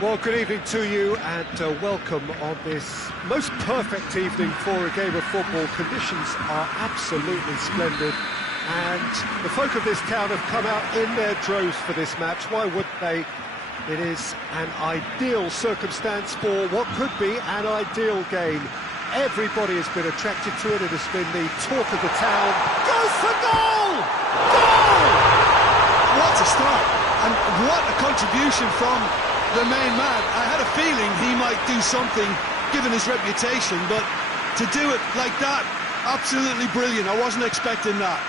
Well, good evening to you and welcome on this most perfect evening for a game of football. Conditions are absolutely splendid and the folk of this town have come out in their droves for this match. Why wouldn't they? It is an ideal circumstance for what could be an ideal game. Everybody has been attracted to it. It has been the talk of the town. Goes for goal! Goal! What a start, and what a contribution from the main man. I had a feeling he might do something, given his reputation, but to do it like that, absolutely brilliant. I wasn't expecting that.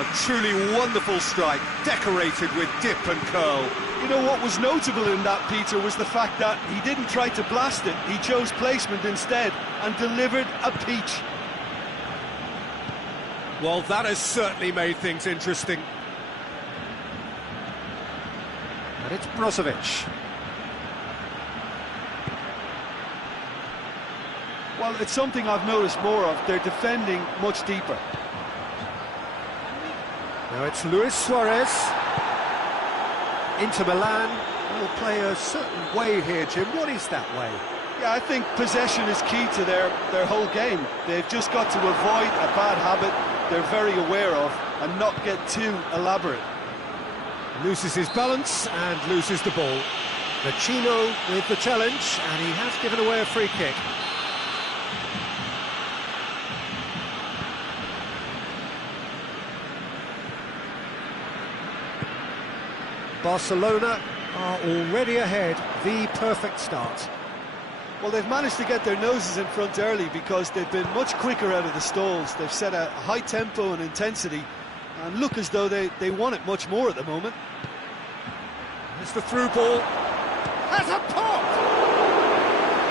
A truly wonderful strike, decorated with dip and curl. You know what was notable in that, Peter, was the fact that he didn't try to blast it. He chose placement instead and delivered a peach. Well, that has certainly made things interesting. And it's Brozovic. Well, it's something I've noticed more of. They're defending much deeper. Now it's Luis Suarez. Inter Milan will play a certain way here, Jim. What is that way? Yeah, I think possession is key to their whole game. They've just got to avoid a bad habit they're very aware of and not get too elaborate. Loses his balance and loses the ball. Vecino with the challenge, and he has given away a free kick. Barcelona are already ahead, the perfect start. Well, they've managed to get their noses in front early because they've been much quicker out of the stalls. They've set a high tempo and intensity and look as though they want it much more at the moment. There's the through ball. Has a pop!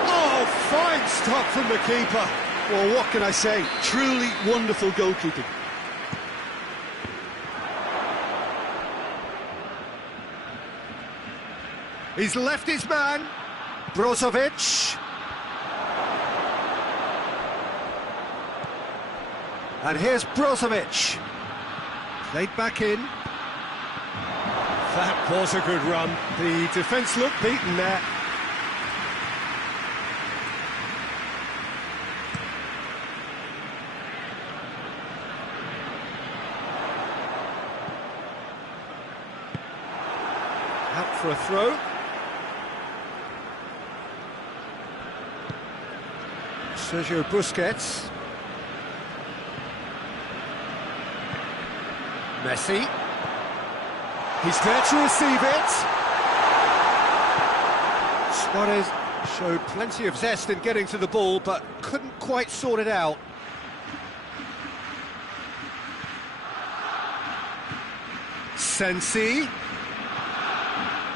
Oh, fine stop from the keeper. Well, what can I say? Truly wonderful goalkeeping. He's left his man, Brozovic. And here's Brozovic. Played back in. That was a good run. The defence looked beaten there. Out for a throw. Sergio Busquets. Messi. He's there to receive it. Suarez showed plenty of zest in getting to the ball, but couldn't quite sort it out. Sensi.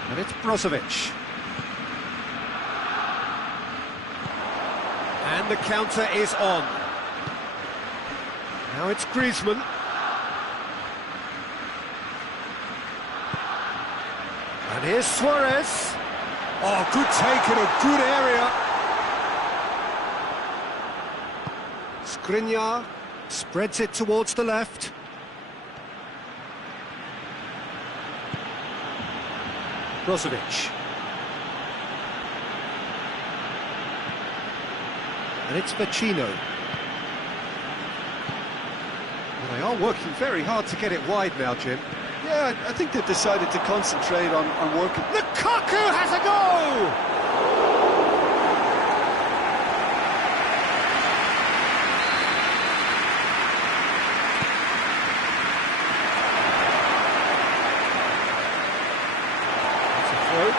And it's Brozovic. And the counter is on. Now it's Griezmann. And here's Suarez. Oh, good take in a good area. Skriniar spreads it towards the left. Brozovic. And it's Vecino. Well, they are working very hard to get it wide now, Jim. Yeah, I think they've decided to concentrate on working. Lukaku has a go! That's a throw.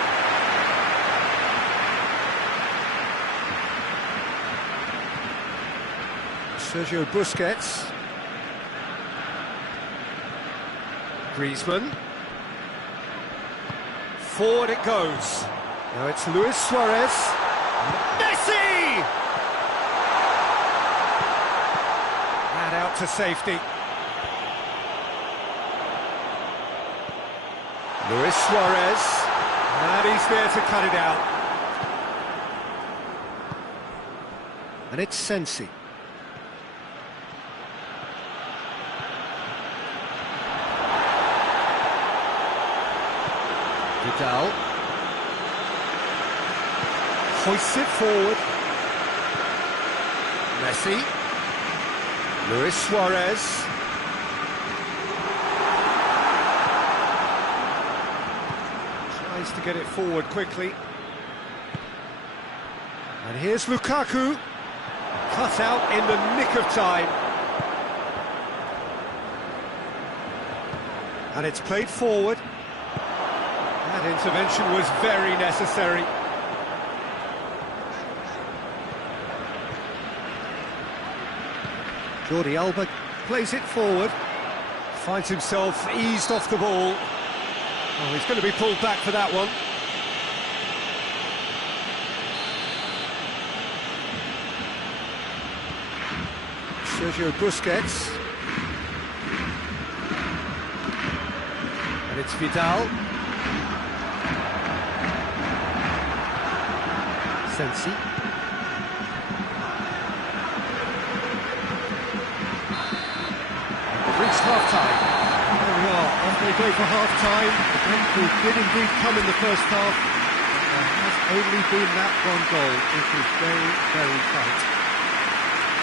Sergio Busquets. Griezmann. Forward it goes. Now it's Luis Suarez. Messi! And out to safety. Luis Suarez. And he's there to cut it out. And it's Sensi. Vidal. Hoists it forward. Messi. Luis Suarez. Tries to get it forward quickly. And here's Lukaku. Cut out in the nick of time. And it's played forward. That intervention was very necessary. Jordi Alba plays it forward. Finds himself eased off the ball. Oh, he's going to be pulled back for that one. Sergio Busquets. And it's Vidal. Sensi. We've reached half-time. There we are, off they go for half-time. The breakthrough did indeed come in the first half. There has only been that one goal. It is very, very tight.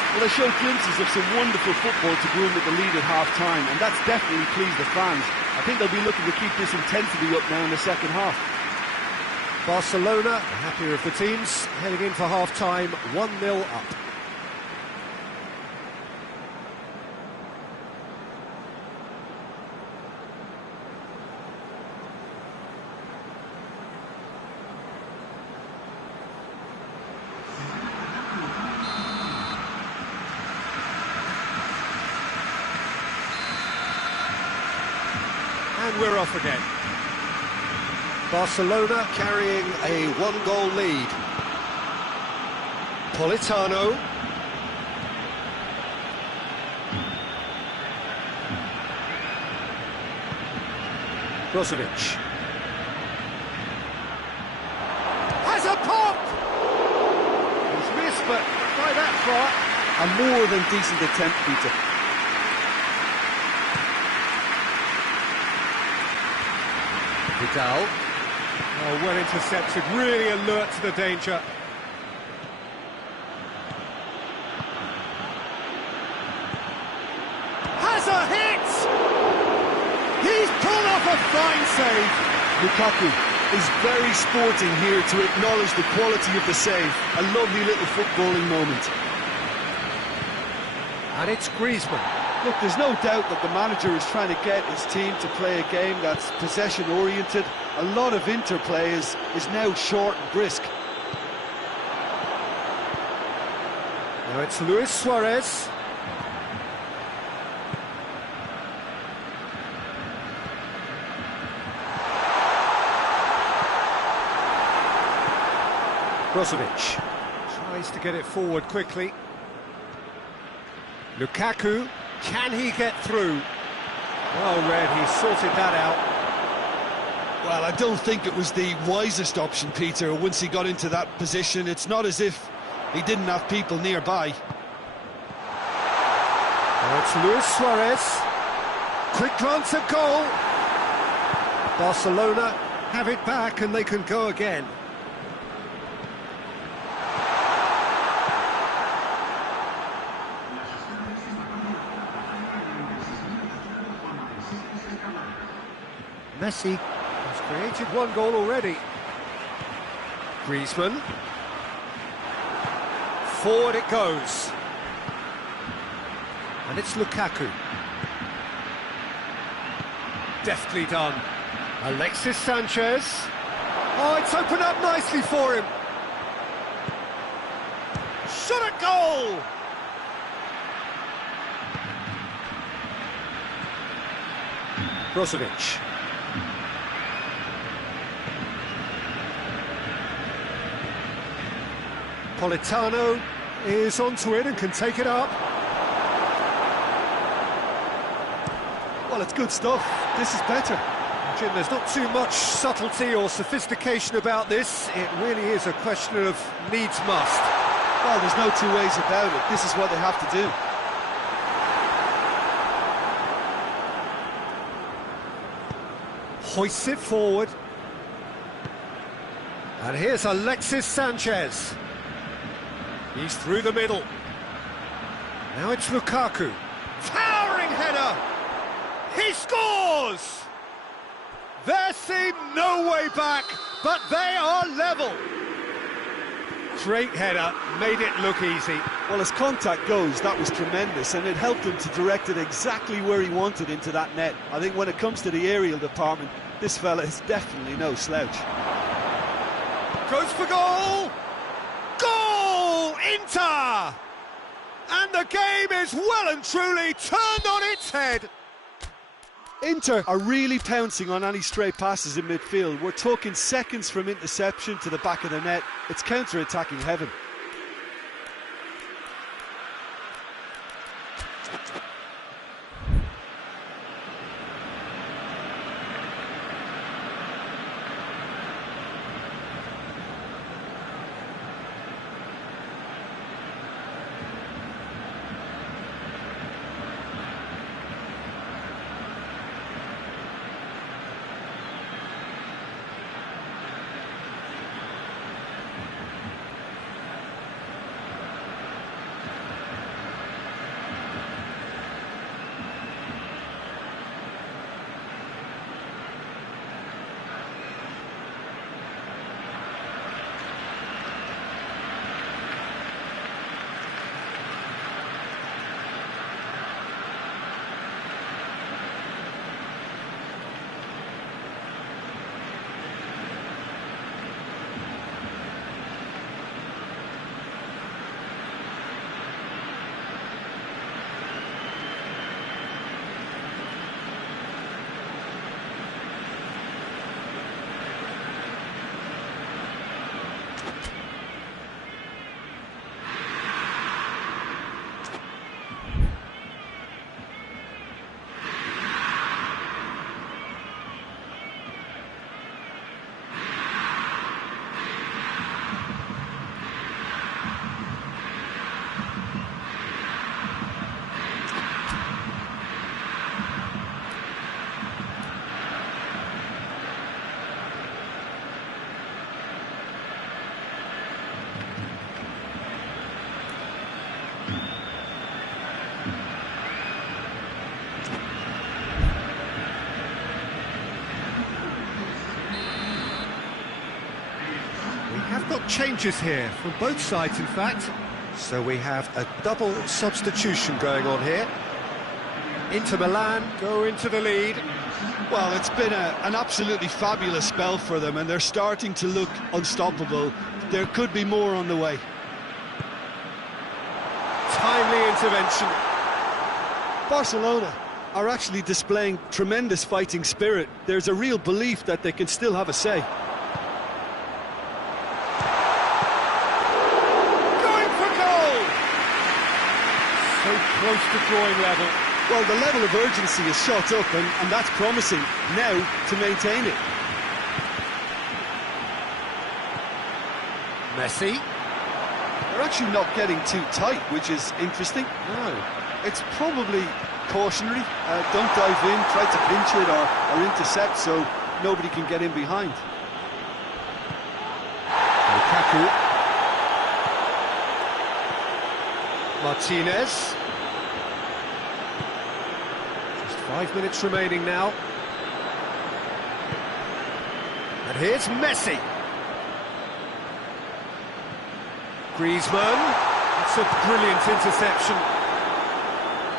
Well, they showed glimpses of some wonderful football to go in with the lead at half-time, and that's definitely pleased the fans. I think they'll be looking to keep this intensity up now in the second half. Barcelona, the happier of the teams, heading in for half-time, 1-0 up. And we're off again. Barcelona carrying a one-goal lead. Politano. Brozovic. Has a pop! He's missed, but by that far. A more than decent attempt, Peter. Vidal. Oh, well intercepted, really alert to the danger. Has a hit! He's pulled off a fine save. Lukaku is very sporting here to acknowledge the quality of the save. A lovely little footballing moment. And it's Griezmann. Look, there's no doubt that the manager is trying to get his team to play a game that's possession-oriented. A lot of interplay is now short and brisk. Now it's Luis Suarez. Brozovic tries to get it forward quickly. Lukaku, can he get through? Well read, he sorted that out. Well, I don't think it was the wisest option, Peter, once he got into that position. It's not as if he didn't have people nearby. Now it's Luis Suarez. Quick glance at goal. Barcelona have it back and they can go again. Messi has created one goal already. Griezmann. Forward it goes. And it's Lukaku. Deftly done. Alexis Sanchez. Oh, it's opened up nicely for him. Shot at goal! Brozovic. Politano is onto it and can take it up. Well, it's good stuff. This is better. Jim, there's not too much subtlety or sophistication about this. It really is a question of needs must. Well, there's no two ways about it. This is what they have to do. Hoists it forward. And here's Alexis Sanchez. He's through the middle. Now it's Lukaku. Towering header! He scores! There seemed no way back, but they are level. Great header, made it look easy. Well, as contact goes, that was tremendous, and it helped him to direct it exactly where he wanted into that net. I think when it comes to the aerial department, this fella is definitely no slouch. Goes for goal! Goal! Inter! And the game is well and truly turned on its head. Inter are really pouncing on any stray passes in midfield. We're talking seconds from interception to the back of the net. It's counter-attacking heaven. Got changes here from both sides, in fact. So we have a double substitution going on here. Inter Milan go into the lead. Well, it's been an absolutely fabulous spell for them, and they're starting to look unstoppable. There could be more on the way. Timely intervention. Barcelona are actually displaying tremendous fighting spirit. There's a real belief that they can still have a say. Close to drawing level. Well, the level of urgency is shot up, and that's promising now to maintain it. Messi. They're actually not getting too tight, which is interesting. No. It's probably cautionary. Don't dive in, try to pinch it or intercept so nobody can get in behind. Lukaku. Martinez. 5 minutes remaining now. And here's Messi. Griezmann. It's a brilliant interception.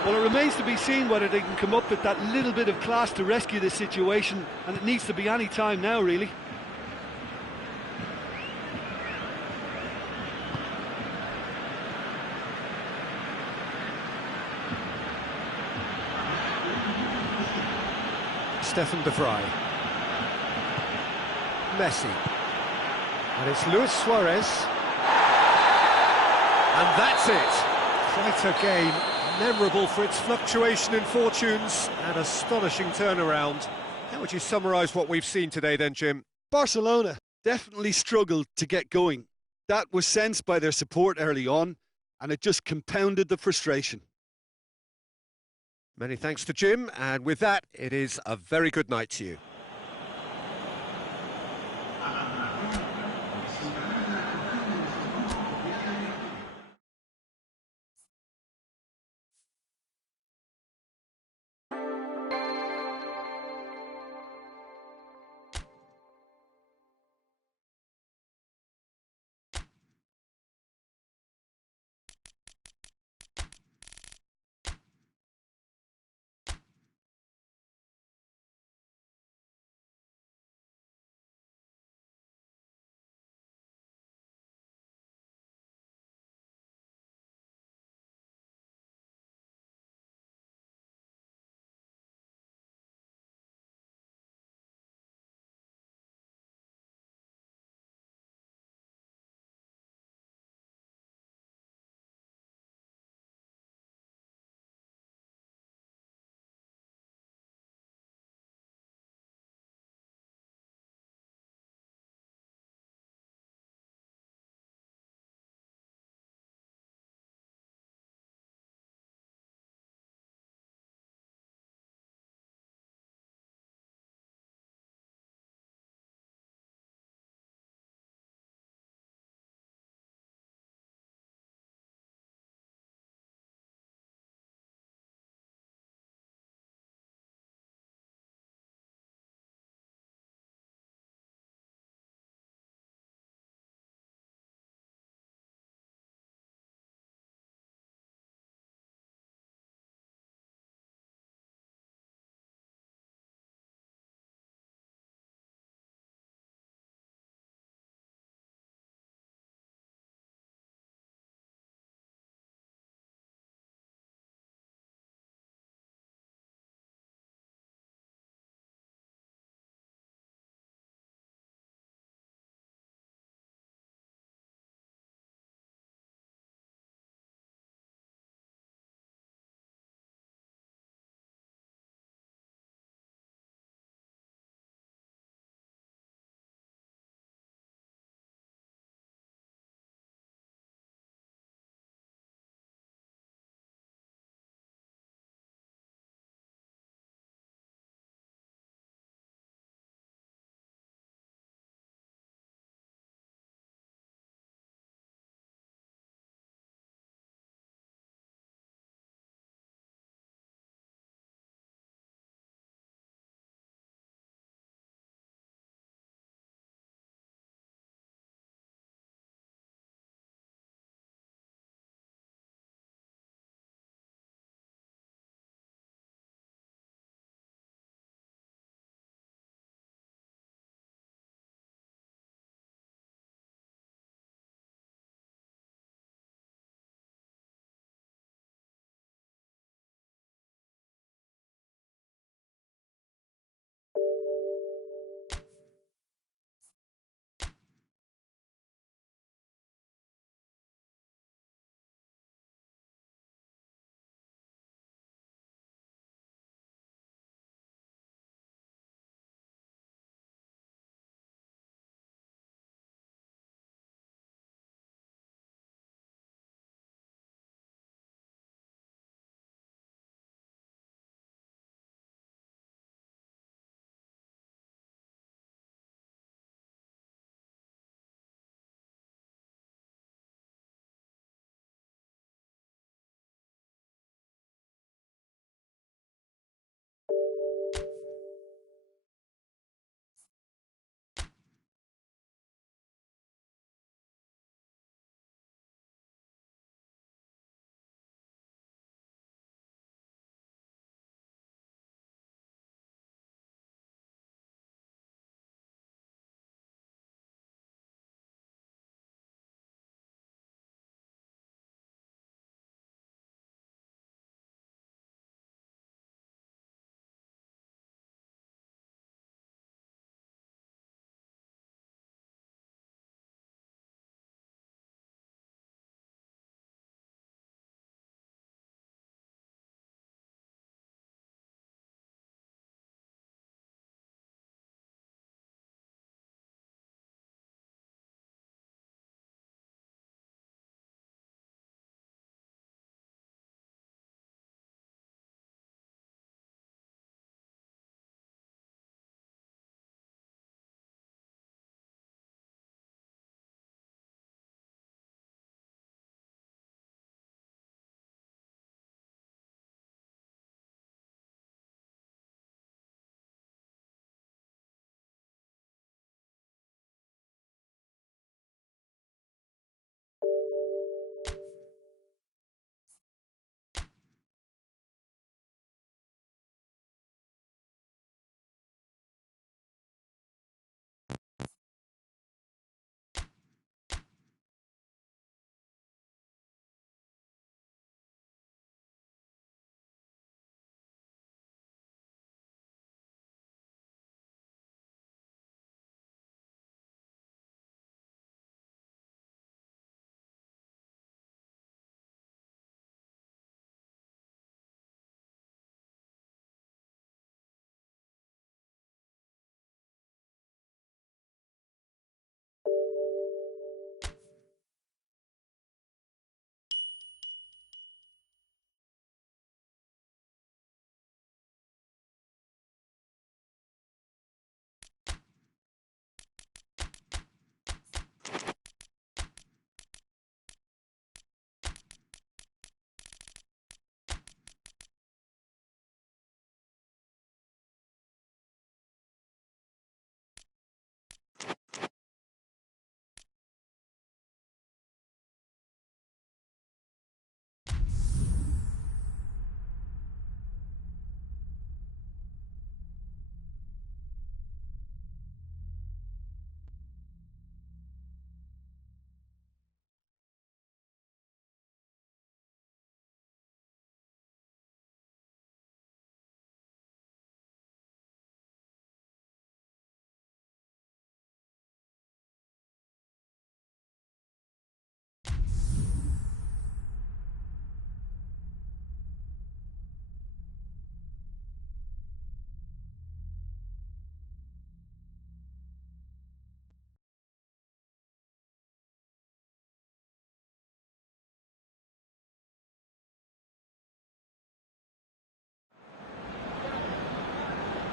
Well, it remains to be seen whether they can come up with that little bit of class to rescue this situation, and it needs to be any time now, really. Stefan de Vrij. Messi. And it's Luis Suarez. And that's it. Quite a game, memorable for its fluctuation in fortunes and astonishing turnaround. How would you summarise what we've seen today then, Jim? Barcelona definitely struggled to get going. That was sensed by their support early on, and it just compounded the frustration. Many thanks to Jim, and with that, it is a very good night to you.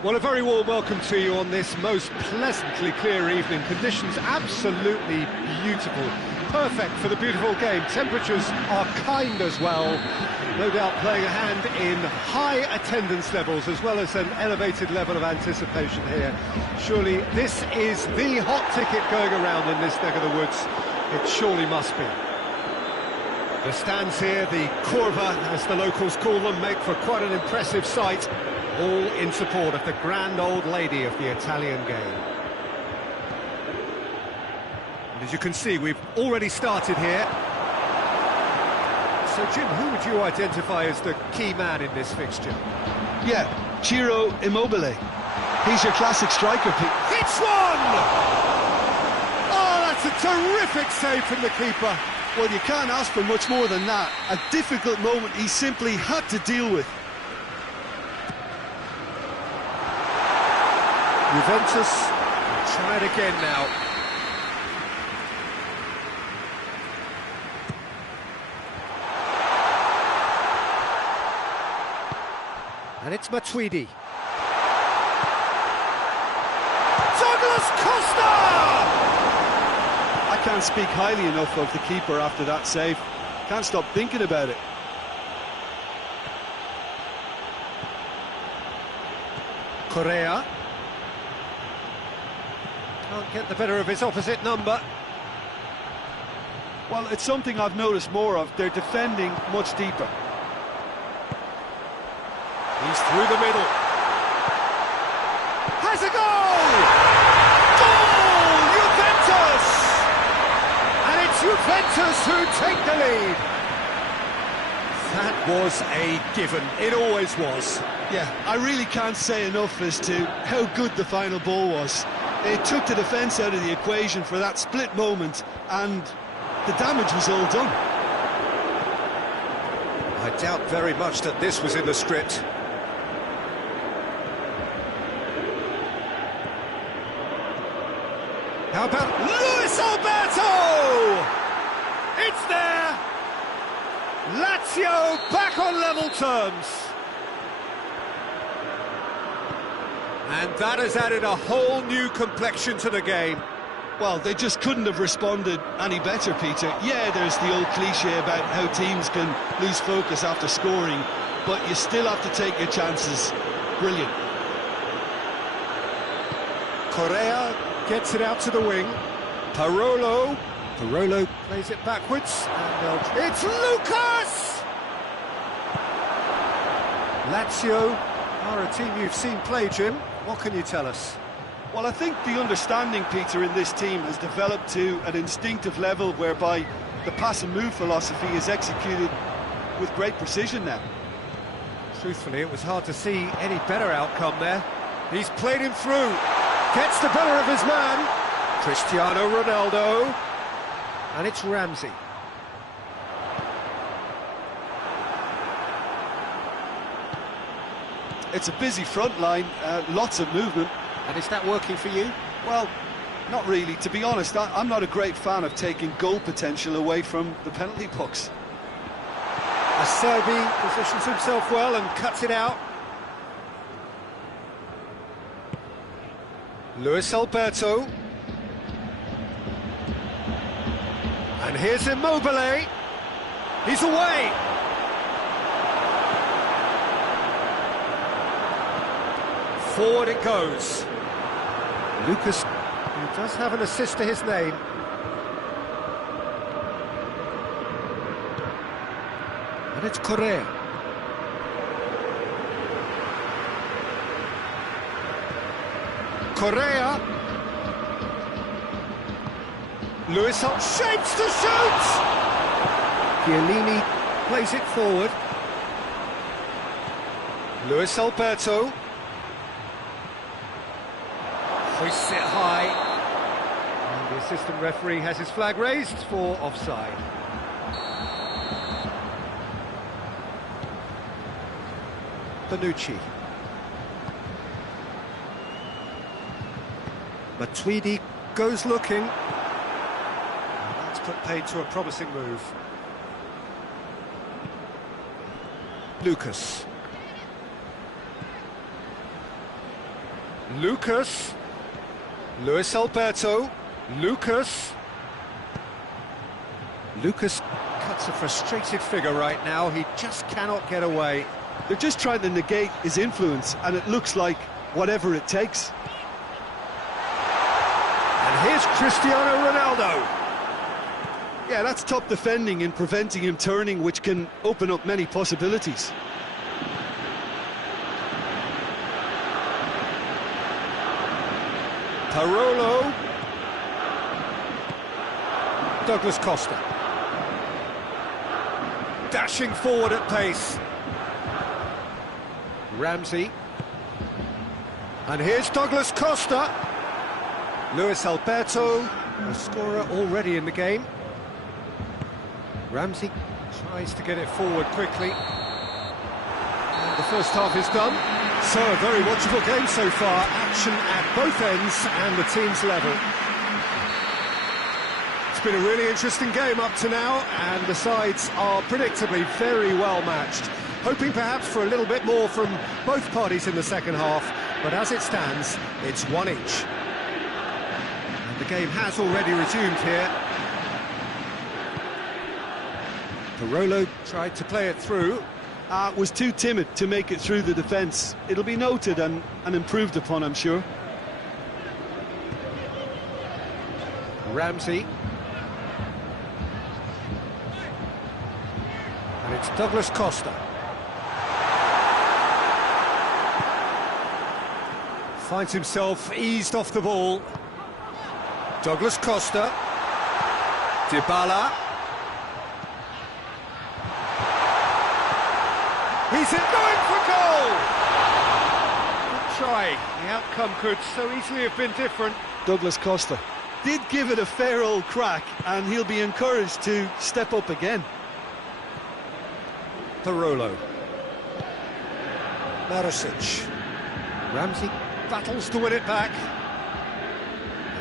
Well, a very warm welcome to you on this most pleasantly clear evening. Conditions absolutely beautiful. Perfect for the beautiful game. Temperatures are kind as well. No doubt playing a hand in high attendance levels as well as an elevated level of anticipation here. Surely this is the hot ticket going around in this neck of the woods. It surely must be. The stands here, the curva, as the locals call them, make for quite an impressive sight. All in support of the grand old lady of the Italian game. And as you can see, we've already started here. So, Jim, who would you identify as the key man in this fixture? Yeah, Ciro Immobile. He's your classic striker, Pete. Hits one! Oh, that's a terrific save from the keeper. Well, you can't ask for much more than that. A difficult moment he simply had to deal with. Juventus try it again now. And it's Matuidi. Douglas Costa! I can't speak highly enough of the keeper after that save. Can't stop thinking about it. Correa. Can't get the better of his opposite number. Well, it's something I've noticed more of. They're defending much deeper. He's through the middle. Has a goal! Goal! Juventus! And it's Juventus who take the lead. That was a given. It always was. Yeah, I really can't say enough as to how good the final ball was. It took the defence out of the equation for that split moment, and the damage was all done. I doubt very much that this was in the script. How about Luis Alberto? It's there! Lazio back on level terms. And that has added a whole new complexion to the game. Well, they just couldn't have responded any better, Peter. Yeah, there's the old cliche about how teams can lose focus after scoring, but you still have to take your chances. Brilliant. Correa gets it out to the wing. Parolo plays it backwards. And it's Lucas! Lazio are a team you've seen play, Jim. What can you tell us? Well, I think the understanding, Peter, in this team has developed to an instinctive level whereby the pass and move philosophy is executed with great precision now. Truthfully, it was hard to see any better outcome there. He's played him through. Gets the better of his man. Cristiano Ronaldo. And it's Ramsey. It's a busy front line, lots of movement. And is that working for you? Well, not really. To be honest, I'm not a great fan of taking goal potential away from the penalty box. Acerbi positions himself well and cuts it out. Luis Alberto. And here's Immobile. He's away. Forward it goes. Lucas, who does have an assist to his name. And it's Correa. Correa. Luis shapes to shoot! Chiellini plays it forward. Luis Alberto. Hoists it high. And the assistant referee has his flag raised for offside. Bonucci. Matuidi goes looking. That's put paid to a promising move. Lucas. Lucas. Luis Alberto. Lucas. Lucas cuts a frustrated figure right now. He just cannot get away. They're just trying to negate his influence, and it looks like whatever it takes. And here's Cristiano Ronaldo. Yeah, that's top defending and preventing him turning, which can open up many possibilities. Parolo. Douglas Costa. Dashing forward at pace. Ramsey. And here's Douglas Costa. Luis Alberto, a scorer already in the game. Ramsey tries to get it forward quickly. And the first half is done. So, a very watchable game so far. Action at both ends and the team's level. It's been a really interesting game up to now, and the sides are predictably very well matched. Hoping perhaps for a little bit more from both parties in the second half, but as it stands, it's 1 each. And the game has already resumed here. Parolo tried to play it through. Was too timid to make it through the defence. It'll be noted and improved upon, I'm sure. Ramsey. And it's Douglas Costa. Finds himself eased off the ball. Douglas Costa. Dybala. He's in, going for goal! Good try. The outcome could so easily have been different. Douglas Costa did give it a fair old crack, and he'll be encouraged to step up again. Parolo. Maricic. Ramsey battles to win it back.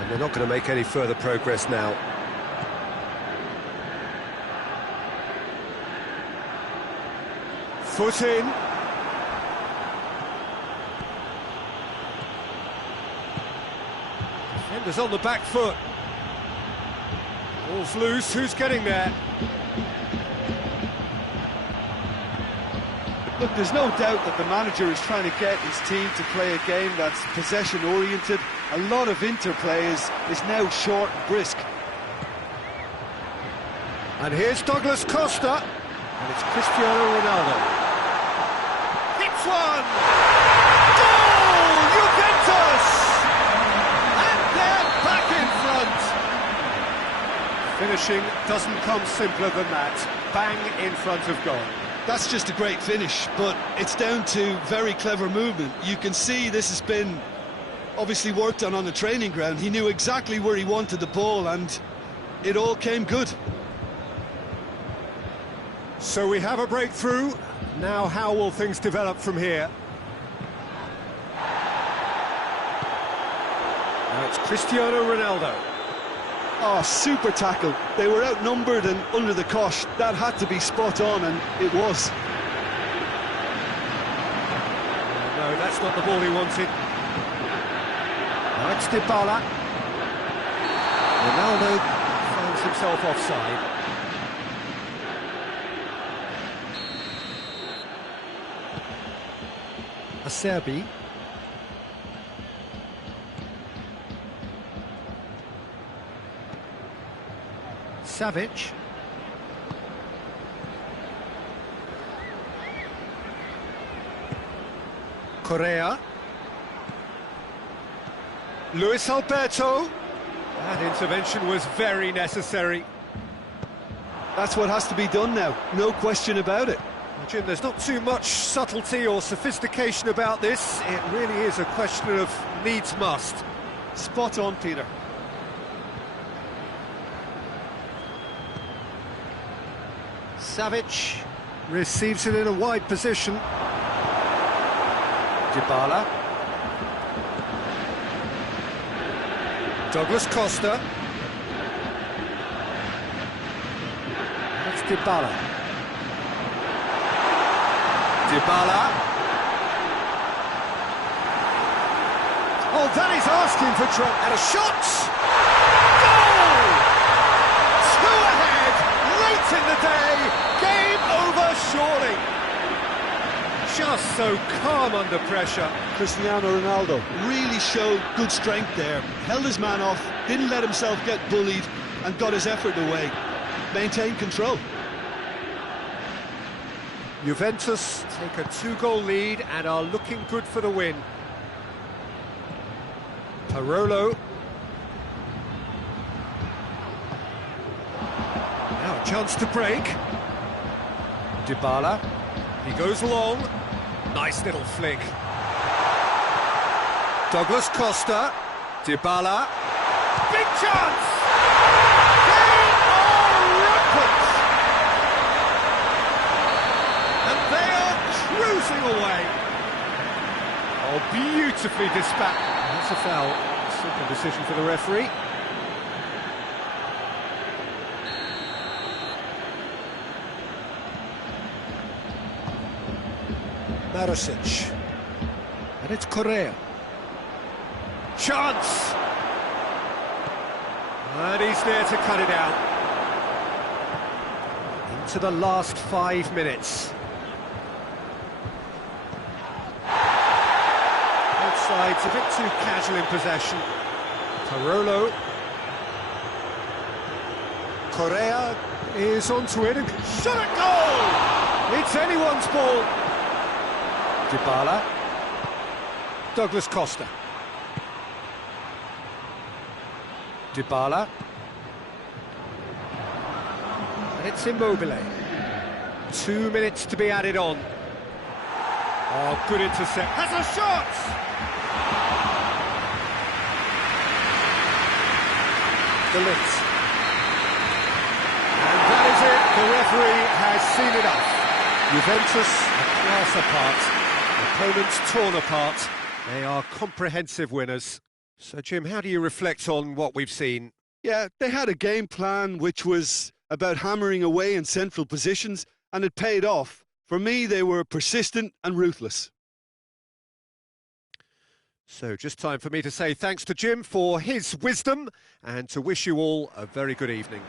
And they're not going to make any further progress now. Foot in. Defenders on the back foot. Ball's loose, who's getting there? Look, there's no doubt that the manager is trying to get his team to play a game that's possession-oriented. A lot of interplay is now short and brisk. And here's Douglas Costa. And it's Cristiano Ronaldo. Hits one! Goal! Juventus! And they're back in front. Finishing doesn't come simpler than that. Bang in front of goal. That's just a great finish, but it's down to very clever movement. You can see this has been obviously worked on the training ground. He knew exactly where he wanted the ball, and it all came good. So we have a breakthrough. Now how will things develop from here? Now it's Cristiano Ronaldo. Oh, super tackle. They were outnumbered and under the cosh. That had to be spot on, and it was. No, that's not the ball he wanted. Now it's Dybala. Ronaldo finds himself offside. Acerbi. Savic. Correa. Luis Alberto. That intervention was very necessary. That's what has to be done now, no question about it. Jim, there's not too much subtlety or sophistication about this. It really is a question of needs must. Spot on, Peter. Savic receives it in a wide position. Dybala. Douglas Costa. That's Dybala. Dybala. Oh, that is asking for trouble. And a shot! Goal! Two ahead, late in the day. Game over, surely. Just so calm under pressure. Cristiano Ronaldo really showed good strength there. Held his man off, didn't let himself get bullied, and got his effort away. Maintained control. Juventus take a 2-goal lead and are looking good for the win. Parolo. Now a chance to break. Dybala. He goes long. Nice little flick. Douglas Costa. Dybala. Big chance! They are rampant! And they are cruising away. Oh, beautifully dispatched. That's a foul. Simple decision for the referee. Marosic. And it's Correa. Chance! And he's there to cut it out. Into the last 5 minutes. Both sides a bit too casual in possession. Parolo. Correa is onto it and shot at goal! It's anyone's ball. Dybala. Douglas Costa. Dybala. And it's Immobile. 2 minutes to be added on. Oh, good intercept. Has a shot! The lift. And that is it. The referee has seen enough. Juventus a class apart. Opponents torn apart. They are comprehensive winners. So, Jim, how do you reflect on what we've seen? Yeah, they had a game plan which was about hammering away in central positions, and it paid off. For me, they were persistent and ruthless. So, just time for me to say thanks to Jim for his wisdom and to wish you all a very good evening.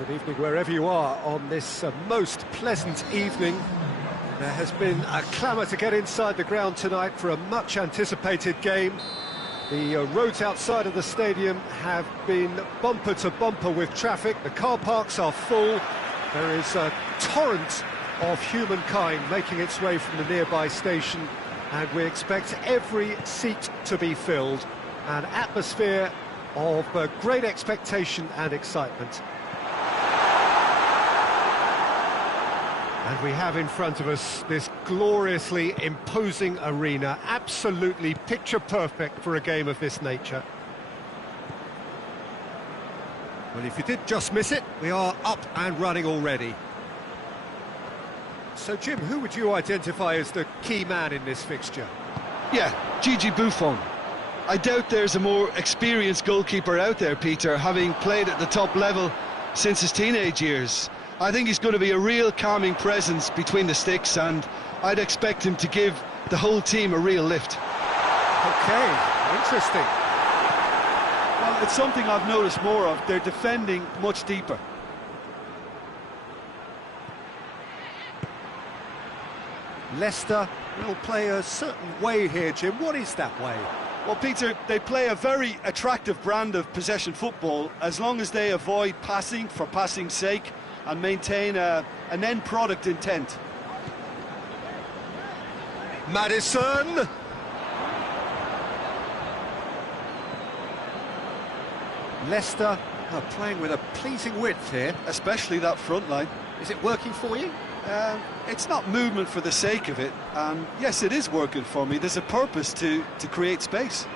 Good evening wherever you are on this most pleasant evening. There has been a clamour to get inside the ground tonight for a much-anticipated game. The roads outside of the stadium have been bumper to bumper with traffic. The car parks are full. There is a torrent of humankind making its way from the nearby station, and we expect every seat to be filled. An atmosphere of great expectation and excitement. And we have in front of us this gloriously imposing arena, absolutely picture perfect for a game of this nature. Well, if you did just miss it, we are up and running already. So, Jim, who would you identify as the key man in this fixture? Yeah, Gigi Buffon. I doubt there's a more experienced goalkeeper out there, Peter, having played at the top level since his teenage years. I think he's going to be a real calming presence between the sticks, and I'd expect him to give the whole team a real lift. Okay, interesting. Well, it's something I've noticed more of. They're defending much deeper. Leicester will play a certain way here, Jim. What is that way? Well, Peter, they play a very attractive brand of possession football as long as they avoid passing for passing's sake and maintain an end product intent. Maddison! Leicester are playing with a pleasing width here. Especially that front line. Is it working for you? It's not movement for the sake of it, and yes, it is working for me. There's a purpose to create space.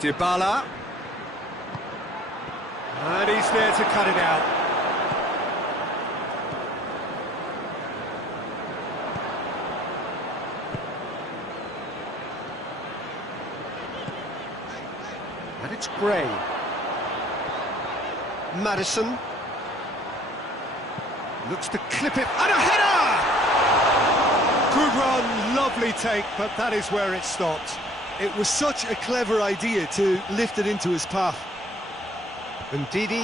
Dybala. And he's there to cut it out. And it's Gray. Maddison. Looks to clip it, and a header! Good run, lovely take, but that is where it stopped. It was such a clever idea to lift it into his path. And Didi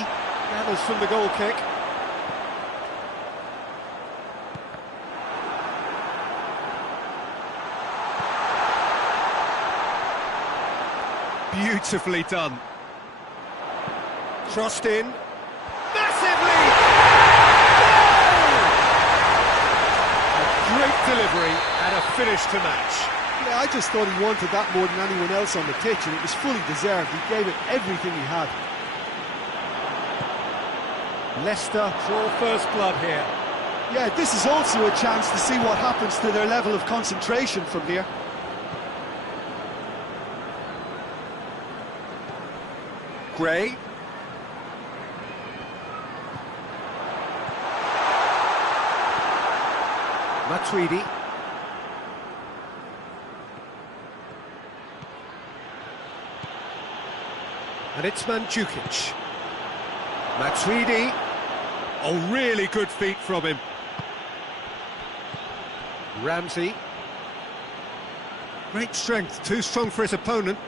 gathers from the goal kick. Beautifully done. Crossed in. Massively! Great delivery and a finish to match. Yeah, I just thought he wanted that more than anyone else on the pitch, and it was fully deserved. He gave it everything he had. Leicester draw first blood here. Yeah, this is also a chance to see what happens to their level of concentration from here. Gray. Matuidi. And it's Mandzukic. Matuidi. Oh, really good feet from him. Ramsey. Great strength, too strong for his opponent.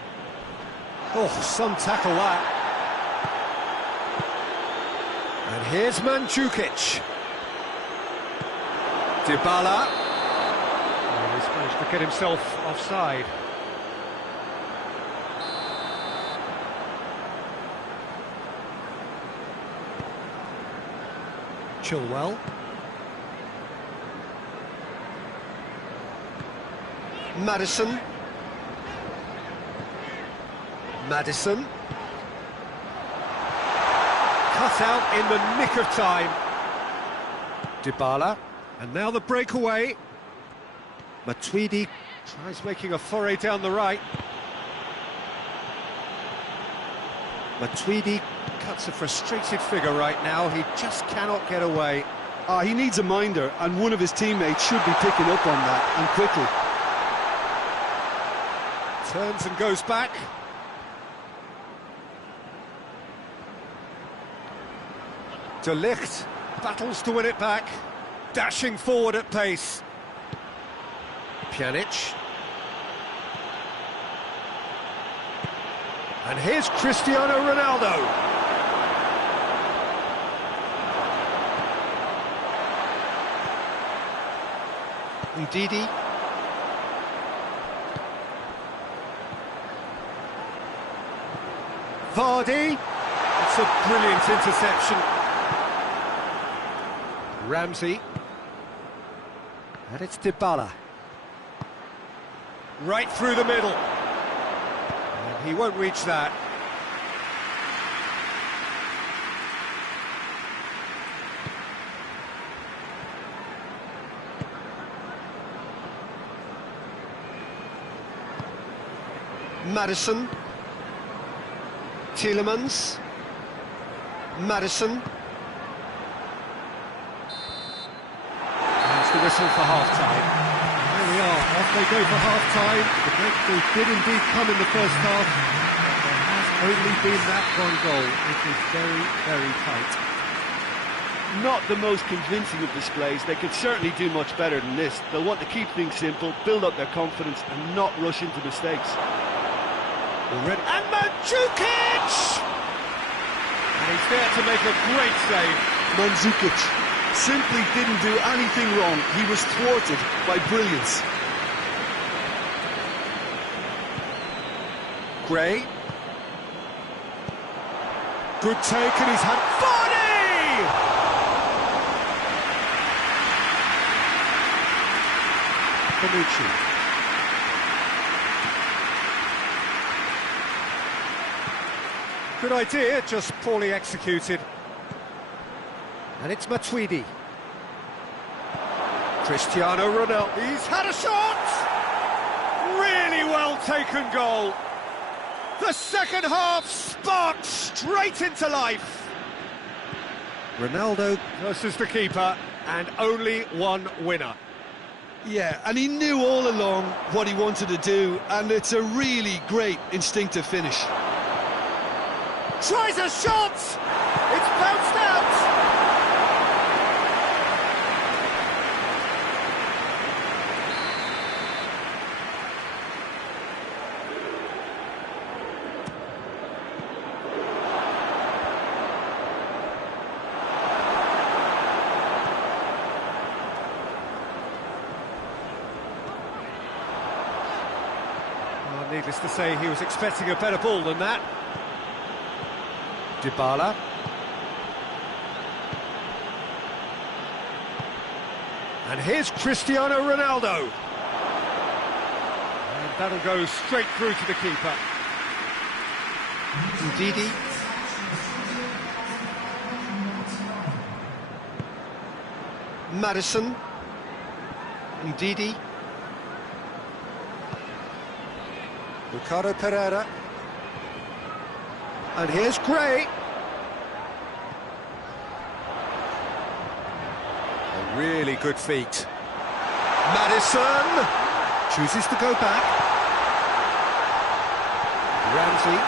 Oh, some tackle that. And here's Mandzukic. Dybala. Oh, he's managed to get himself offside. Chilwell. Maddison. Maddison. Cut out in the nick of time. Dybala. And now the breakaway. Matuidi tries making a foray down the right. Matuidi cuts a frustrated figure right now. He just cannot get away. He needs a minder, and one of his teammates should be picking up on that, and quickly. Turns and goes back. De Ligt battles to win it back. Dashing forward at pace. Pjanic. And here's Cristiano Ronaldo. Ndidi. Vardy. It's a brilliant interception. Ramsey. And it's Dybala. Right through the middle. And he won't reach that. Maddison. Tielemans. Maddison. That's the whistle for half-time. There we are, off they go for half-time. The breakthrough did indeed come in the first half, but there has only been that one goal. It is very, very tight. Not the most convincing of displays. They could certainly do much better than this. They'll want to keep things simple, build up their confidence and not rush into mistakes. Already. And Mandzukic! And he's there to make a great save. Mandzukic simply didn't do anything wrong. He was thwarted by brilliance. Gray. Good take and he's had... Vardy! Bonucci. Good idea, just poorly executed. And it's Matuidi. Cristiano Ronaldo. He's had a shot! Really well taken goal. The second half sparked straight into life. Ronaldo versus the keeper, and only one winner. Yeah, and he knew all along what he wanted to do, and it's a really great instinctive finish. Tries a shot! It's bounced out! Well, needless to say, he was expecting a better ball than that. Dybala. And here's Cristiano Ronaldo. And that'll go straight through to the keeper. Ndidi. Maddison. Ndidi. Ricardo Pereira. And here's Gray. A really good feat. Maddison chooses to go back. Ramsey.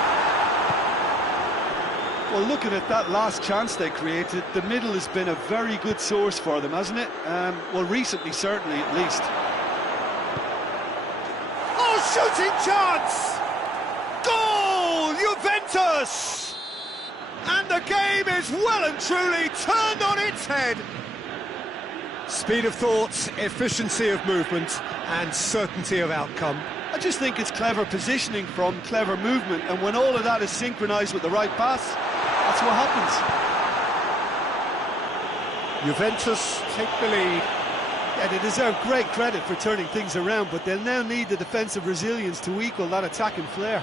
Well, looking at that last chance they created, the middle has been a very good source for them, hasn't it? Well, recently, certainly, at least. Oh, shooting chance! Goal, Juventus! And the game is well and truly turned on its head. Speed of thought, efficiency of movement, and certainty of outcome. I just think it's clever positioning from clever movement, and when all of that is synchronised with the right pass, that's what happens. Juventus take the lead. Yeah, they deserve great credit for turning things around, but they'll now need the defensive resilience to equal that attacking flair.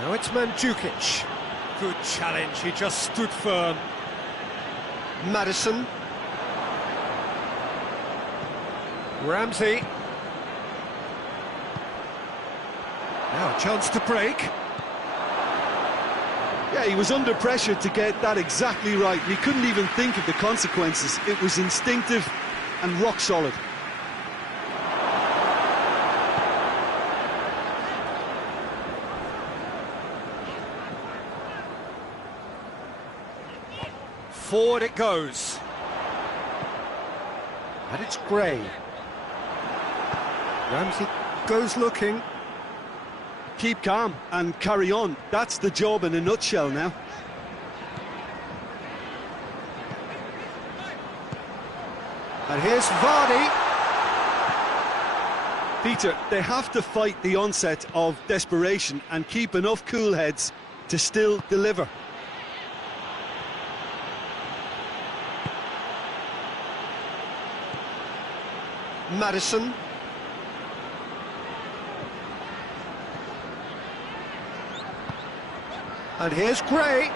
Now it's Mandzukic. Good challenge, he just stood firm. Maddison. Ramsey. Now a chance to break. Yeah, he was under pressure to get that exactly right. He couldn't even think of the consequences. It was instinctive and rock solid. Forward it goes. And it's Gray. Ramsey goes looking. Keep calm and carry on. That's the job in a nutshell now. And here's Vardy. Peter, they have to fight the onset of desperation and keep enough cool heads to still deliver. Maddison. And here's Gray.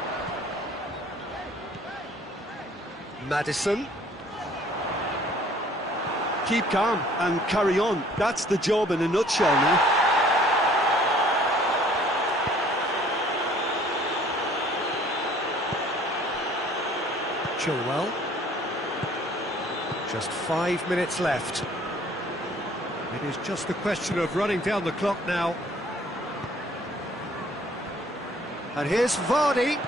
Maddison. Keep calm and carry on. That's the job in a nutshell now. Chilwell. Just 5 minutes left. It is just a question of running down the clock now. And here's Vardy.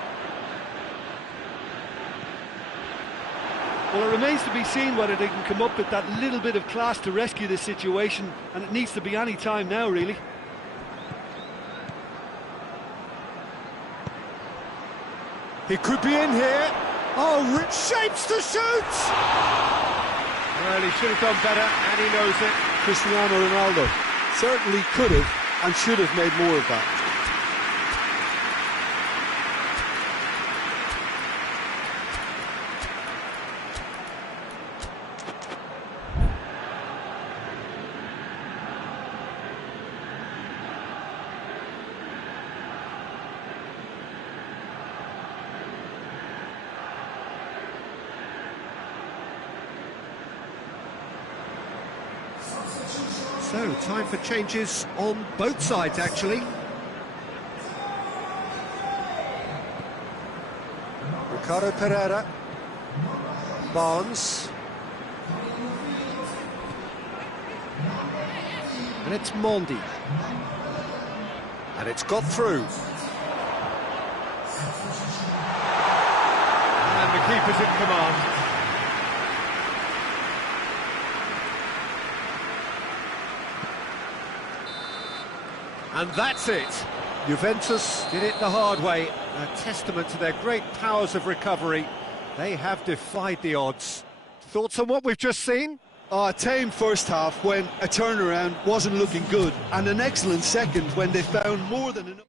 Well, it remains to be seen whether they can come up with that little bit of class to rescue this situation, and it needs to be any time now, really. He could be in here. Oh, rich shapes to shoot! Well, he should have done better, and he knows it. Cristiano Ronaldo certainly could have and should have made more of that. So, time for changes on both sides, actually. Ricardo Pereira. Barnes. And it's Mondi. And it's got through. And the keeper's in command. And that's it. Juventus did it the hard way. A testament to their great powers of recovery. They have defied the odds. Thoughts on what we've just seen? Oh, a tame first half when a turnaround wasn't looking good, and an excellent second when they found more than enough.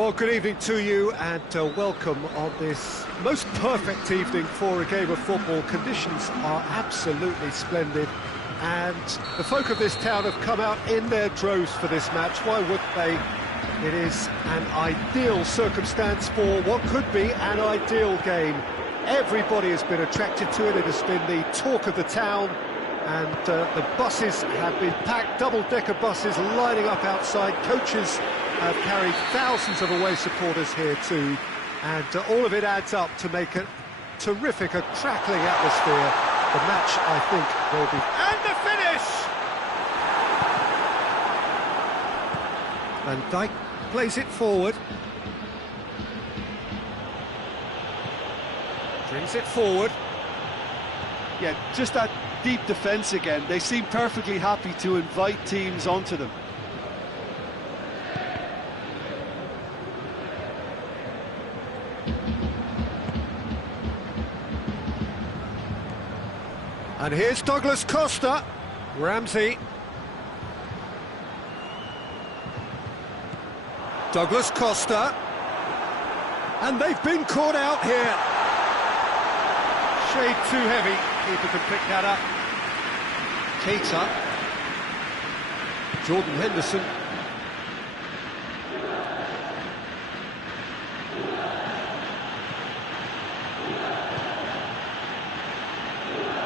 Well, good evening to you and welcome on this most perfect evening for a game of football. Conditions are absolutely splendid and the folk of this town have come out in their droves for this match. Why would they? It is an ideal circumstance for what could be an ideal game. Everybody has been attracted to it. It has been the talk of the town, and the buses have been packed, double-decker buses lining up outside. Coaches have carried thousands of away supporters here too, and all of it adds up to make a terrific, a crackling atmosphere. The match, I think, will be... And the finish! Van Dijk plays it forward. Brings it forward. Yeah, just that deep defence again. They seem perfectly happy to invite teams onto them. And here's Douglas Costa. Ramsey. Douglas Costa. And they've been caught out here. Shade too heavy. Keeper can pick that up. Keita. Jordan Henderson.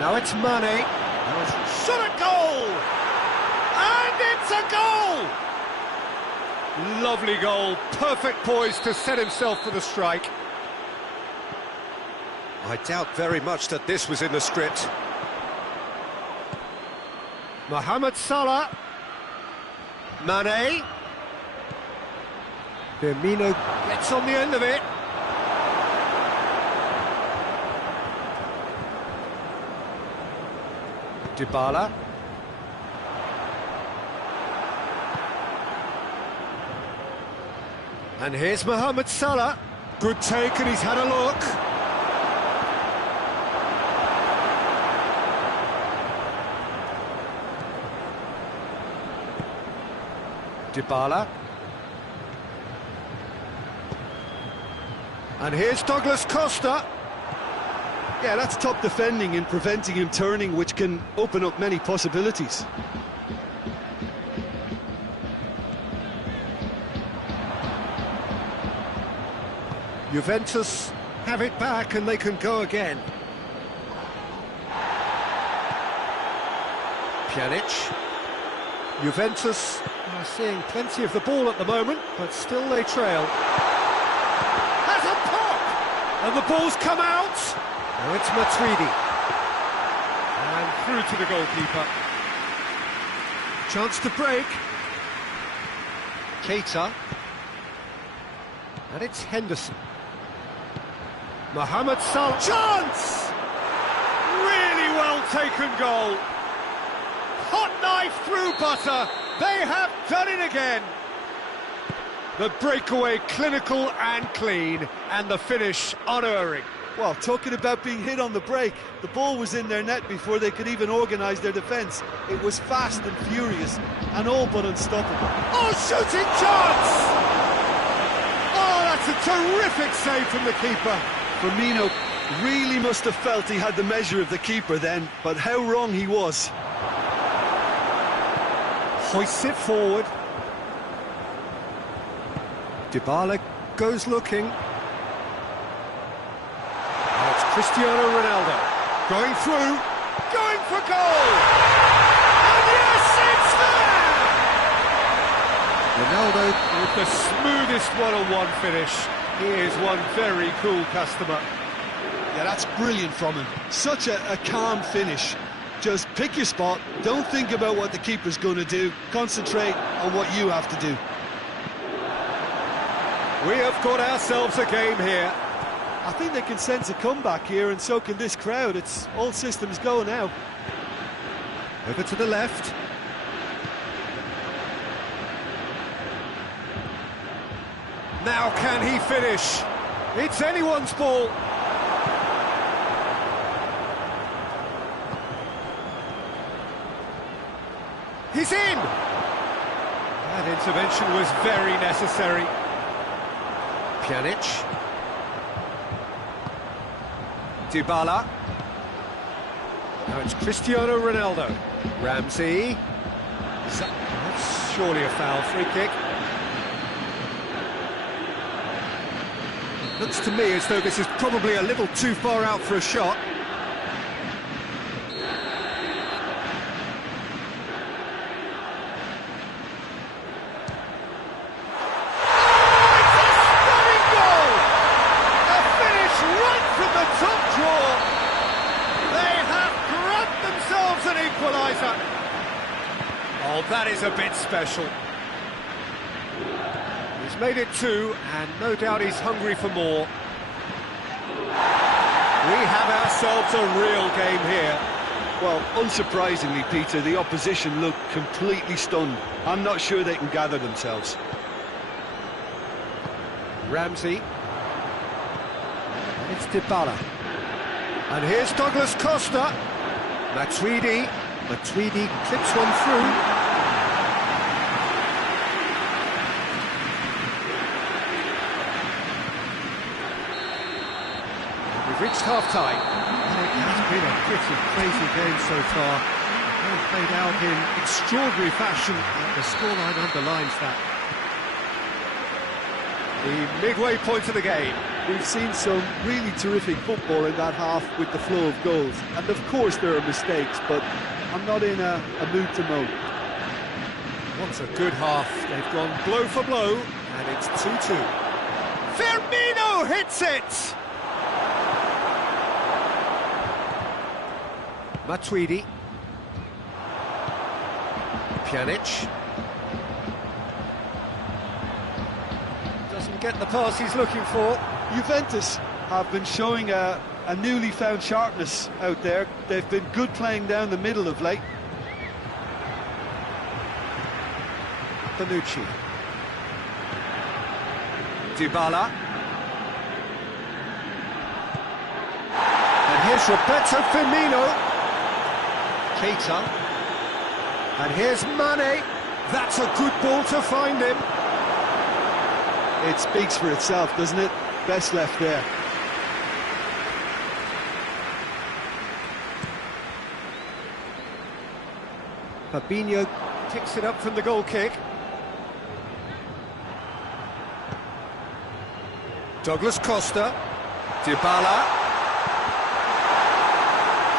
Now it's Mane. Shot at goal! And it's a goal! Lovely goal. Perfect poise to set himself for the strike. I doubt very much that this was in the script. Mohamed Salah. Mane. Firmino gets on the end of it. Dybala. And here's Mohamed Salah. Good take, and he's had a look. Dybala. And here's Douglas Costa. Yeah, that's top defending and preventing him turning, which can open up many possibilities. Juventus have it back and they can go again. Pjanic. Juventus are seeing plenty of the ball at the moment, but still they trail. Has a pop! And the ball's come out! Now it's Matuidi. And through to the goalkeeper. Chance to break. Keita. And it's Henderson. Mohamed Salah. Chance! Really well taken goal. Hot knife through butter. They have done it again. The breakaway clinical and clean, and the finish unerring. Well, talking about being hit on the break, the ball was in their net before they could even organise their defence. It was fast and furious, and all but unstoppable. Oh, shooting chance! Oh, that's a terrific save from the keeper. Firmino really must have felt he had the measure of the keeper then, but how wrong he was. Hoists it forward. Dybala goes looking. Now it's Cristiano Ronaldo. Going through. Going for goal! And yes, it's there! Ronaldo with the smoothest one-on-one finish. He is one very cool customer. Yeah, that's brilliant from him. Such a calm finish. Just pick your spot, don't think about what the keeper's going to do, concentrate on what you have to do. We have got ourselves a game here. I think they can sense a comeback here, and so can this crowd. It's all systems go now. Over to the left. Now can he finish? It's anyone's ball. He's in! That intervention was very necessary. Pjanic. Dybala. Now it's Cristiano Ronaldo. Ramsey. That's surely a foul. Free kick. Looks to me as though this is probably a little too far out for a shot. Oh, that is a bit special. He's made it 2, and no doubt he's hungry for more. We have ourselves a real game here. Well, unsurprisingly, Peter, the opposition look completely stunned. I'm not sure they can gather themselves. Ramsey. And it's Dybala. And here's Douglas Costa. Matuidi clips one through. We've reached half-time. Well, it has been a pretty crazy game so far. They've played out in extraordinary fashion, and the scoreline underlines that. The midway point of the game. We've seen some really terrific football in that half with the flow of goals. And of course there are mistakes, but I'm not in a mood to moan. What's a good half. They've gone blow for blow, and it's 2-2. Firmino hits it! Matuidi. Pjanic. Doesn't get the pass he's looking for. Juventus have been showing a newly found sharpness out there. They've been good playing down the middle of late. Bonucci. Dybala. And here's Roberto Firmino. Keita. And here's Mane. That's a good ball to find him. It speaks for itself, doesn't it? Best left there. Fabinho picks it up from the goal kick. Douglas Costa. Dybala.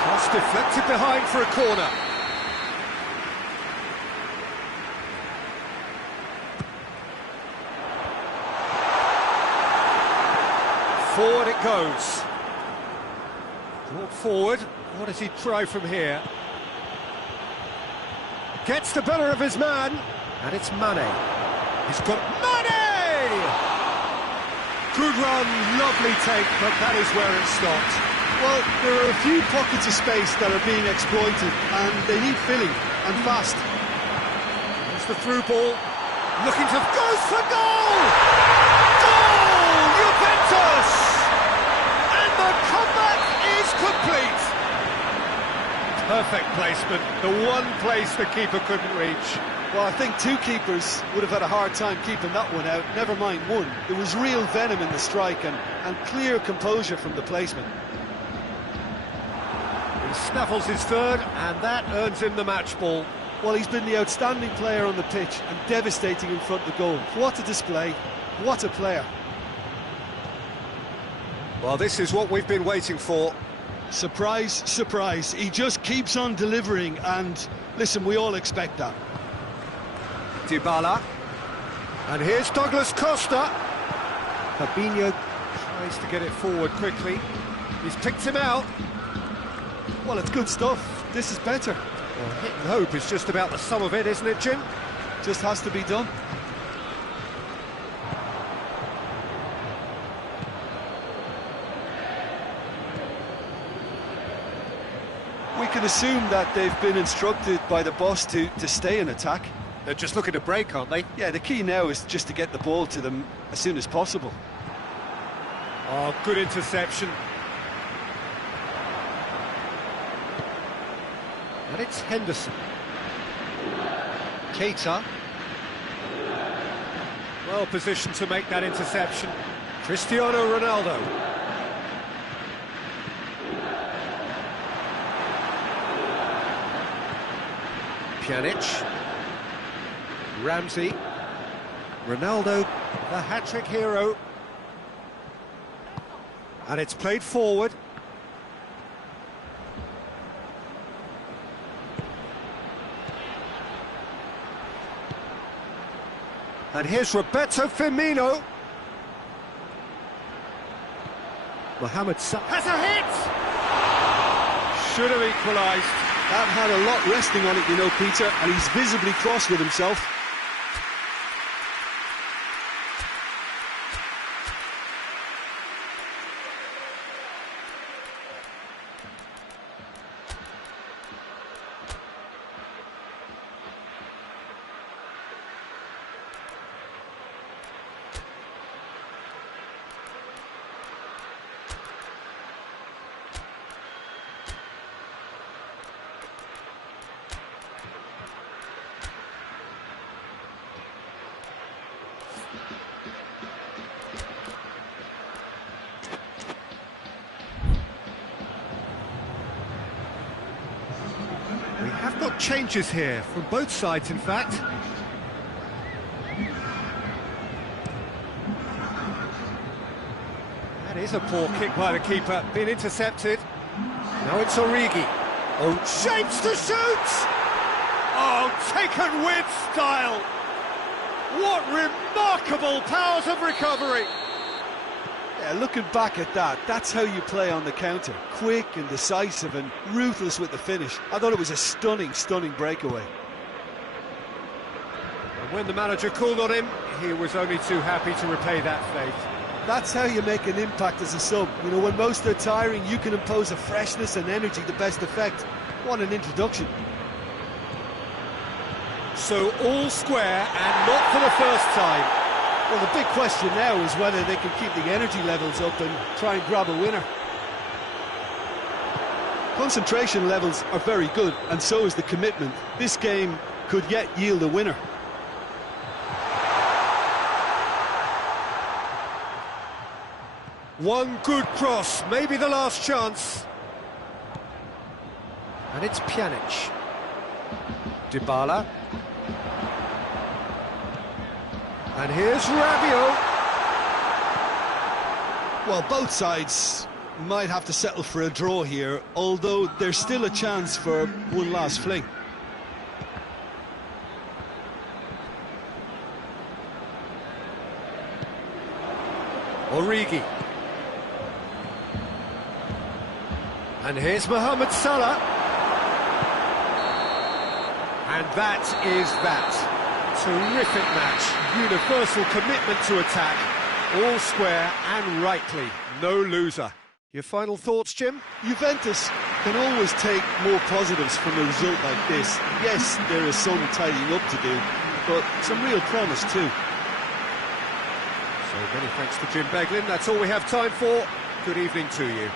Cross deflected behind for a corner. Forward it goes. Brought forward. What does he try from here? Gets the better of his man. And it's Mane. He's got Mane! Good run, lovely take, but that is where it stopped. Well, there are a few pockets of space that are being exploited, and they need filling, and fast. There's the through ball. Looking to... Goes for goal! Goal! Juventus! And the comeback is complete. Perfect placement. The one place the keeper couldn't reach. Well, I think two keepers would have had a hard time keeping that one out, never mind one. There was real venom in the strike and clear composure from the placement. He snaffles his third, and that earns him the match ball. Well, he's been the outstanding player on the pitch and devastating in front of the goal. What a display, what a player. Well, this is what we've been waiting for. Surprise, surprise. He just keeps on delivering, and listen, we all expect that. Dybala. And here's Douglas Costa. Fabinho tries to get it forward quickly. He's picked him out. Well, it's good stuff. This is better. Well, hit and hope is just about the sum of it, isn't it, Jim? Just has to be done. We can assume that they've been instructed by the boss to stay in attack. They're just looking to break, aren't they? Yeah, the key now is just to get the ball to them as soon as possible. Oh, good interception. And it's Henderson. Keita. Well positioned to make that interception. Cristiano Ronaldo. Pjanic. Ramsey. Ronaldo, the hat-trick hero. And it's played forward. And here's Roberto Firmino. Mohamed Salah Has a hit! Should have equalised. That had a lot resting on it, you know, Peter, and he's visibly cross with himself. We have got changes here, from both sides in fact. That is a poor kick by the keeper, been intercepted. Now it's Origi. Oh, shapes to shoot! Oh, taken with style! What remarkable powers of recovery! Yeah, looking back at that, that's how you play on the counter. Quick and decisive and ruthless with the finish. I thought it was a stunning, stunning breakaway. And when the manager called on him, he was only too happy to repay that faith. That's how you make an impact as a sub. You know, when most are tiring, you can impose a freshness and energy to best effect. What an introduction. So all square and not for the first time. Well, the big question now is whether they can keep the energy levels up and try and grab a winner. Concentration levels are very good, and so is the commitment. This game could yet yield a winner. One good cross, maybe the last chance. And it's Pjanic. Dybala. And here's Rabiot. Well, both sides might have to settle for a draw here, although there's still a chance for one last fling. Origi. And here's Mohamed Salah. And that is that. Terrific match. Universal commitment to attack. All square and rightly. No loser. Your final thoughts, Jim? Juventus can always take more positives from a result like this. Yes, there is some tidying up to do, but some real promise too. So many thanks to Jim Beglin. That's all we have time for. Good evening to you.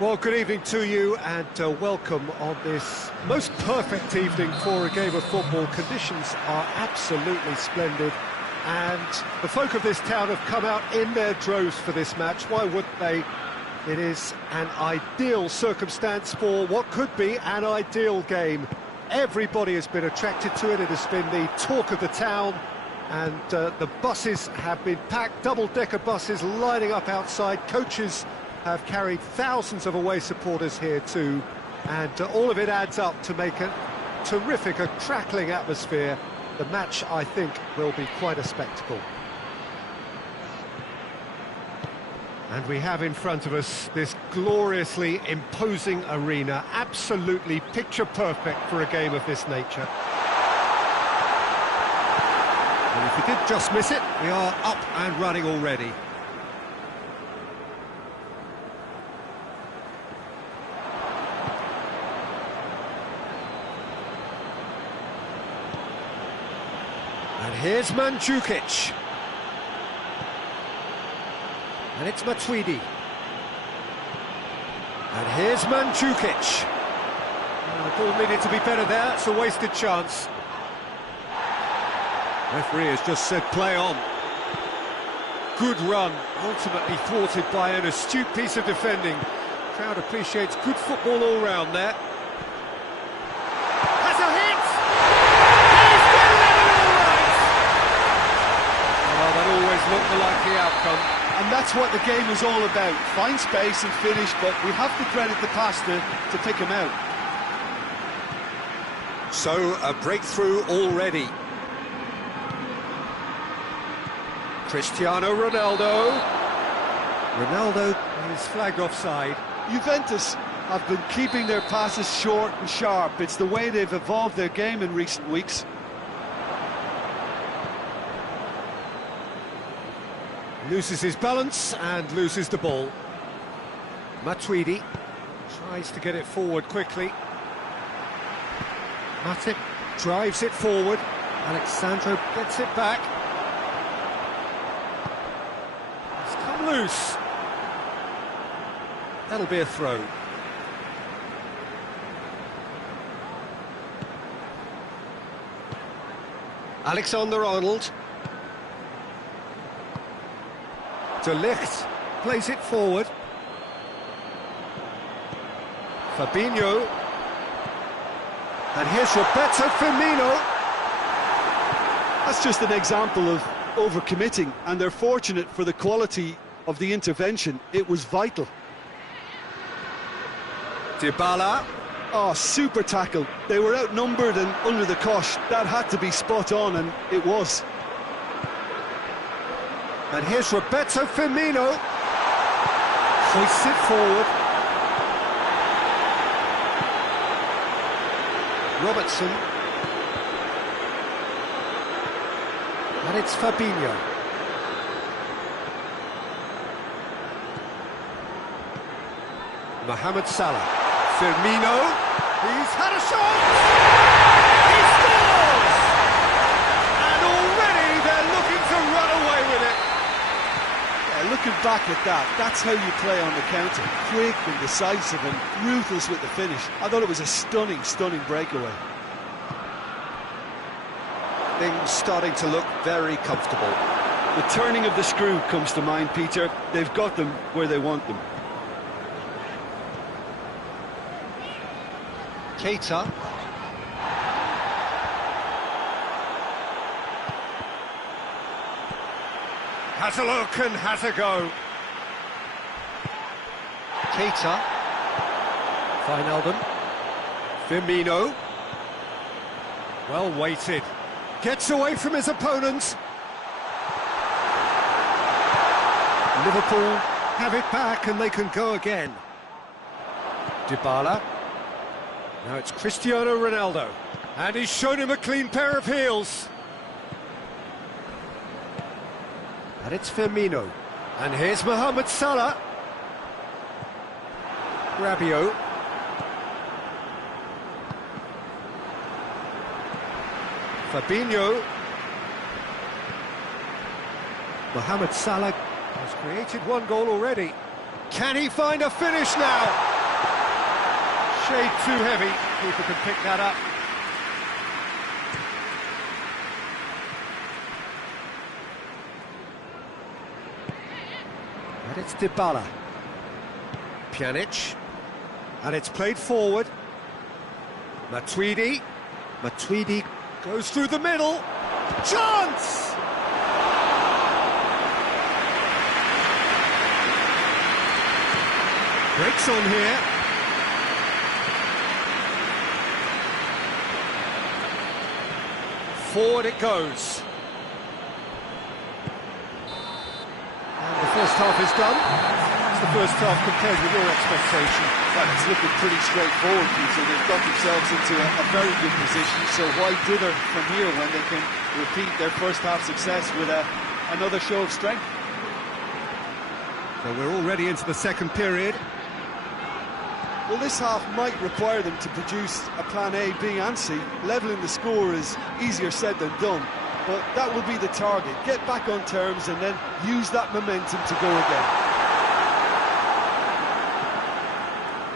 Well, good evening to you and welcome on this most perfect evening for a game of football. Conditions are absolutely splendid and the folk of this town have come out in their droves for this match. Why wouldn't they? It is an ideal circumstance for what could be an ideal game. Everybody has been attracted to it. It has been the talk of the town and the buses have been packed, double-decker buses lining up outside. Coaches have carried thousands of away supporters here too, and all of it adds up to make a terrific, a crackling atmosphere. The match, I think, will be quite a spectacle. And we have in front of us this gloriously imposing arena, absolutely picture perfect for a game of this nature. And if we did just miss it, we are up and running already. And here's Mandzukic. And it's Matuidi. And here's Mandzukic. The ball needed to be better there, it's a wasted chance. Referee has just said play on. Good run, ultimately thwarted by an astute piece of defending. Crowd appreciates good football all round there. Has a hit! He's got it all right! Well, that always looked the likely outcome. And that's what the game is all about. Find space and finish, but we have to credit the passer to pick him out. So, a breakthrough already. Cristiano Ronaldo. Ronaldo is flagged offside. Juventus have been keeping their passes short and sharp. It's the way they've evolved their game in recent weeks. Loses his balance and loses the ball. Matuidi tries to get it forward quickly. Matic drives it forward. Alexandro gets it back. It's come loose. That'll be a throw. Alexander-Arnold. De Ligt plays it forward. Fabinho. And here's Roberto Firmino. That's just an example of overcommitting, and they're fortunate for the quality of the intervention. It was vital. Dybala. Oh, super tackle. They were outnumbered and under the cosh. That had to be spot on, and it was. And here's Roberto Firmino. Hoists it forward. Robertson. And it's Fabinho. Mohamed Salah. Firmino. He's had a shot! He scores! And already they're looking to run away with it. Yeah, looking back at that, that's how you play on the counter. Quick and decisive and ruthless with the finish. I thought it was a stunning, stunning breakaway. Things starting to look very comfortable. The turning of the screw comes to mind, Peter. They've got them where they want them. Keita. Has a look and has a go. Keita. Wijnaldum. Firmino. Well weighted. Gets away from his opponents. Liverpool have it back and they can go again. Dybala. Now it's Cristiano Ronaldo. And he's shown him a clean pair of heels. And it's Firmino. And here's Mohamed Salah. Rabiot. Fabinho. Mohamed Salah has created one goal already. Can he find a finish now? shade too heavy. Keeper can pick that up. And it's Dybala. Pjanic. And it's played forward. Matuidi. Matuidi goes through the middle. Chance! Breaks on here. Forward it goes. And the first half is done. It's the first half compared with your expectation. Well, it's looking pretty straightforward, Peter. They've got themselves into a very good position, so why dither from here when they can repeat their first half success with another show of strength? So we're already into the second period. Well, this half might require them to produce a plan A, B and C. Levelling the score is easier said than done, but that will be the target. Get back on terms and then use that momentum to go again.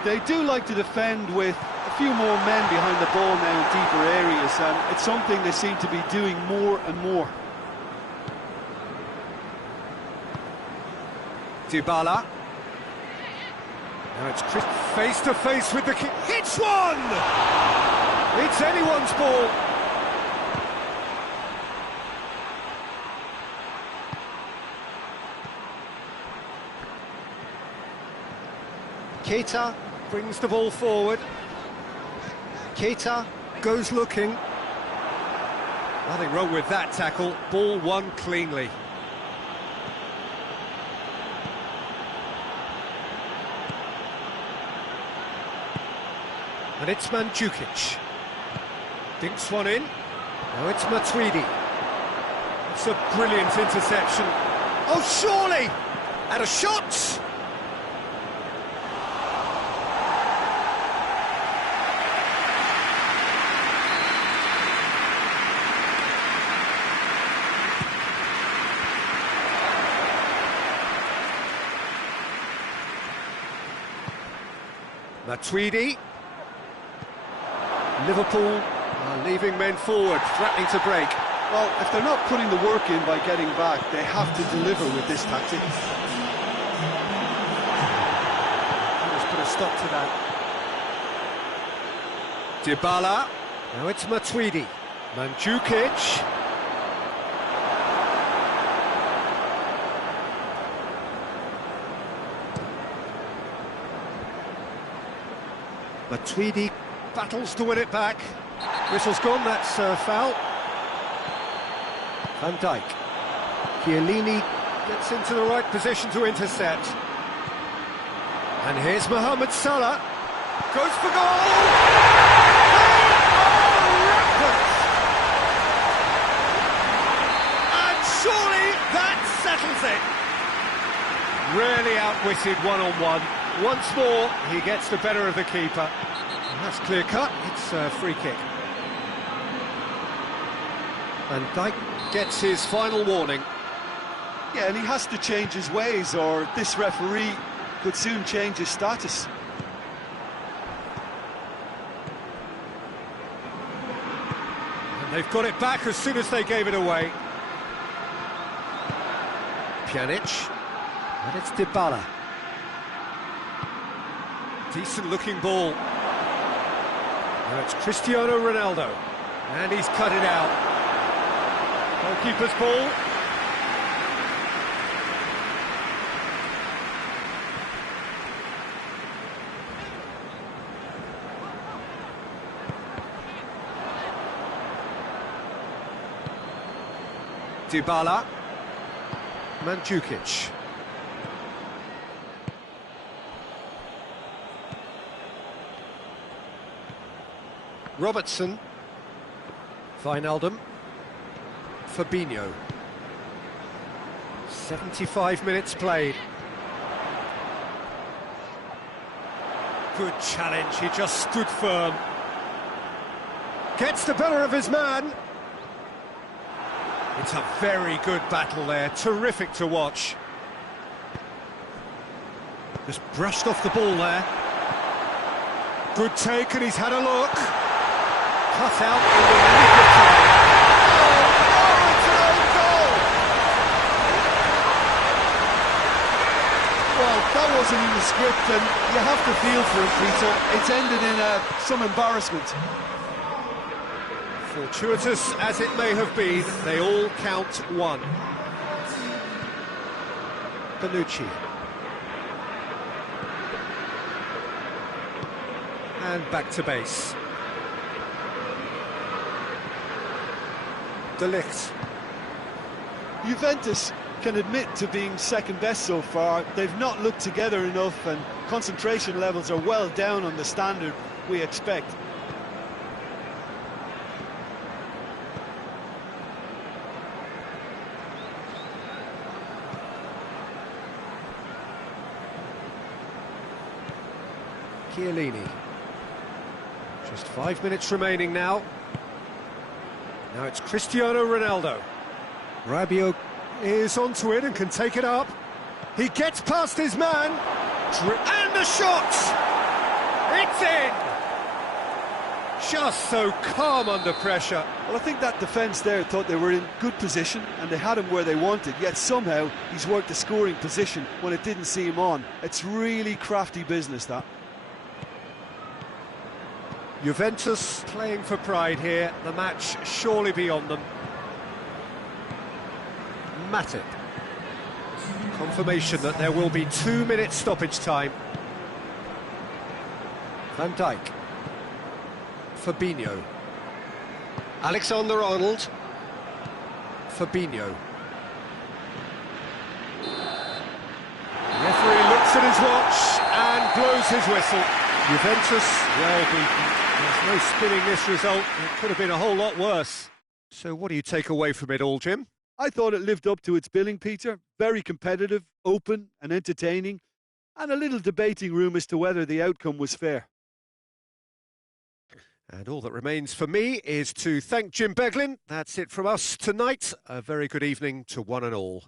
They do like to defend with a few more men behind the ball now in deeper areas, and it's something they seem to be doing more and more. Dybala. Now it's Chris face to face with the kick. Hits one! It's anyone's ball. Keita brings the ball forward. Keita goes looking. Nothing wrong with that tackle. Ball won cleanly. And it's Mandzukic. Dinks one in. Now it's Matuidi. It's a brilliant interception. Oh, surely! And a shot! Matuidi. Liverpool are leaving men forward, threatening to break. Well, if they're not putting the work in by getting back, they have to deliver with this tactic. Let's put a stop to that. Dybala. Now it's Matuidi. Mandzukic. Matuidi battles to win it back. Whistle's gone, that's foul. Van Dijk. Chiellini gets into the right position to intercept. And here's Mohamed Salah. Goes for goal! And surely that settles it. Really outwitted one-on-one. Once more, he gets the better of the keeper. And that's clear cut, it's a free kick. Van Dijk gets his final warning. Yeah, and he has to change his ways, or this referee could soon change his status. And they've got it back as soon as they gave it away. Pjanic. And it's Dybala. Decent looking ball. Now it's Cristiano Ronaldo. And he's cut it out. Goalkeeper's ball. Dybala. Mandzukic. Robertson. Wijnaldum. Fabinho. 75 minutes played. Good challenge, he just stood firm. Gets the better of his man. It's a very good battle there, terrific to watch. Just brushed off the ball there. Good take, and he's had a look. Cut out in the nick of time. Oh, it's an own goal! Well, that wasn't in the script, and you have to feel for him, Peter. It's ended in some embarrassment. Fortuitous as it may have been, they all count one. Bonucci. And back to base. De Ligt. Juventus can admit to being second best so far. They've not looked together enough, and concentration levels are well down on the standard we expect. Chiellini. Just 5 minutes remaining now. Now it's Cristiano Ronaldo. Rabiot is onto it and can take it up. He gets past his man. And the shot! It's in! Just so calm under pressure. Well, I think that defence there thought they were in good position and they had him where they wanted, yet somehow he's worked the scoring position when it didn't see him on. It's really crafty business, that. Juventus playing for pride here, the match surely beyond them. Matip. Confirmation that there will be 2 minutes stoppage time. Van Dijk. Fabinho. Alexander-Arnold. Fabinho. The referee looks at his watch and blows his whistle. Juventus well beaten. There's no spinning this result. It could have been a whole lot worse. So what do you take away from it all, Jim? I thought it lived up to its billing, Peter. Very competitive, open and entertaining, and a little debating room as to whether the outcome was fair. And all that remains for me is to thank Jim Beglin. That's it from us tonight. A very good evening to one and all.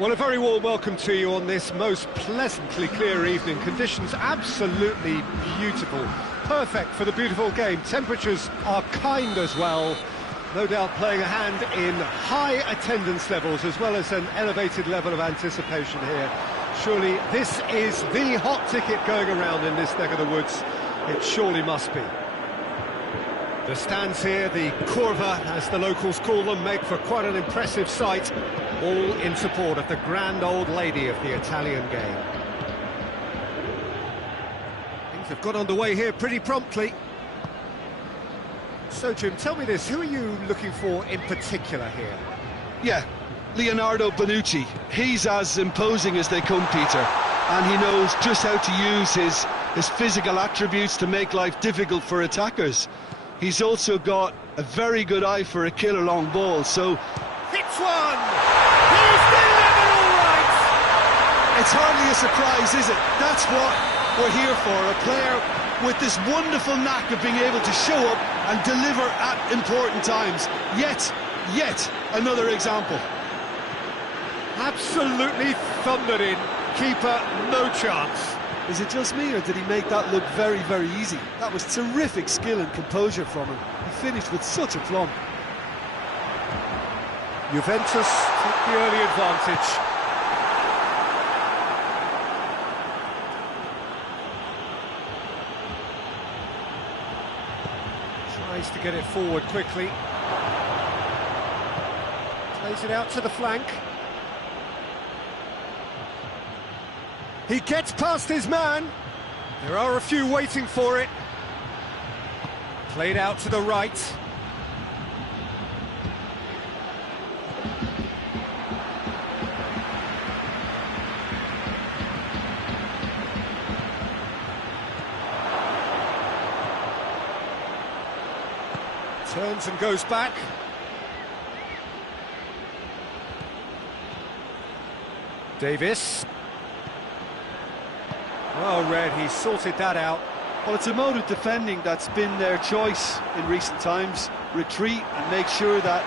Well, a very warm welcome to you on this most pleasantly clear evening. Conditions absolutely beautiful. Perfect for the beautiful game. Temperatures are kind as well. No doubt playing a hand in high attendance levels as well as an elevated level of anticipation here. Surely this is the hot ticket going around in this neck of the woods. It surely must be. The stands here, the curva, as the locals call them, make for quite an impressive sight, all in support of the grand old lady of the Italian game. Things have got underway here pretty promptly. So, Jim, tell me this, who are you looking for in particular here? Yeah, Leonardo Bonucci. He's as imposing as they come, Peter, and he knows just how to use his physical attributes to make life difficult for attackers. He's also got a very good eye for a killer long ball, so... Hits one! He's delivered all right! It's hardly a surprise, is it? That's what we're here for, a player with this wonderful knack of being able to show up and deliver at important times. Yet another example. Absolutely thundered in. Keeper, no chance. Is it just me, or did he make that look very, very easy? That was terrific skill and composure from him. He finished with such aplomb. Juventus took the early advantage. Tries to get it forward quickly. Plays it out to the flank. He gets past his man. There are a few waiting for it. Played out to the right. Turns and goes back. Davis. Well read, he sorted that out. Well, it's a mode of defending that's been their choice in recent times. Retreat and make sure that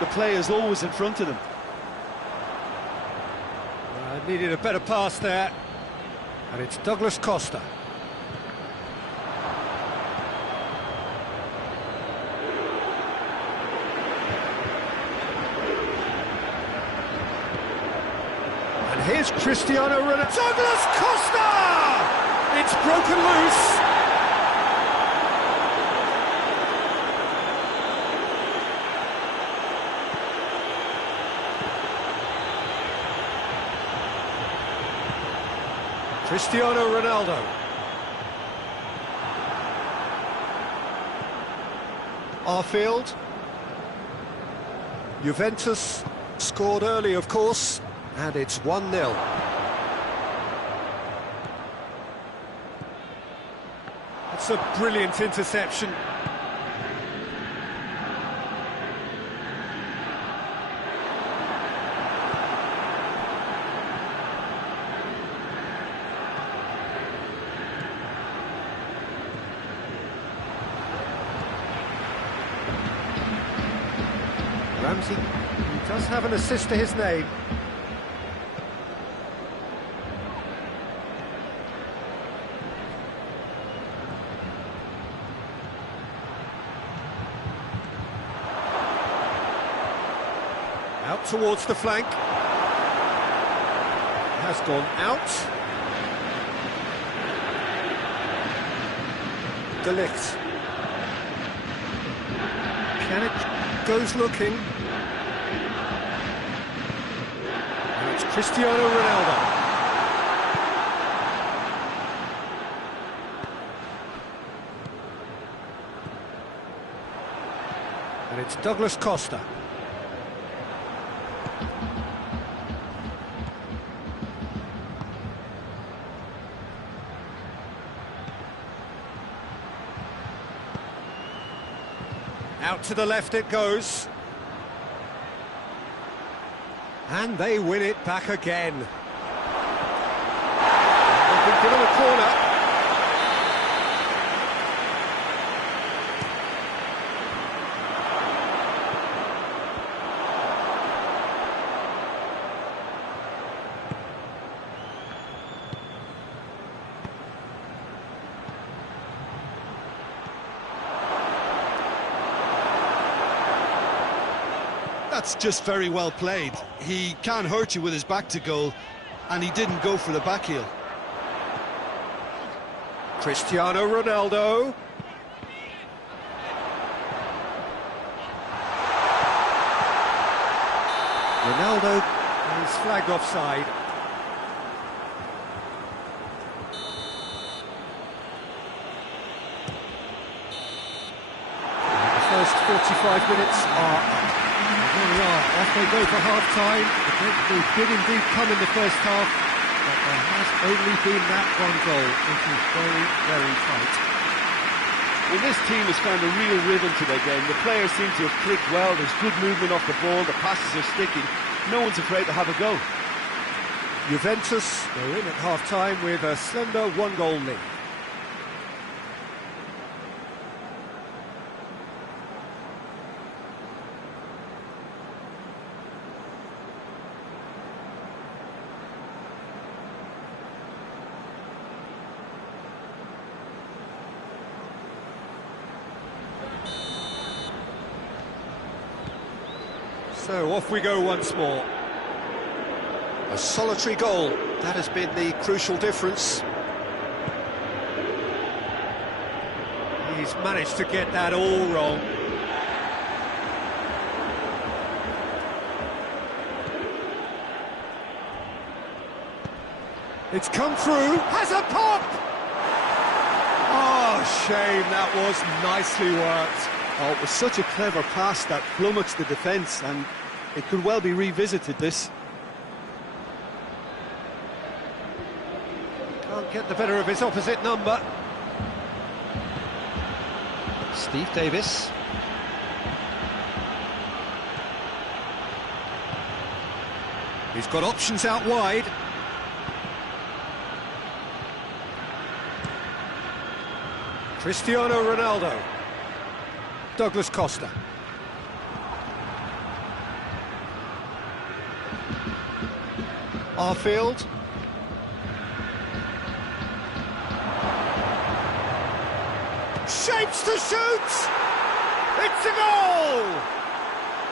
the play is always in front of them. Needed a better pass there. And it's Douglas Costa. And here's Cristiano Ronaldo. Douglas Costa! It's broken loose. Cristiano Ronaldo. Arfield. Juventus scored early, of course, and it's 1-0. That's a brilliant interception. Ramsey, he does have an assist to his name. Out towards the flank. Has gone out. De Ligt. Pjanic goes looking. And it's Cristiano Ronaldo. And it's Douglas Costa. Out to the left it goes. And they win it back again. They've been given a corner. that's just very well played. He can't hurt you with his back to goal, and he didn't go for the back heel. Cristiano Ronaldo. Ronaldo is flagged offside. The first 45 minutes are up. There we are, off they go for half-time. The breakthrough did indeed come in the first half, but there has only been that one goal, which is very, very tight. Well, this team has found a real rhythm to their game. The players seem to have clicked well. There's good movement off the ball. The passes are sticking. No one's afraid to have a go. Juventus are in at half-time with a slender one-goal lead. So off we go once more. A solitary goal, that has been the crucial difference. He's managed to get that all wrong. It's come through, has a pop! Oh, shame, that was nicely worked. Oh, it was such a clever pass that flummoxed the defence, and it could well be revisited, this. Can't get the better of his opposite number. Steve Davis. He's got options out wide. Cristiano Ronaldo. Douglas Costa. Arfield. Shapes to shoot! It's a goal!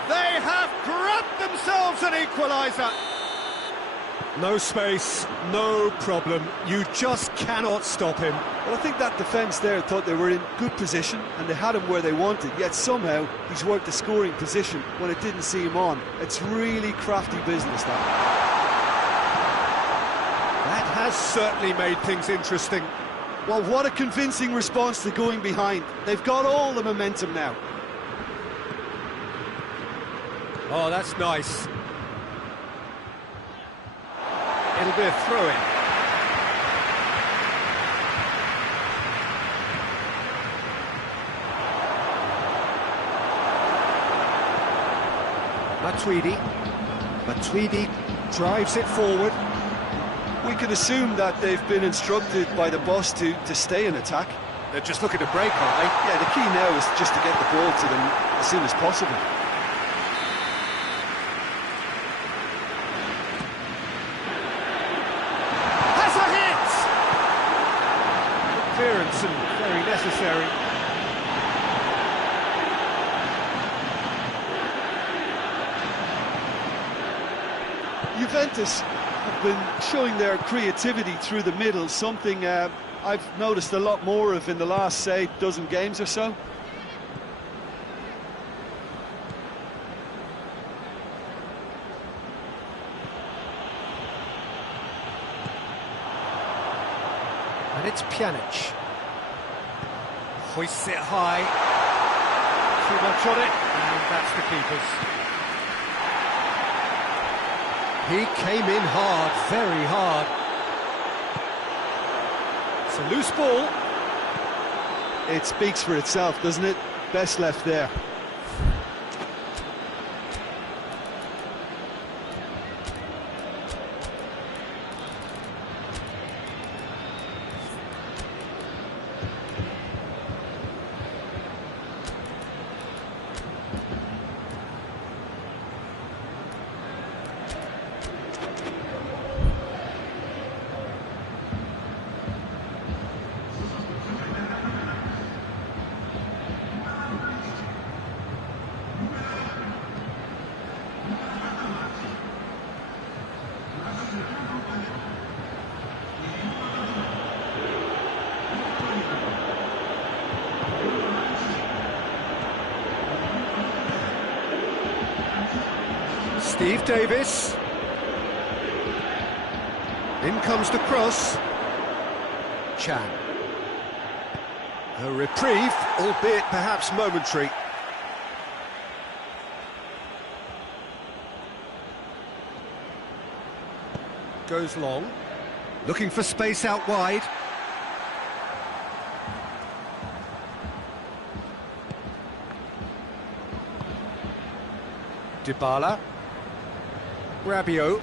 They have grabbed themselves an equaliser. No space, no problem. You just cannot stop him. Well, I think that defence there thought they were in good position and they had him where they wanted, yet somehow he's worked the scoring position when it didn't see him on. It's really crafty business, that. That has certainly made things interesting. Well, what a convincing response to going behind. They've got all the momentum now. Oh, that's nice. It'll be a throw-in. Matuidi drives it forward. We can assume that they've been instructed by the boss to stay in attack. They're just looking to break, aren't they? Yeah, the key now is just to get the ball to them as soon as possible. Has a hit! Good clearance and very necessary. Juventus have been showing their creativity through the middle, something I've noticed a lot more of in the last, say, dozen games or so. And it's Pjanic. Hoists it high. Too much on it, and that's the keeper's. He came in hard, very hard. It's a loose ball. It speaks for itself, doesn't it? Best left there. Steve Davis. In comes the cross. Chan. A reprieve, albeit perhaps momentary. Goes long. Looking for space out wide. Dybala. Rabiot.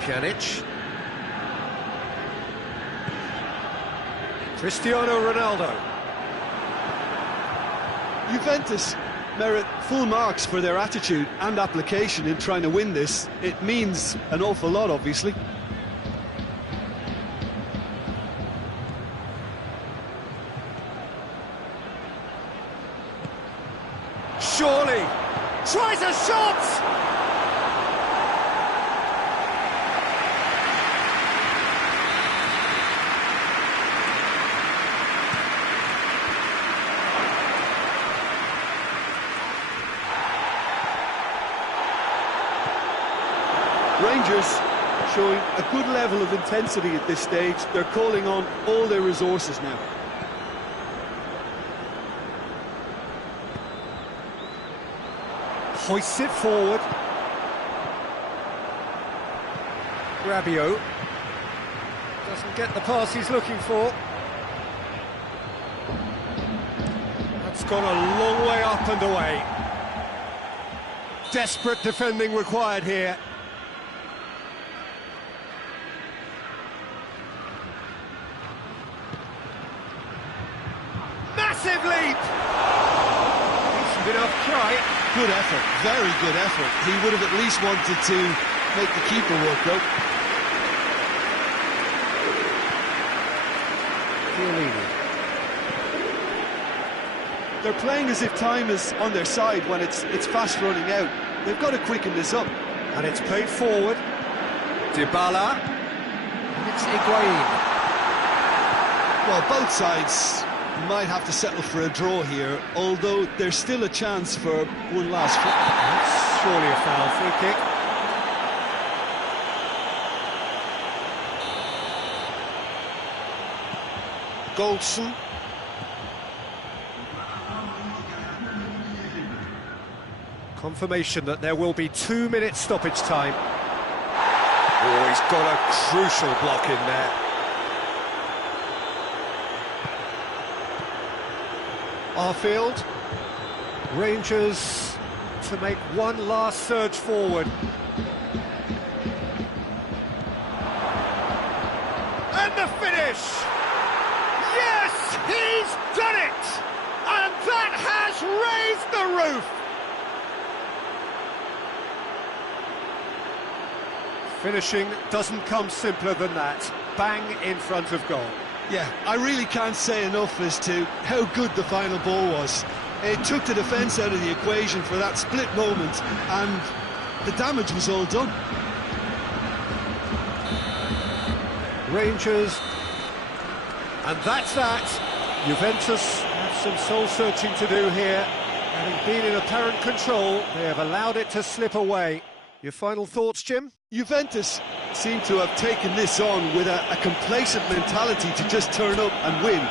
Pjanic. Cristiano Ronaldo. Juventus merit full marks for their attitude and application in trying to win this. It means an awful lot, obviously. Surely tries a shot. Rangers showing a good level of intensity at this stage. They're calling on all their resources now. Hoists it forward. Rabiot doesn't get the pass he's looking for. That's gone a long way up and away. Desperate defending required here. Massive leap! Decent enough try. Good effort, very good effort. He would have at least wanted to make the keeper work, though. They're playing as if time is on their side when it's fast running out. They've got to quicken this up. And it's played forward. Dybala. And it's Higuain. Well, both sides might have to settle for a draw here, although there's still a chance for one last flip. That's surely a foul. Free kick. Goldson. Confirmation that there will be 2 minutes stoppage time. Oh, he's got a crucial block in there. Arfield. Rangers to make one last surge forward. And the finish! Yes, he's done it! And that has raised the roof! Finishing doesn't come simpler than that. Bang in front of goal. Yeah, I really can't say enough as to how good the final ball was. It took the defence out of the equation for that split moment, and the damage was all done. Rangers, and that's that. Juventus have some soul-searching to do here. Having been in apparent control, they have allowed it to slip away. Your final thoughts, Jim? Juventus seem to have taken this on with a complacent mentality to just turn up and win.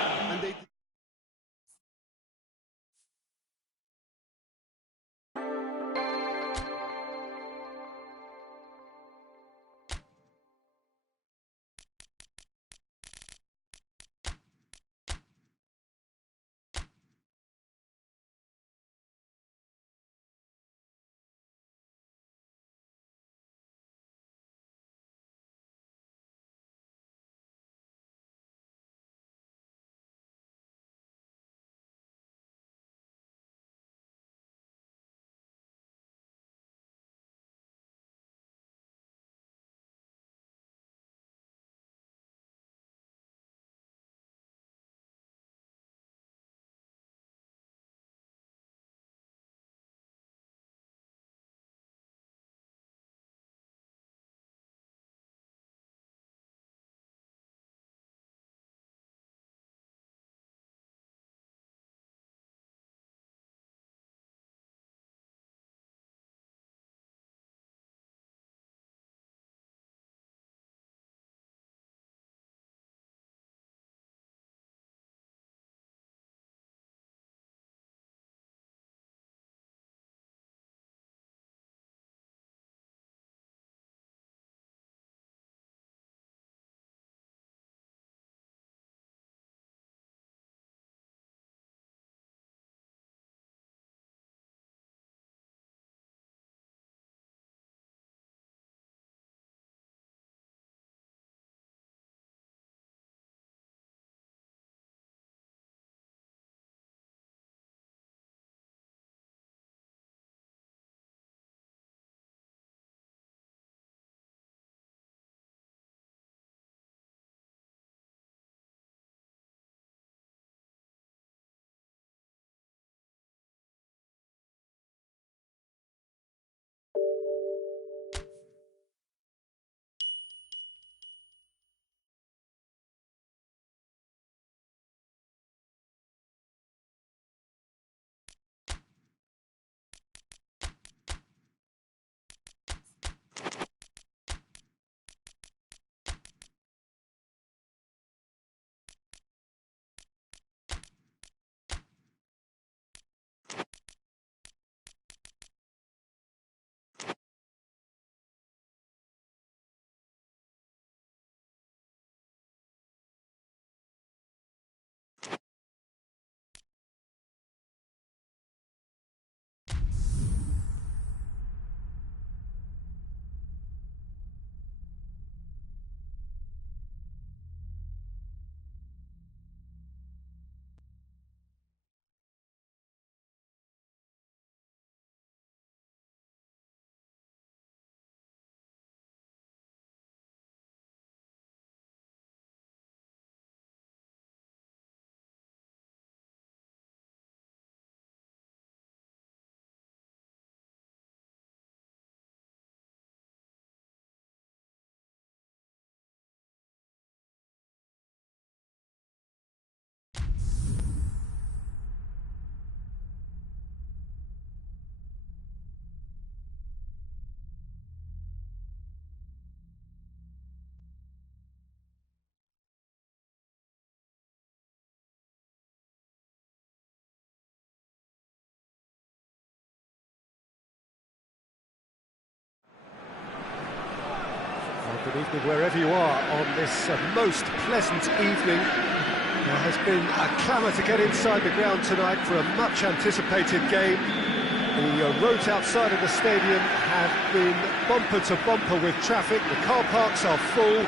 Good evening wherever you are on this most pleasant evening. There has been a clamour to get inside the ground tonight for a much anticipated game. The roads outside of the stadium have been bumper to bumper with traffic. The car parks are full.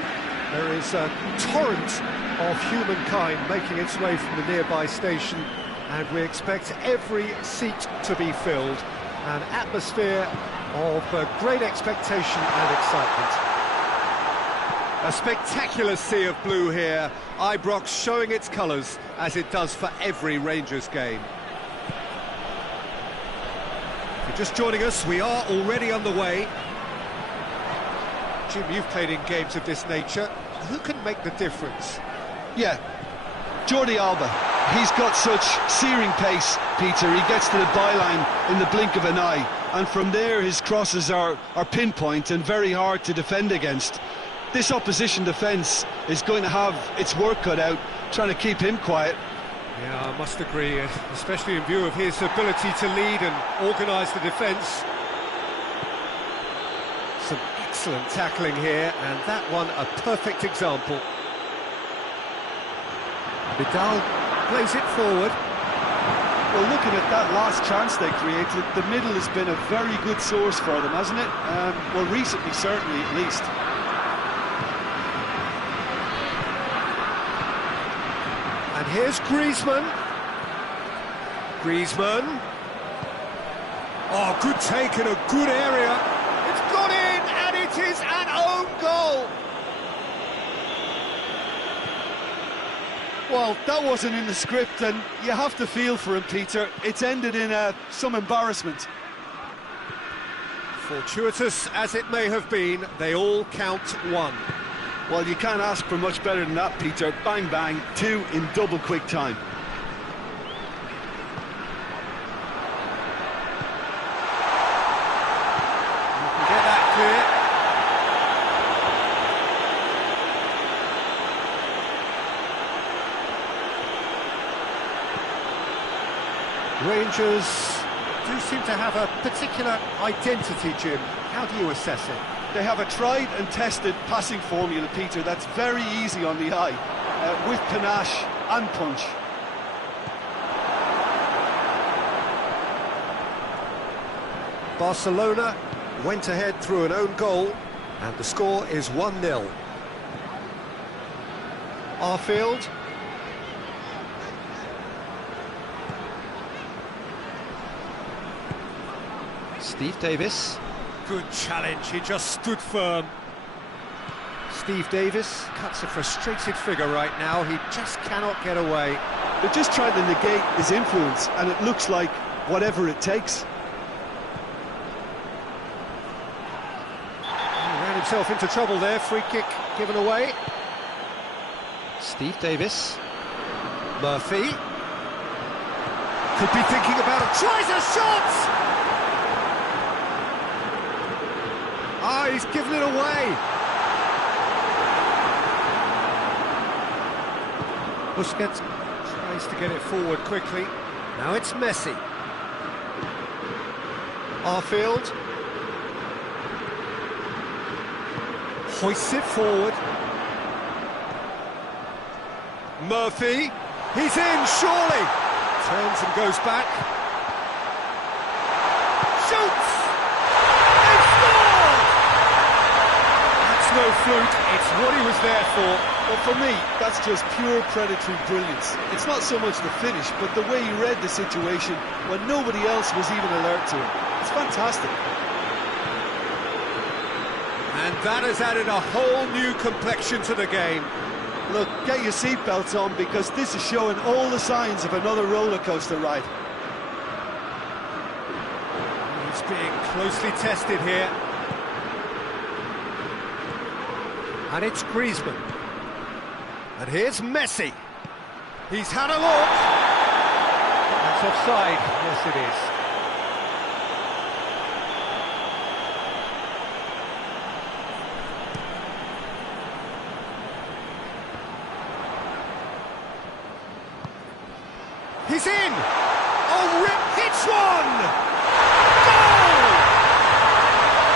There is a torrent of humankind making its way from the nearby station, and we expect every seat to be filled. An atmosphere of great expectation and excitement. A spectacular sea of blue here, Ibrox showing its colours as it does for every Rangers game. If you're just joining us, we are already underway. Jim, you've played in games of this nature. Who can make the difference? Yeah, Jordi Alba. He's got such searing pace, Peter. He gets to the byline in the blink of an eye, and from there his crosses are pinpoint and very hard to defend against. This opposition defence is going to have its work cut out, trying to keep him quiet. Yeah, I must agree, especially in view of his ability to lead and organise the defence. Some excellent tackling here, and that one a perfect example. Vidal plays it forward. Well, looking at that last chance they created, the middle has been a very good source for them, hasn't it? Well, recently, certainly, at least. And here's Griezmann. Griezmann. Oh, good take in a good area. It's gone in, and it is an own goal. Well, that wasn't in the script, and you have to feel for him, Peter. It's ended in some embarrassment. Fortuitous as it may have been, they all count one. Well, you can't ask for much better than that, Peter. Bang, bang, two in double quick time. You can get that clear. Rangers do seem to have a particular identity, Jim. How do you assess it? They have a tried and tested passing formula, Peter, that's very easy on the eye, with panache and punch. Barcelona went ahead through an own goal, and the score is 1-0. Arfield. Steve Davis. Good challenge, he just stood firm. Steve Davis cuts a frustrated figure right now. He just cannot get away. They're just trying to negate his influence, and it looks like whatever it takes. He ran himself into trouble there. Free kick given away. Steve Davis. Murphy. Could be thinking about it. Tries a shot! Ah, he's given it away. Busquets tries to get it forward quickly. Now it's Messi. Arfield. Hoists it forward. Murphy. He's in, surely. Turns and goes back. Shoots! No fluke, it's what he was there for. Well, for me, that's just pure predatory brilliance. It's not so much the finish, but the way he read the situation when nobody else was even alert to it. It's fantastic. And that has added a whole new complexion to the game. Look, get your seatbelts on, because this is showing all the signs of another roller coaster ride. He's being closely tested here. And it's Griezmann. And here's Messi. He's had a look. That's offside. Yes, it is. He's in! Oh, Rip hits one! Goal!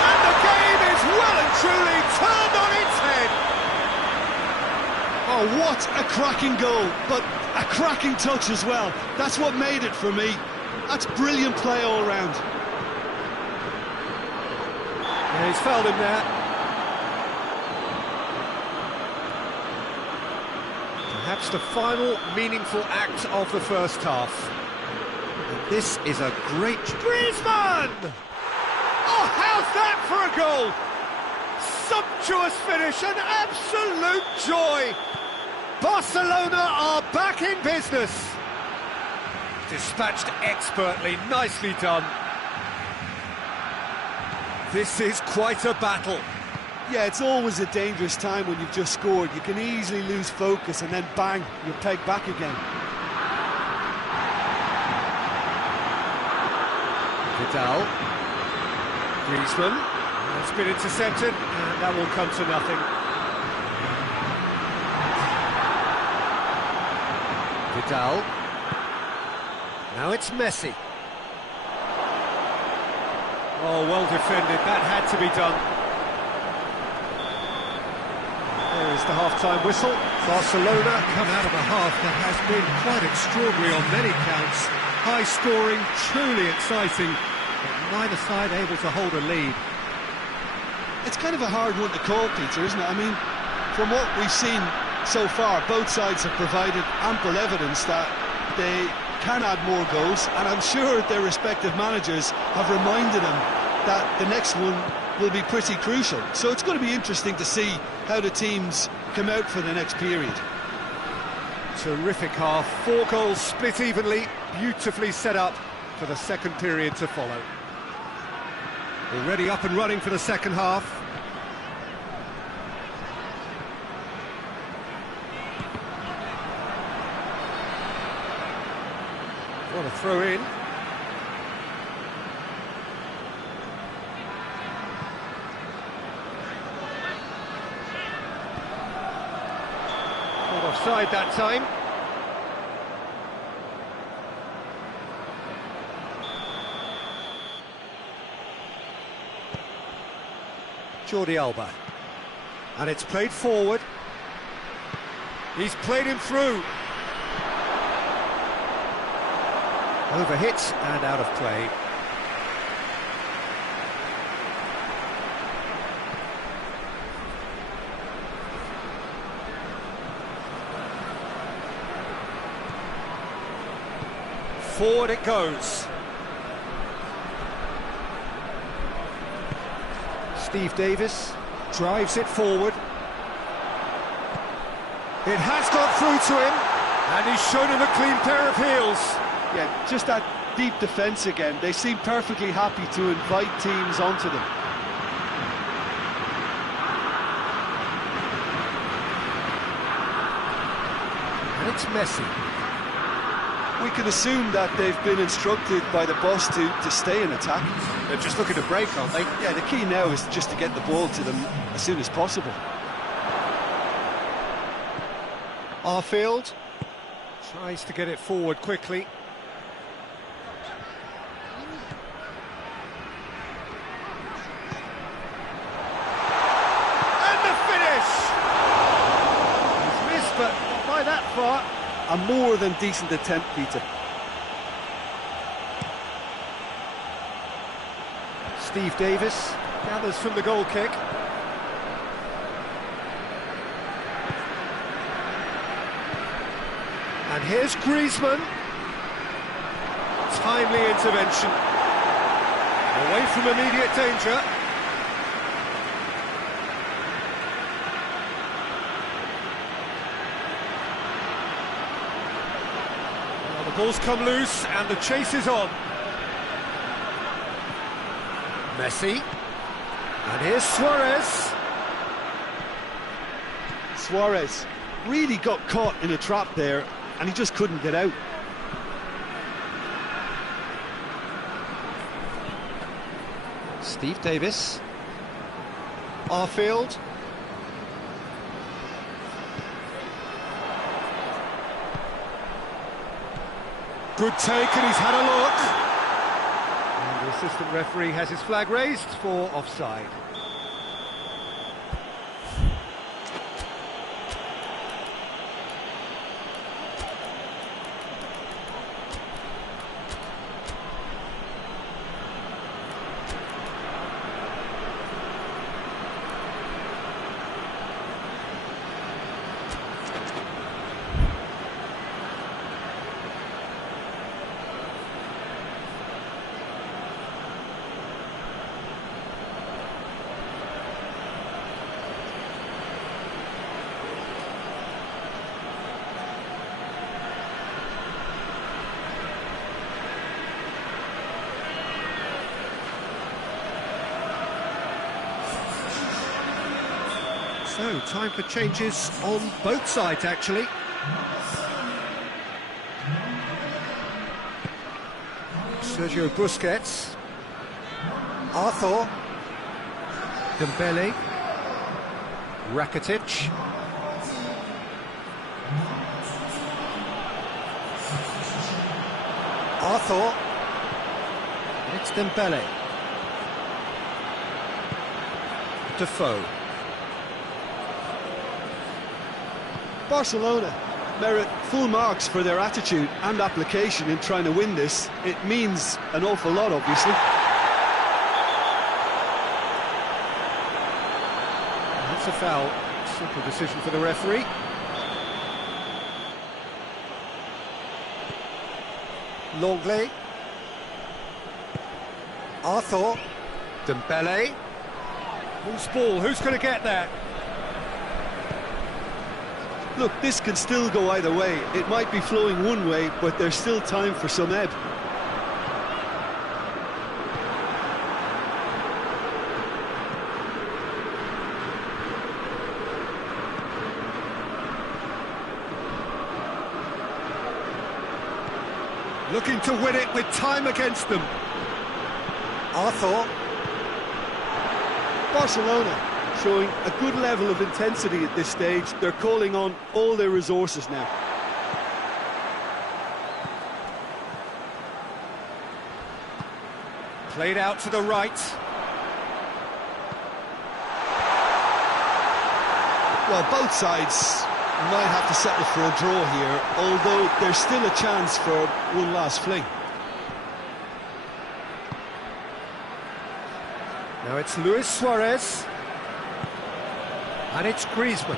And the game is well and truly turned on its head! Oh, what a cracking goal, but a cracking touch as well. That's what made it for me. That's brilliant play all round. Yeah, he's fouled him there. Perhaps the final meaningful act of the first half. And this is a great... Griezmann! Oh, how's that for a goal? Sumptuous finish, an absolute joy. Barcelona are back in business. Dispatched expertly, nicely done. This is quite a battle. Yeah, it's always a dangerous time when you've just scored. You can easily lose focus and then bang, you're pegged back again. Vidal. Griezmann. It's been intercepted, and that will come to nothing. Vidal. Now it's Messi. Oh, well defended. That had to be done. There is the half-time whistle. Barcelona come out of a half that has been quite extraordinary on many counts. High scoring, truly exciting, but neither side able to hold a lead. It's kind of a hard one to call, Peter, isn't it? I mean, from what we've seen so far, both sides have provided ample evidence that they can add more goals, and I'm sure their respective managers have reminded them that the next one will be pretty crucial. So it's going to be interesting to see how the teams come out for the next period. Terrific half. 4 goals split evenly, beautifully set up for the second period to follow. Already up and running for the second half. What a throw in. Not offside that time. Jordi Alba. And it's played forward. He's played him through. Overhit and out of play. Forward it goes. Steve Davis drives it forward. It has got through to him, and he's shown him a clean pair of heels. Yeah, just that deep defence again. They seem perfectly happy to invite teams onto them. And it's Messi. We can assume that they've been instructed by the boss to stay in attack. They're just looking to break, aren't they? Yeah, the key now is just to get the ball to them as soon as possible. Arfield tries to get it forward quickly. And the finish! He's missed, but not by that far. A more than decent attempt, Peter. Steve Davis gathers from the goal kick. And here's Griezmann. Timely intervention. Away from immediate danger. Well, the ball's come loose and the chase is on. Messi. And here's Suarez. Suarez really got caught in a trap there, and he just couldn't get out. Steve Davis. Arfield. Good take, and he's had a look. And the assistant referee has his flag raised for offside. So, time for changes on both sides, actually. Sergio Busquets. Arthur. Dembele. Rakitic. Arthur. It's Dembele. Defoe. Barcelona merit full marks for their attitude and application in trying to win this. It means an awful lot, obviously. That's a foul. Simple decision for the referee. Longley. Arthur. Dembele. Who's ball? Who's going to get there? Look, this can still go either way. It might be flowing one way, but there's still time for some ebb. Looking to win it with time against them. Arthur. Barcelona showing a good level of intensity at this stage. They're calling on all their resources now. Played out to the right. Well, both sides might have to settle for a draw here, although there's still a chance for one last fling. Now it's Luis Suarez. And it's Griezmann,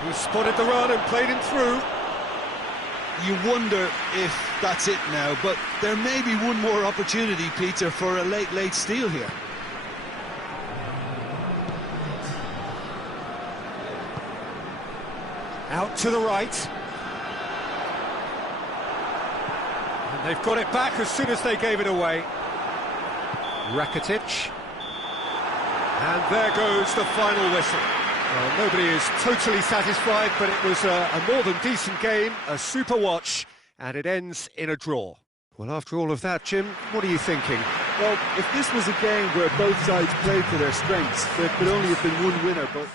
who spotted the run and played him through. You wonder if that's it now, but there may be one more opportunity, Peter, for a late steal here. Out to the right. And they've got it back as soon as they gave it away. Rakitic. And there goes the final whistle. Well, nobody is totally satisfied, but it was a more than decent game, a super watch, and it ends in a draw. Well, after all of that, Jim, what are you thinking? Well, if this was a game where both sides played to their strengths, there could only have been one winner, but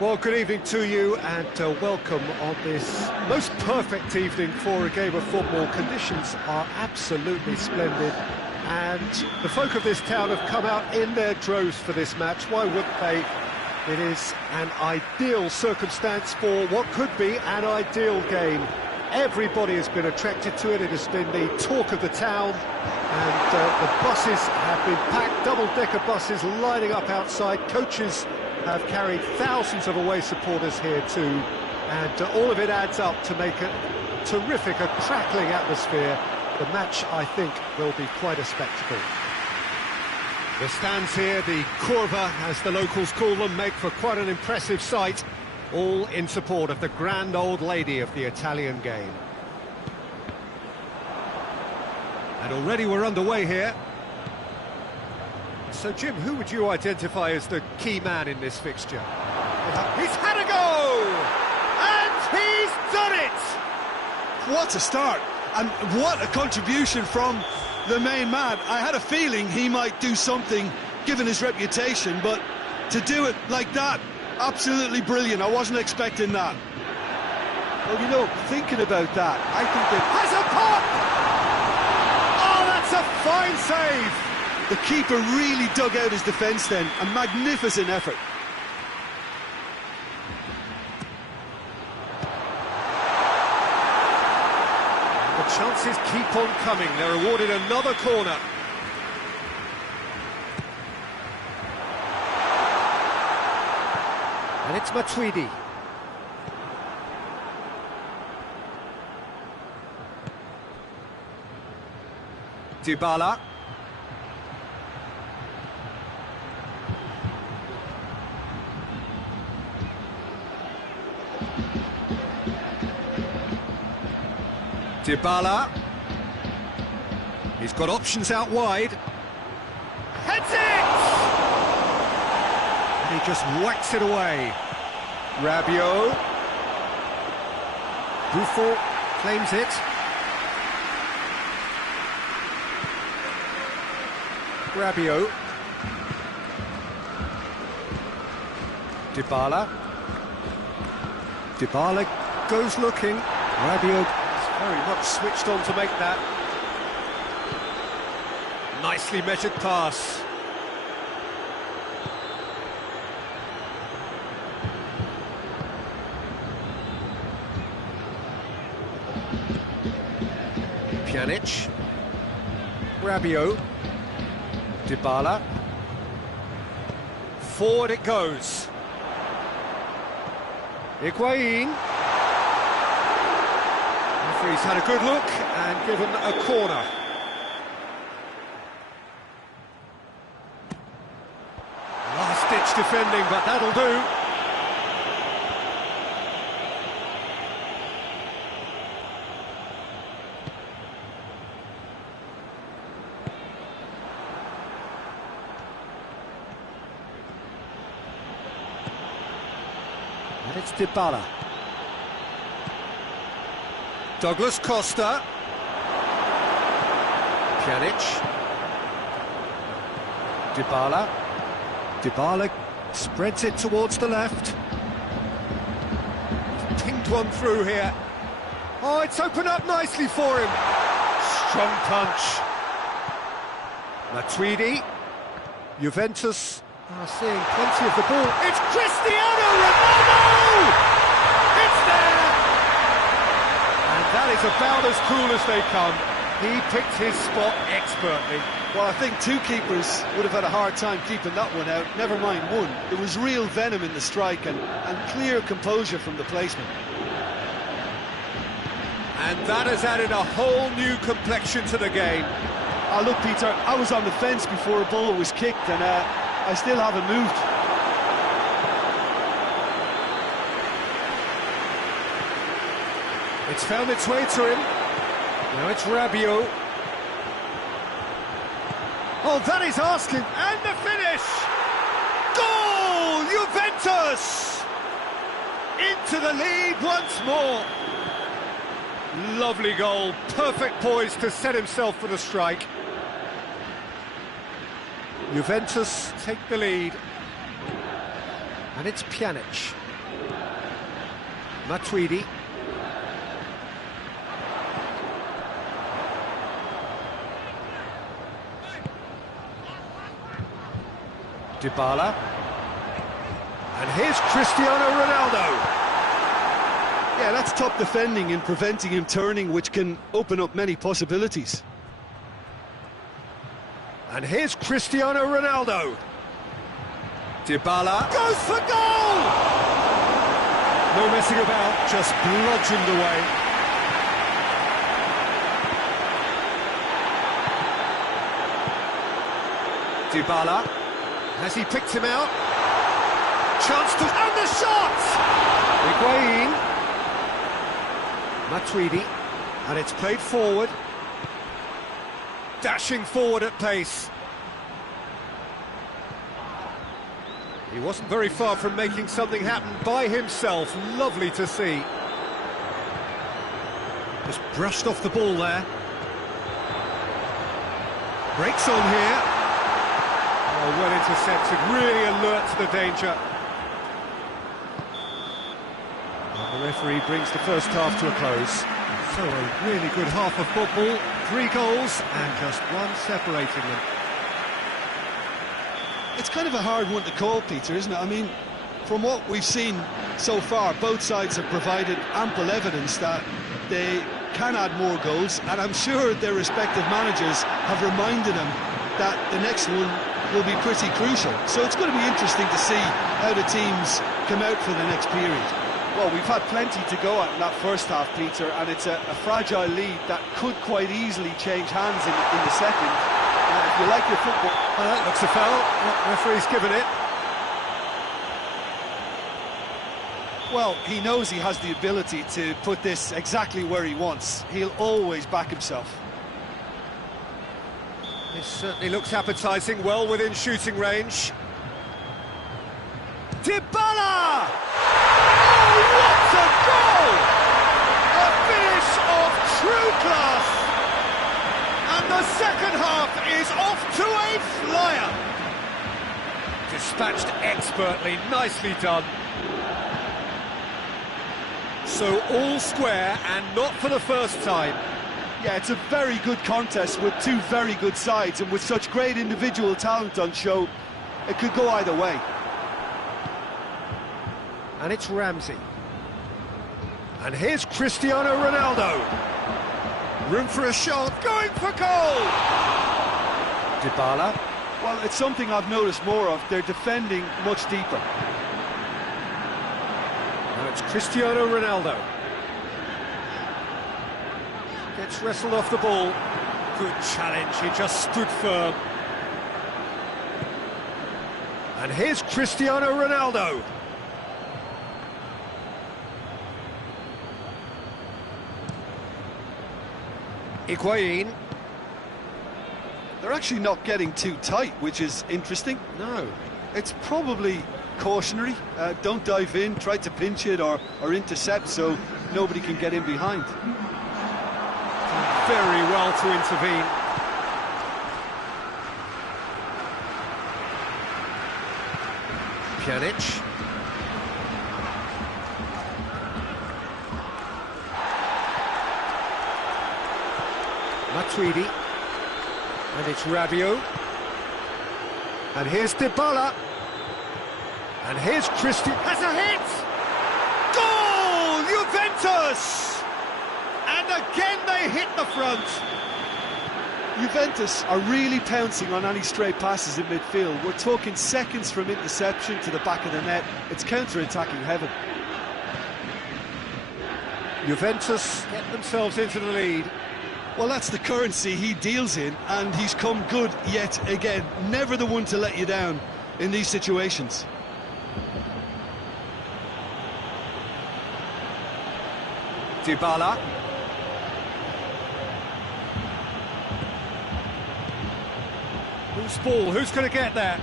Well, good evening to you and welcome on this most perfect evening for a game of football. Conditions are absolutely splendid and the folk of this town have come out in their droves for this match. Why wouldn't they? It is an ideal circumstance for what could be an ideal game. Everybody has been attracted to it. It has been the talk of the town and the buses have been packed, double-decker buses lining up outside. Coaches have carried thousands of away supporters here too, and all of it adds up to make a terrific, a crackling atmosphere. The match, I think, will be quite a spectacle. The stands here, the curva, as the locals call them, make for quite an impressive sight, all in support of the grand old lady of the Italian game. And already we're underway here. So, Jim, who would you identify as the key man in this fixture? He's had a go! And he's done it! What a start! And what a contribution from the main man. I had a feeling he might do something, given his reputation, but to do it like that, absolutely brilliant. I wasn't expecting that. Well, you know, thinking about that, I think that... Has a pop! Oh, that's a fine save! The keeper really dug out his defence then. A magnificent effort. The chances keep on coming. They're awarded another corner. And it's Matuidi. Dybala. Dybala. He's got options out wide. Heads it! And he just whacks it away. Rabiot. Buffon claims it. Rabiot. Dybala. Dybala goes looking. Rabiot very much switched on to make that. Nicely measured pass. Pjanic. Rabiot. Dybala. Forward it goes. Higuain. Referee's had a good look and given a corner. Last-ditch defending, but that'll do. And it's Dybala. Douglas Costa. Pjanic. Dybala. Dybala spreads it towards the left. He's pinged one through here. Oh, it's opened up nicely for him. Strong punch. Matuidi. Juventus are seeing plenty of the ball. It's Cristiano Ronaldo! It's there! And that is about as cool as they come. He picked his spot expertly. Well, I think two keepers would have had a hard time keeping that one out, never mind one. There was real venom in the strike and clear composure from the placement. And that has added a whole new complexion to the game. Oh, look, Peter, I was on the fence before a ball was kicked and I still haven't moved. It's found its way to him. Now it's Rabiot. Oh, that is asking. And the finish! Goal! Juventus! Into the lead once more. Lovely goal. Perfect poise to set himself for the strike. Juventus take the lead. And it's Pjanic. Matuidi. Dybala. And here's Cristiano Ronaldo. Yeah, that's top defending and preventing him turning, which can open up many possibilities. And here's Cristiano Ronaldo. Dybala goes for goal! No messing about, just bludgeoned away. Dybala. Has he picked him out? Chance to... and the shot! Higuain. Matuidi. And it's played forward. Dashing forward at pace. He wasn't very far from making something happen by himself. Lovely to see. Just brushed off the ball there. Breaks on here. Oh, well intercepted, really alert to the danger. And the referee brings the first half to a close. So a really good half of football, 3 goals and just one separating them. It's kind of a hard one to call, Peter, isn't it? I mean, from what we've seen so far, both sides have provided ample evidence that they can add more goals, and I'm sure their respective managers have reminded them that the next one will be pretty crucial. So it's going to be interesting to see how the teams come out for the next period. Well, we've had plenty to go at in that first half, Peter, and it's a fragile lead that could quite easily change hands in the second. If you like your football... That looks a foul. Referee's given it. Well, he knows he has the ability to put this exactly where he wants. He'll always back himself. This certainly looks appetising, well within shooting range. Dybala! Oh, what a goal! A finish of true class! And the second half is off to a flyer. Dispatched expertly, nicely done. So all square, and not for the first time. Yeah, it's a very good contest with two very good sides, and with such great individual talent on show, it could go either way. And it's Ramsey. And here's Cristiano Ronaldo. Room for a shot, going for goal! Dybala. Well, it's something I've noticed more of. They're defending much deeper. Now it's Cristiano Ronaldo. Gets wrestled off the ball. Good challenge, he just stood firm. And here's Cristiano Ronaldo. Higuain. They're actually not getting too tight, which is interesting. No. It's probably cautionary. Don't dive in, try to pinch it or intercept so nobody can get in behind. Very well to intervene. Pjanic. Matuidi. And it's Rabiot. And here's Dybala. And here's Christian. Has a hit! Goal! Juventus! And again they hit the front. Juventus are really pouncing on any stray passes in midfield. We're talking seconds from interception to the back of the net. It's counter-attacking heaven. Juventus get themselves into the lead. Well, that's the currency he deals in, and he's come good yet again. Never the one to let you down in these situations. Dybala. Who's ball? Who's going to get there?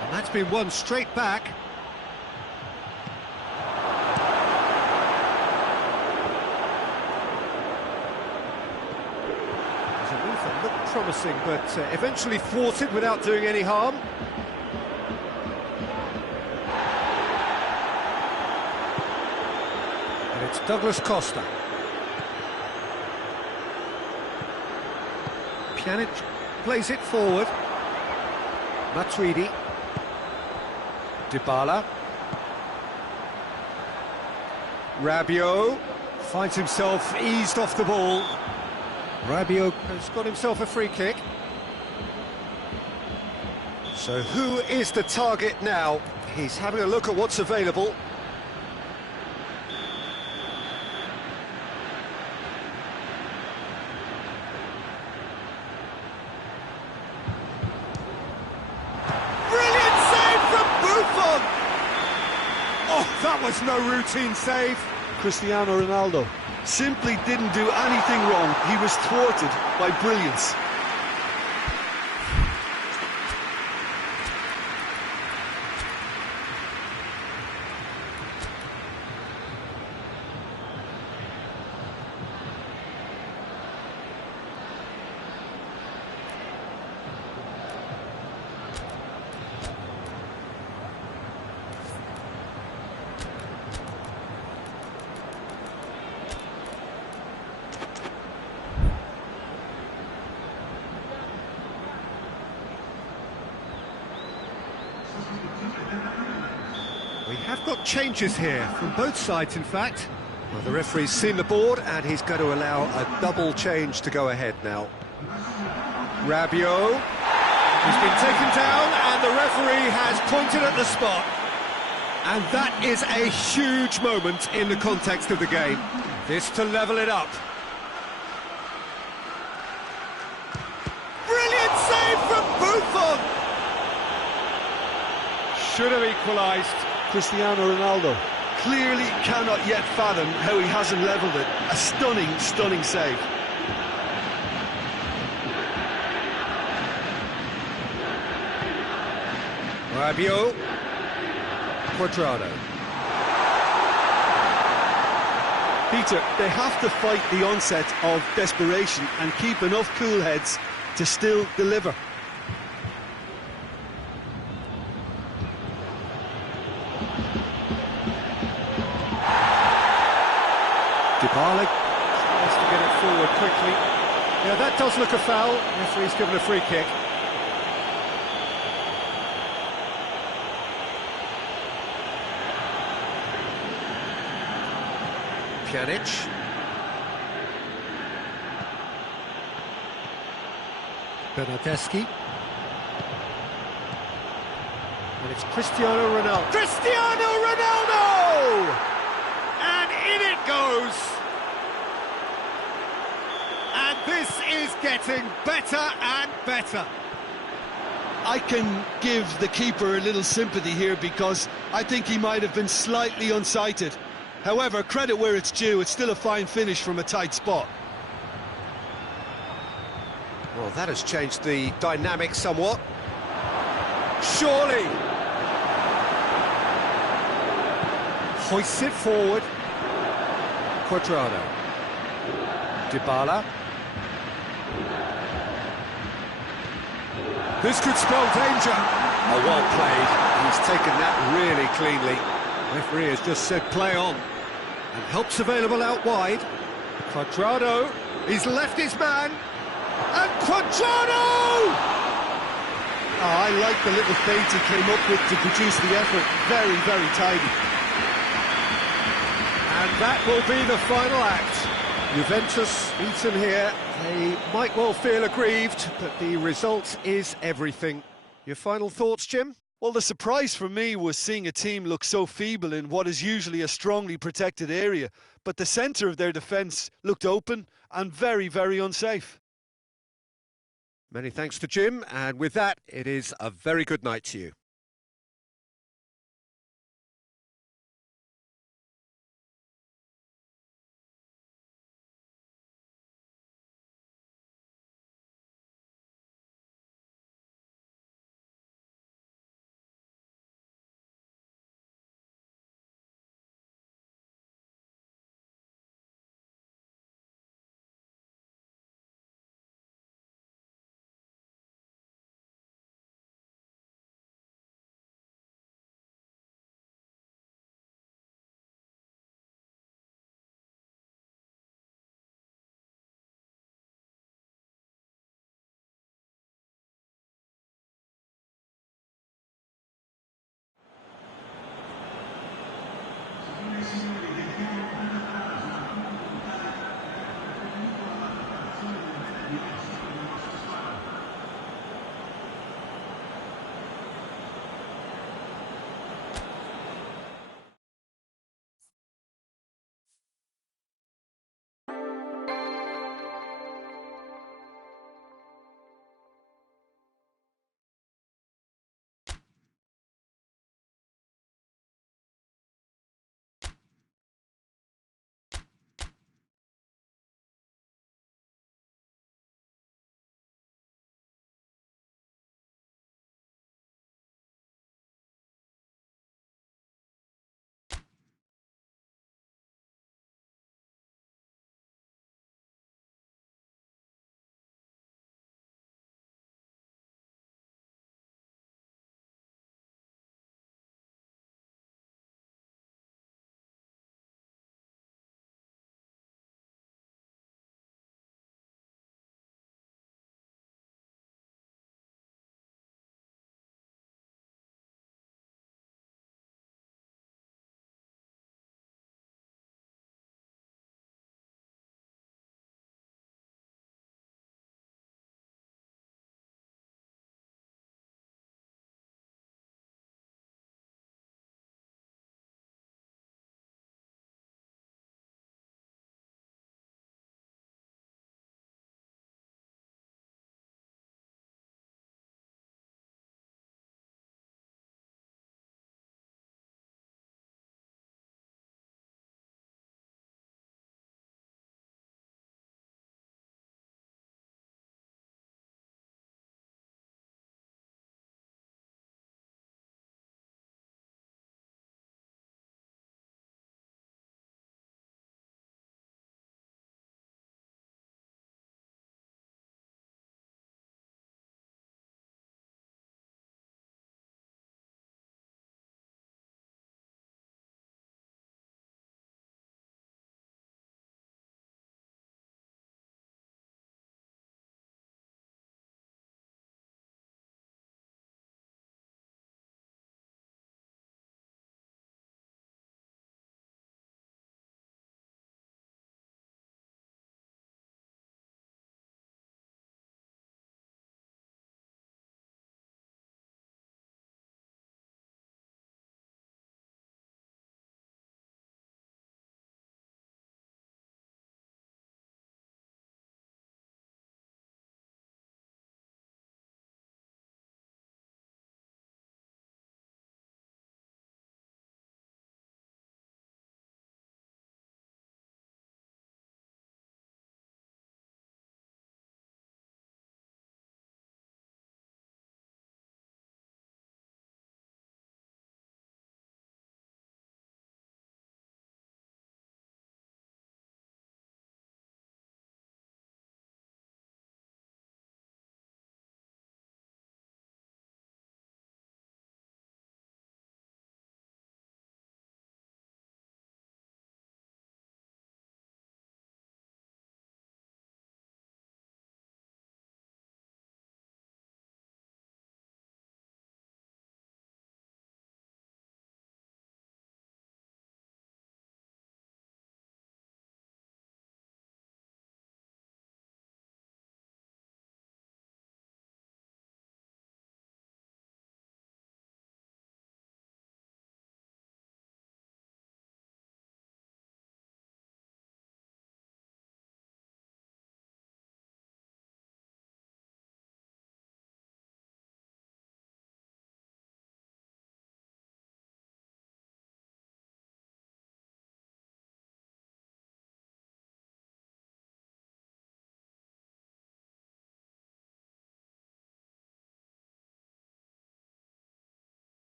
And that's been won straight back. There's a move that looked promising, but eventually thwarted without doing any harm. Douglas Costa. Pjanic plays it forward. Matuidi. Dybala. Rabiot finds himself eased off the ball. Rabiot has got himself a free kick. So who is the target now? He's having a look at what's available. Brilliant save from Buffon! Oh, that was no routine save. Cristiano Ronaldo simply didn't do anything wrong. He was thwarted by brilliance. We have got changes here from both sides, in fact. Well, the referee's seen the board and he's going to allow a double change to go ahead now. Rabiot, he's been taken down and the referee has pointed at the spot. And that is a huge moment in the context of the game. This to level it up. Brilliant save from Buffon! Should have equalised. Cristiano Ronaldo clearly cannot yet fathom how he hasn't levelled it. A stunning, stunning save. Rabiot. Cuadrado. Peter, they have to fight the onset of desperation and keep enough cool heads to still deliver. Dybala tries to get it forward quickly. Yeah, that does look a foul. Referee's given a free kick. Pjanic. Bernardeschi. And it's Cristiano Ronaldo. Cristiano Ronaldo! And in it goes! And this is getting better and better. I can give the keeper a little sympathy here because I think he might have been slightly unsighted. However, credit where it's due, it's still a fine finish from a tight spot. Well, that has changed the dynamic somewhat. Surely! Hoists it forward. Cuadrado. Dybala. This could spell danger. Oh, well played. He's taken that really cleanly. Referee has just said play on. And help's available out wide. Cuadrado. He's left his man. And Cuadrado! Oh, I like the little feint he came up with to produce the effort. Very, very tidy. And that will be the final act. Juventus beaten here. They might well feel aggrieved, but the result is everything. Your final thoughts, Jim? Well, the surprise for me was seeing a team look so feeble in what is usually a strongly protected area. But the centre of their defence looked open and very, very unsafe. Many thanks to Jim, and with that, it is a very good night to you.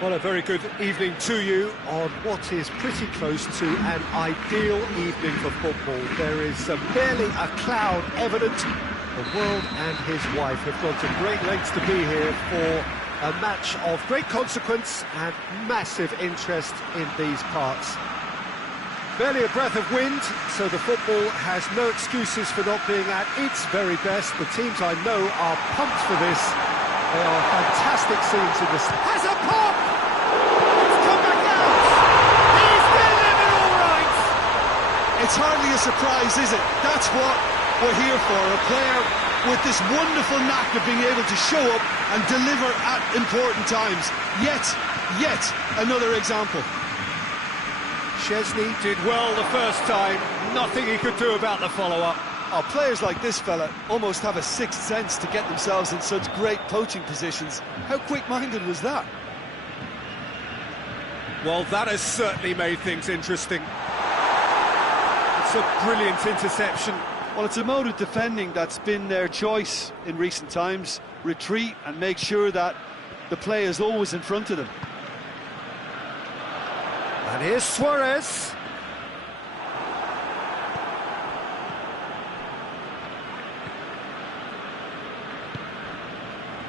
Well, a very good evening to you on what is pretty close to an ideal evening for football. There is barely a cloud evident. The world and his wife have gone to great lengths to be here for a match of great consequence and massive interest in these parts. Barely a breath of wind, so the football has no excuses for not being at its very best. The teams I know are pumped for this. They are fantastic scenes in this. Has a pop! It's come back out! He's delivered all right! It's hardly a surprise, is it? That's what we're here for, a player with this wonderful knack of being able to show up and deliver at important times. Yet another example. Chesney did well the first time, nothing he could do about the follow-up. Oh, players like this fella almost have a sixth sense to get themselves in such great poaching positions. How quick-minded was that? Well, that has certainly made things interesting. It's a brilliant interception. Well, it's a mode of defending that's been their choice in recent times. Retreat and make sure that the play is always in front of them. And here's Suarez.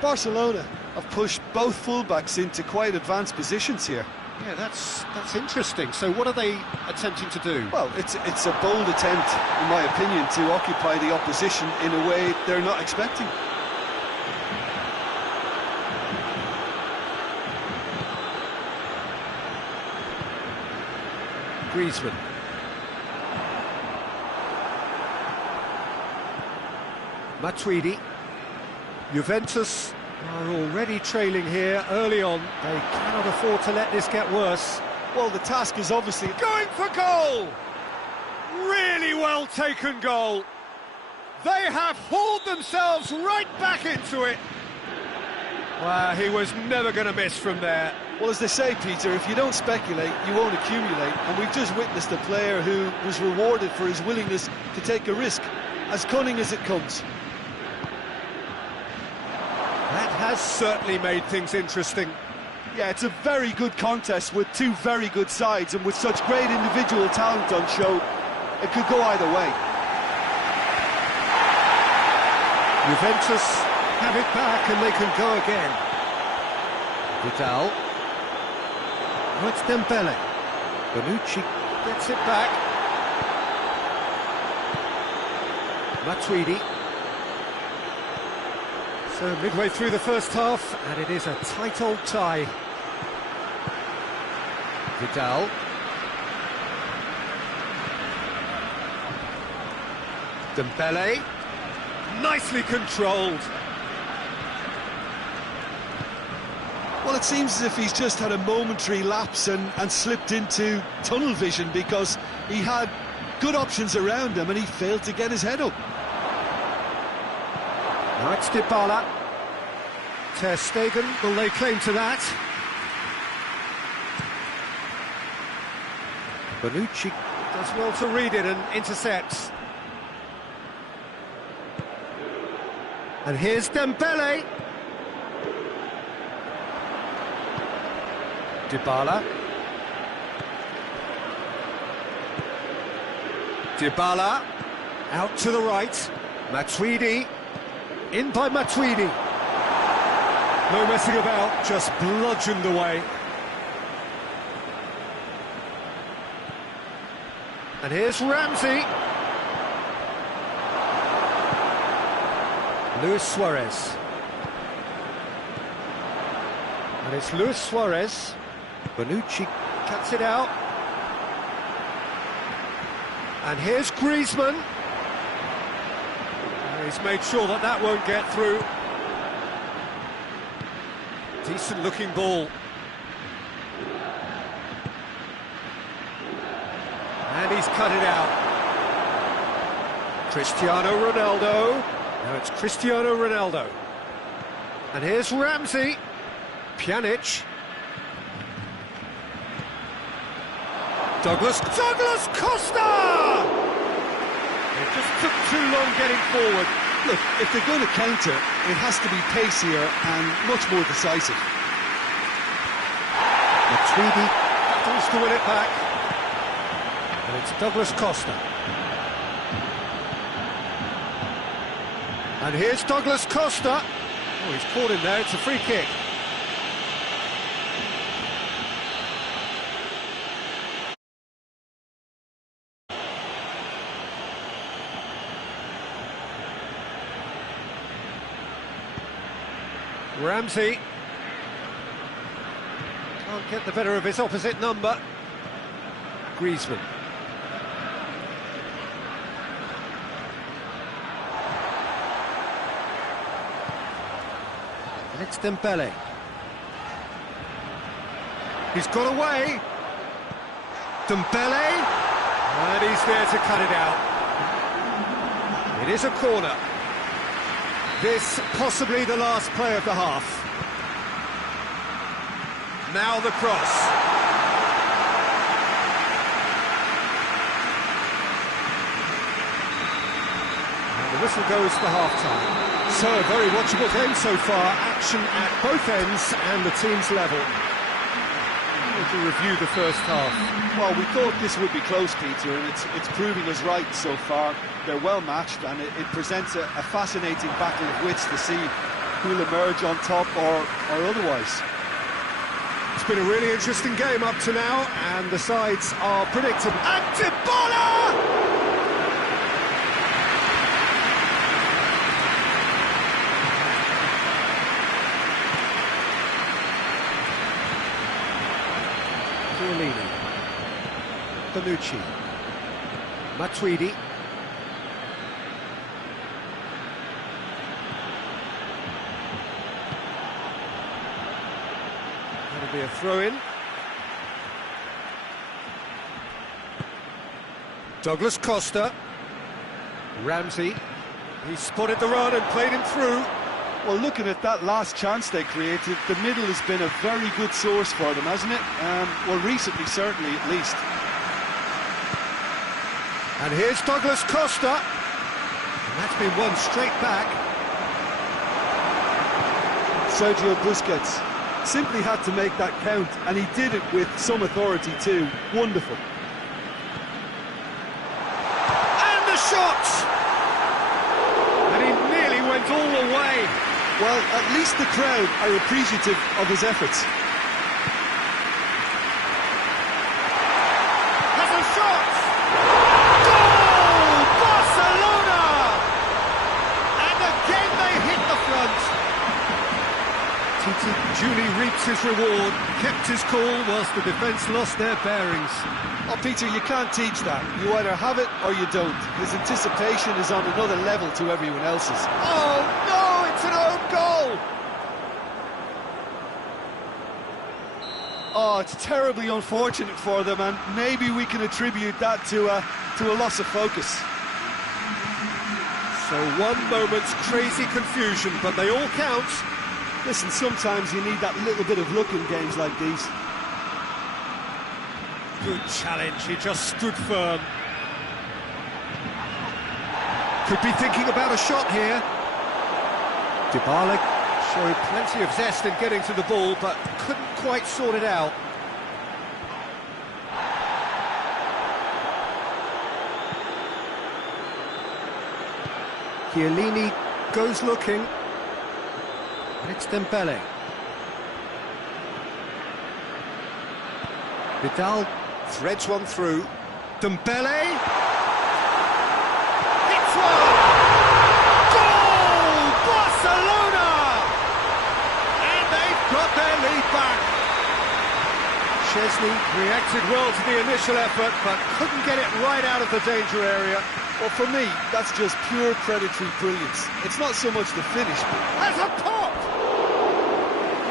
Barcelona have pushed both fullbacks into quite advanced positions here. Yeah, that's interesting. So what are they attempting to do? Well, it's a bold attempt, in my opinion, to occupy the opposition in a way they're not expecting. Griezmann. Matuidi. Juventus are already trailing here early on. They cannot afford to let this get worse. Well, the task is obviously Going for goal! Really well taken goal. They have hauled themselves right back into it. Well, he was never going to miss from there. Well, as they say, Peter, if you don't speculate, you won't accumulate. And we've just witnessed a player who was rewarded for his willingness to take a risk, as cunning as it comes. That has certainly made things interesting. Yeah, it's a very good contest with two very good sides, and with such great individual talent on show, it could go either way. Juventus have it back and they can go again. Vidal. Oh, it's Dembele. Bonucci gets it back. Matuidi. So midway through the first half, and it is a tight old tie. Vidal. Dembele. Nicely controlled. Well, it seems as if he's just had a momentary lapse and slipped into tunnel vision, because he had good options around him and he failed to get his head up. Now it's Dybala. Ter Stegen will lay claim to that. Bonucci does well to read it and intercepts. And here's Dembele. Dybala. Dybala. Out to the right. Matuidi. In by Matuidi. No messing about, just bludgeoned away. And here's Ramsey. Luis Suarez. And it's Luis Suarez. Bonucci cuts it out. And here's Griezmann. He's made sure that that won't get through. Decent looking ball. And he's cut it out. Cristiano Ronaldo. Now it's Cristiano Ronaldo. And here's Ramsey. Pjanic. Douglas Costa! It just took too long getting forward. Look, if they're going to counter, it has to be pacier and much more decisive. Matuidi battles to win it back. And it's Douglas Costa. And here's Douglas Costa. Oh, he's caught him there, it's a free kick. Ramsey can't get the better of his opposite number. Griezmann. And it's Dembele. He's got away. Dembele. And he's there to cut it out. It is a corner. This possibly the last play of the half. Now the cross. And the whistle goes for half-time. So, a very watchable game so far. Action at both ends and the team's level. To review the first half. Well, we thought this would be close, Peter, and it's proving us right so far. They're well matched, and it presents a fascinating battle of wits to see who'll emerge on top or otherwise. It's been a really interesting game up to now, and the sides are predictable. And Dybala! Bonucci, Matuidi, that'll be a throw-in. Douglas Costa, Ramsey, he spotted the run and played him through. Well, looking at that last chance they created, the middle has been a very good source for them, hasn't it? Well, recently, certainly, at least. And here's Douglas Costa. And that's been won straight back. Sergio Busquets simply had to make that count, and he did it with some authority too. Wonderful. And the shot! And he nearly went all the way. Well, at least the crowd are appreciative of his efforts. Has a shot! Goal! Barcelona! And again they hit the front. Titi duly reaps his reward, kept his cool whilst the defence lost their bearings. Oh, Peter, you can't teach that. You either have it or you don't. His anticipation is on another level to everyone else's. Oh no, it's an own goal! Oh, it's terribly unfortunate for them, and maybe we can attribute that to a loss of focus. So one moment's crazy confusion, but they all count. Listen, sometimes you need that little bit of luck in games like these. Good challenge, he just stood firm. Could be thinking about a shot here. Dybala showed plenty of zest in getting to the ball, but couldn't quite sort it out. Chiellini goes looking. And it's Dembele. Vidal threads one through. Dembele! Hits one! Goal! Barcelona! And they've got their lead back. Szczesny reacted well to the initial effort, but couldn't get it right out of the danger area. Well, for me, that's just pure predatory brilliance. It's not so much the finish, but... Has a pop!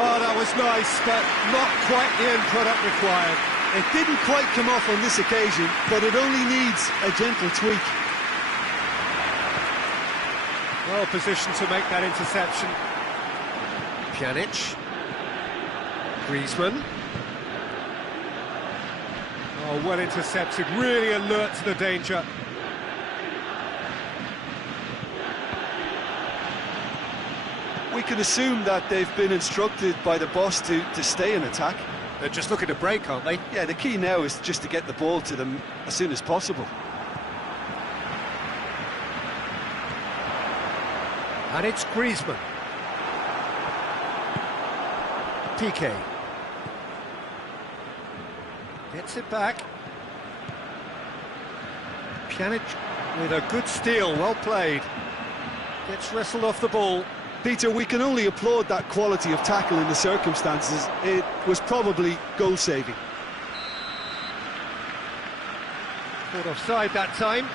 Oh, that was nice, but not quite the end product required. It didn't quite come off on this occasion, but it only needs a gentle tweak. Well positioned to make that interception. Pjanic. Griezmann. Oh, well intercepted, really alert to the danger. We can assume that they've been instructed by the boss to stay in attack. They're just looking to break, aren't they? Yeah, the key now is just to get the ball to them as soon as possible. And it's Griezmann. PK. Gets it back. Pjanic with a good steal, well played. Gets wrestled off the ball. Peter, we can only applaud that quality of tackle in the circumstances. It was probably goal-saving. Caught offside that time.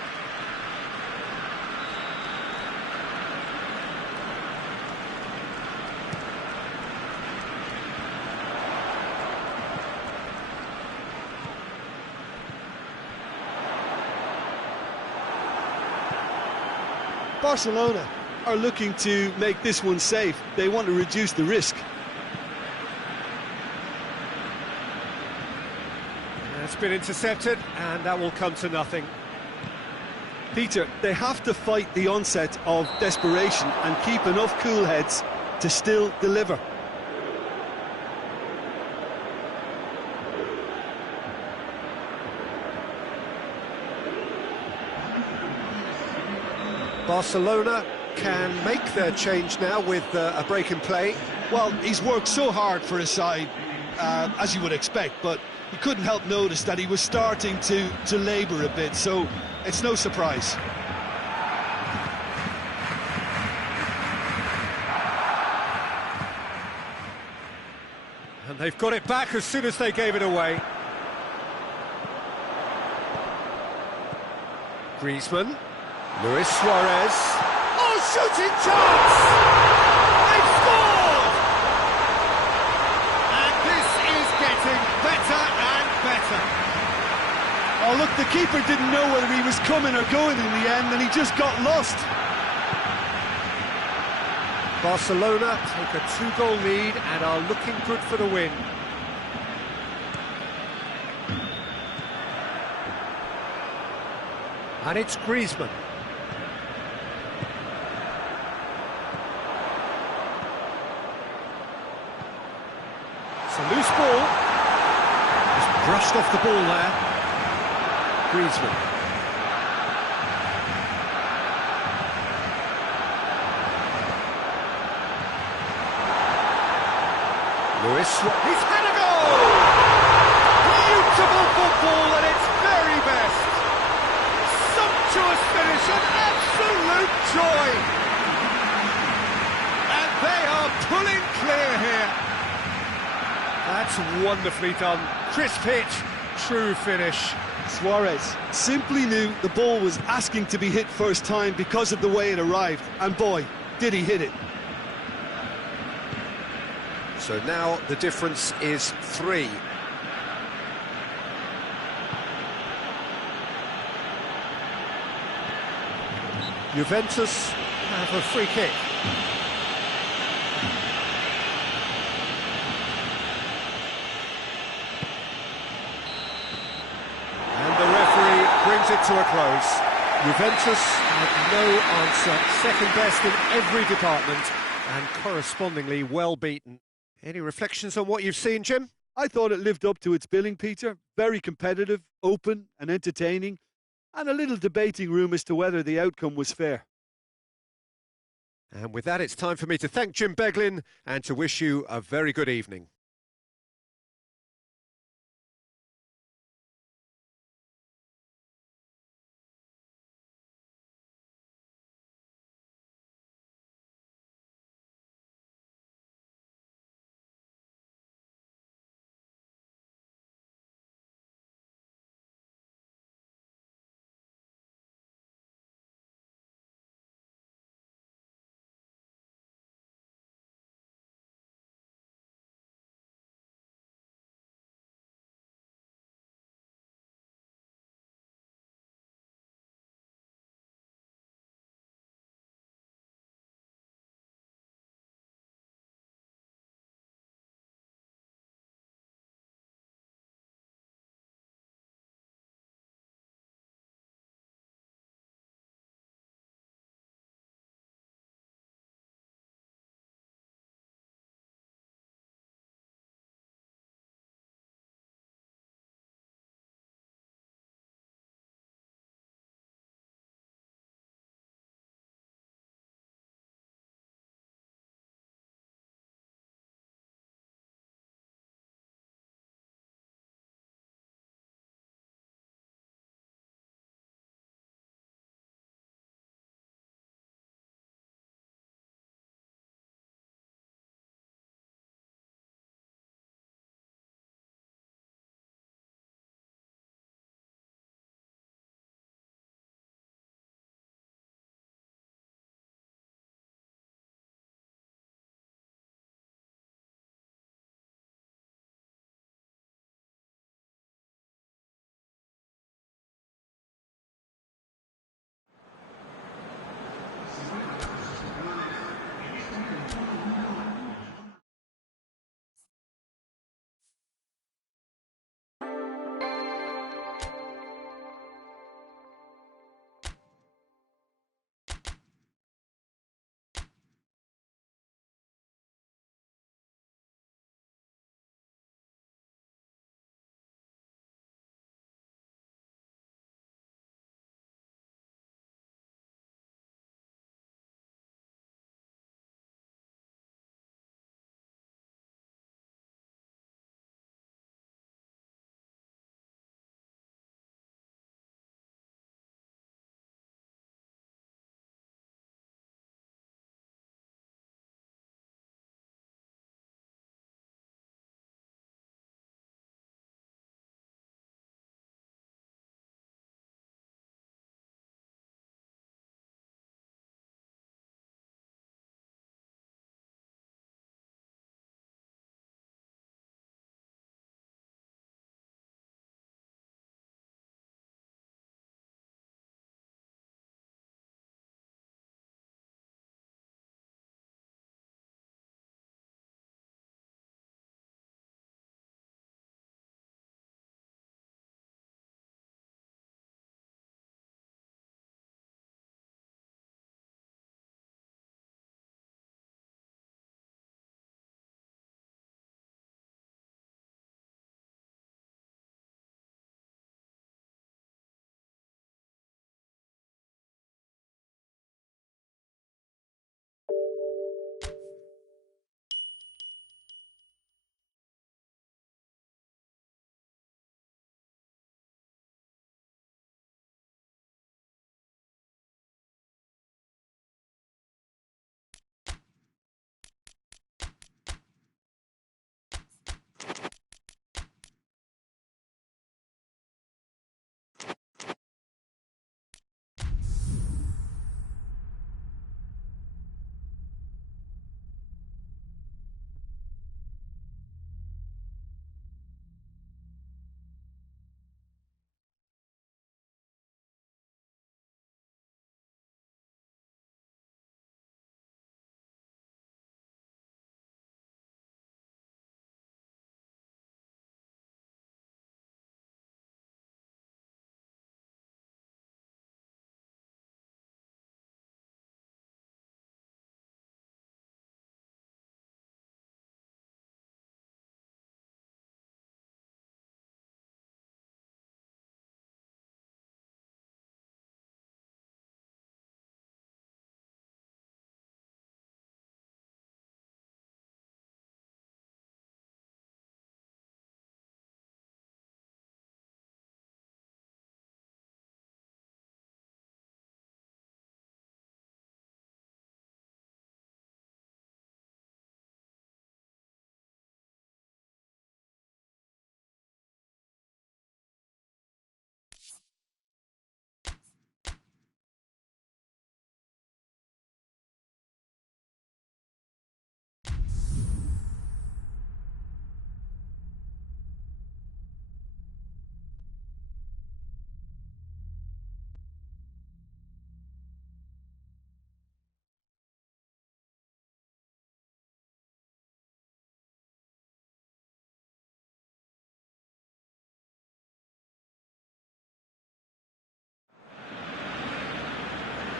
Barcelona are looking to make this one safe. They want to reduce the risk. It's been intercepted, and that will come to nothing. Peter, they have to fight the onset of desperation and keep enough cool heads to still deliver. Barcelona can make their change now with a break in play. Well, he's worked so hard for his side, as you would expect, but he couldn't help notice that he was starting to labour a bit, so it's no surprise. And they've got it back as soon as they gave it away. Griezmann. Luis Suarez. Oh, shooting chance! They've scored! And this is getting better and better. Oh, look, the keeper didn't know whether he was coming or going in the end, and he just got lost. Barcelona take a 2-goal lead and are looking good for the win. And it's Griezmann. It's a loose ball. Just brushed off the ball there. Griezmann. Luis, he's had a goal! Beautiful football at its very best. Sumptuous finish, an absolute joy. And they are pulling clear here. That's wonderfully done. Crisp hit, true finish. Suarez simply knew the ball was asking to be hit first time because of the way it arrived, and boy, did he hit it. So now the difference is 3. Juventus Have a free kick. and the referee brings it to a close. Juventus had no answer, second best in every department and correspondingly well beaten. Any reflections on what you've seen, Jim? I thought it lived up to its billing, Peter. Very competitive, open and entertaining, and a little debating room as to whether the outcome was fair. And with that, it's time for me to thank Jim Beglin and to wish you a very good evening.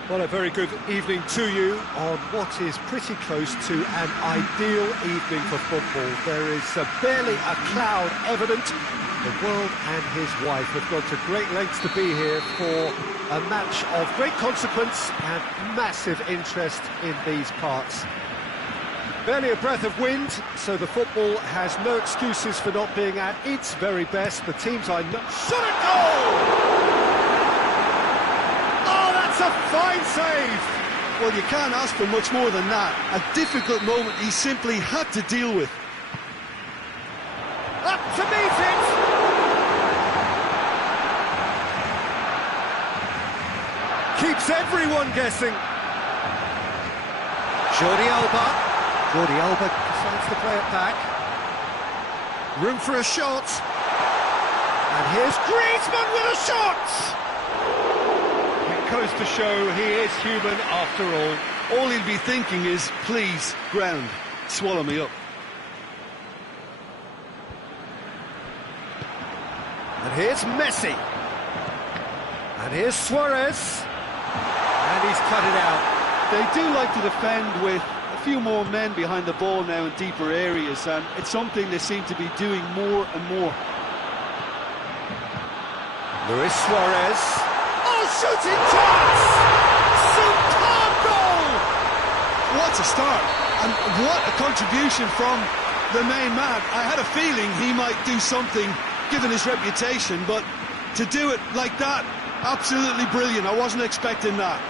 Well, a very good evening to you on what is pretty close to an ideal evening for football. There is barely a cloud evident. The world and his wife have gone to great lengths to be here for a match of great consequence and massive interest in these parts. Barely a breath of wind, so the football has no excuses for not being at its very best. The teams I know... Shot at goal! That's a fine save! Well, you can't ask for much more than that. A difficult moment he simply had to deal with. Up to meet it! Keeps everyone guessing. Jordi Alba decides to play it back. Room for a shot. And here's Griezmann with a shot! Goes to show he is human after all. All he'll be thinking is, please, ground, swallow me up. And here's Messi. And here's Suarez. And he's cut it out. They do like to defend with a few more men behind the ball now in deeper areas, and it's something they seem to be doing more and more. Luis Suarez. Shooting chance! Superb goal! What a start, and what a contribution from the main man. I had a feeling he might do something, given his reputation, but to do it like that, absolutely brilliant. I wasn't expecting that.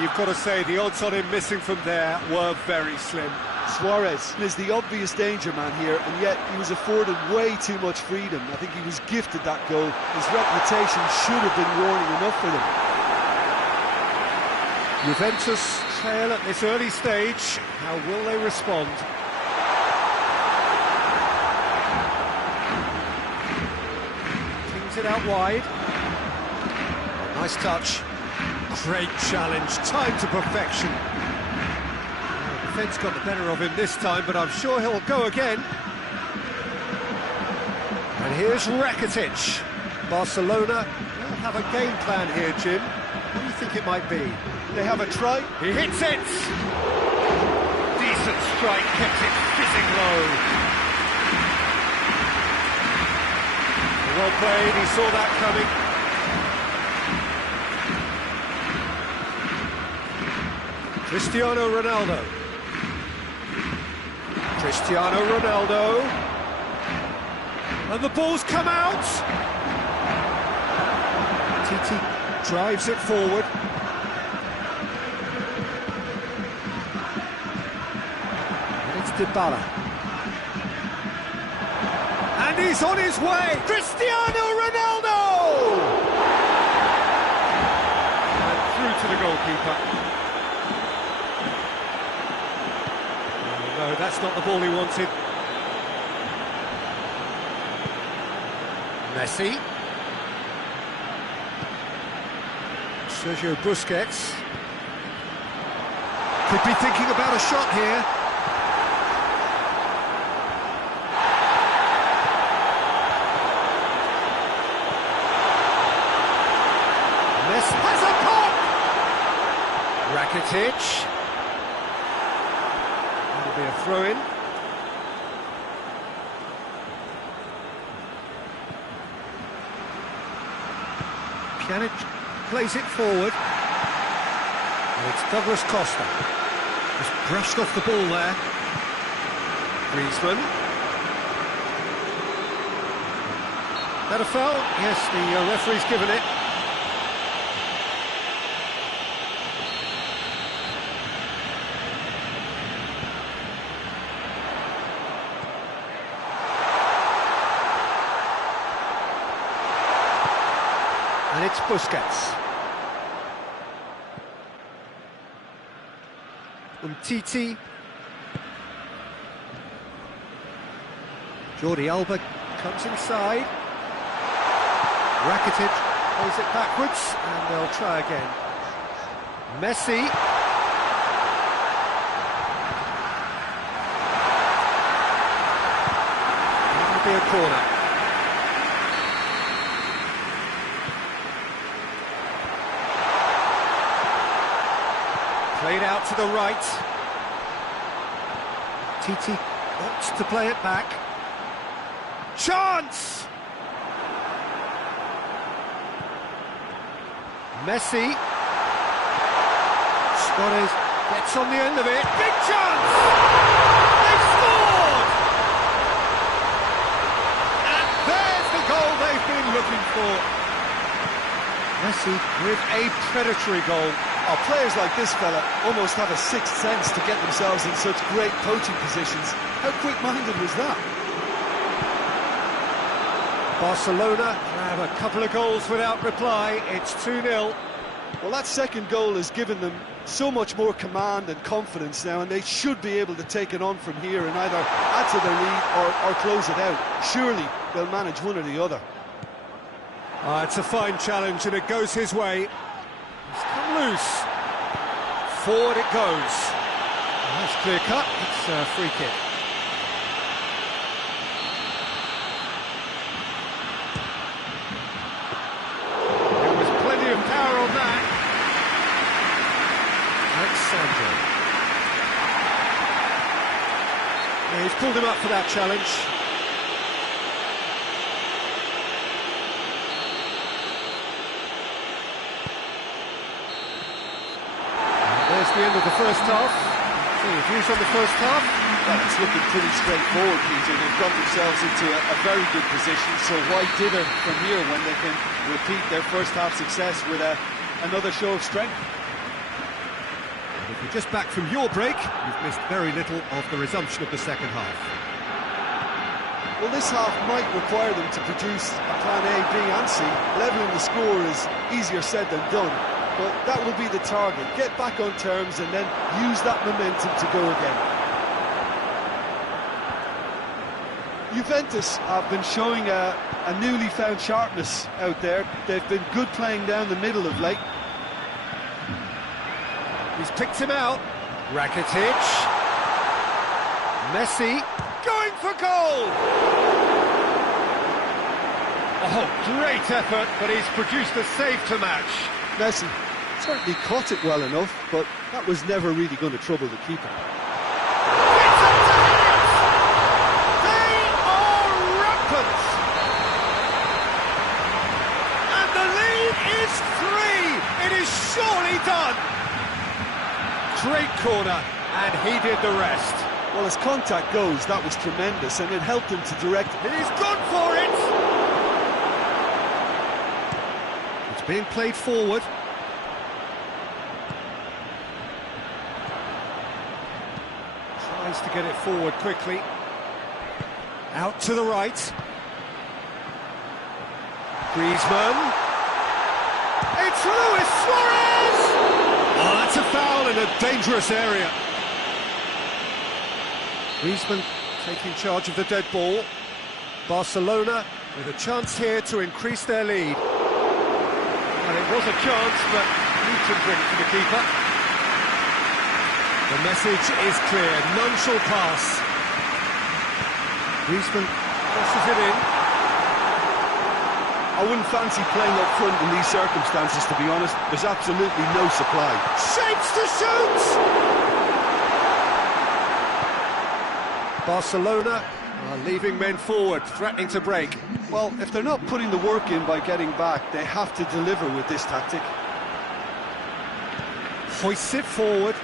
You've got to say, the odds on him missing from there were very slim. Suarez is the obvious danger man here, and yet he was afforded way too much freedom. I think he was gifted that goal. His reputation should have been warning enough for them. Juventus trail at this early stage. How will they respond? Kings it out wide. Nice touch. Great challenge, timed to perfection. Defence got the better of him this time, but I'm sure he'll go again. And here's Rakitic. Barcelona will have a game plan here, Jim. What do you think it might be? They have a try. He hits it! Decent strike, kept it fizzing low. Well played, he saw that coming. Cristiano Ronaldo. And the ball's come out. Titi drives it forward. And it's Dybala. And he's on his way. Cristiano Ronaldo! And through to the goalkeeper. No, that's not the ball he wanted. Messi. Sergio Busquets. Could be thinking about a shot here. Messi has a pop! Rakitic. That'll be a throw-in. Pjanic plays it forward. And it's Douglas Costa. Just brushed off the ball there. Griezmann. That a foul? Yes, the referee's given it. And it's Busquets. Titi. Jordi Alba comes inside. Rakitic plays it backwards, and they'll try again. Messi. It'll be a corner. Played out to the right. Titi opts to play it back. Chance! Messi. Suarez gets on the end of it. Big chance! They've scored! And there's the goal they've been looking for. Messi with a predatory goal. Oh, players like this fella almost have a sixth sense to get themselves in such great poaching positions. How quick-minded was that? Barcelona have a couple of goals without reply. It's 2-0. Well, that second goal has given them so much more command and confidence now, and they should be able to take it on from here and either add to their lead or close it out. Surely they'll manage one or the other. It's a fine challenge, and it goes his way. He's come loose. Forward it goes. That's clear cut. It's a free kick. There was plenty of power on that. Alexandro. Yeah, he's pulled him up for that challenge. There's the end of the first half. So your views on the first half? Well, it's looking pretty straightforward, Peter. They've got themselves into a very good position, so why dither from here when they can repeat their first half success with another show of strength? And if you're just back from your break, you've missed very little of the resumption of the second half. Well, this half might require them to produce a plan A, B and C. Levelling the score is easier said than done, but that will be the target. Get back on terms and then use that momentum to go again. Juventus have been showing a newly found sharpness out there. They've been good playing down the middle of late. He's picked him out. Rakitic. Messi. Going for goal! Oh, great effort, but he's produced a save to match. Messi certainly caught it well enough, but that was never really going to trouble the keeper. It's up to hands! They are rampant! And the lead is 3! It is surely done! Great corner, and he did the rest. Well, as contact goes, that was tremendous, and it helped him to direct. He's gone for it! It's being played forward. Tries to get it forward quickly. Out to the right. Griezmann. It's Luis Suarez! Oh, that's a foul in a dangerous area. Griezmann taking charge of the dead ball. Barcelona with a chance here to increase their lead. Well, it was a chance, but Newton brings it to the keeper. The message is clear, none shall pass. Griezmann crosses it in. I wouldn't fancy playing up front in these circumstances, to be honest. There's absolutely no supply. Shapes to shoot! Barcelona are leaving men forward, threatening to break. Well, if they're not putting the work in by getting back, they have to deliver with this tactic. Hoists it forward.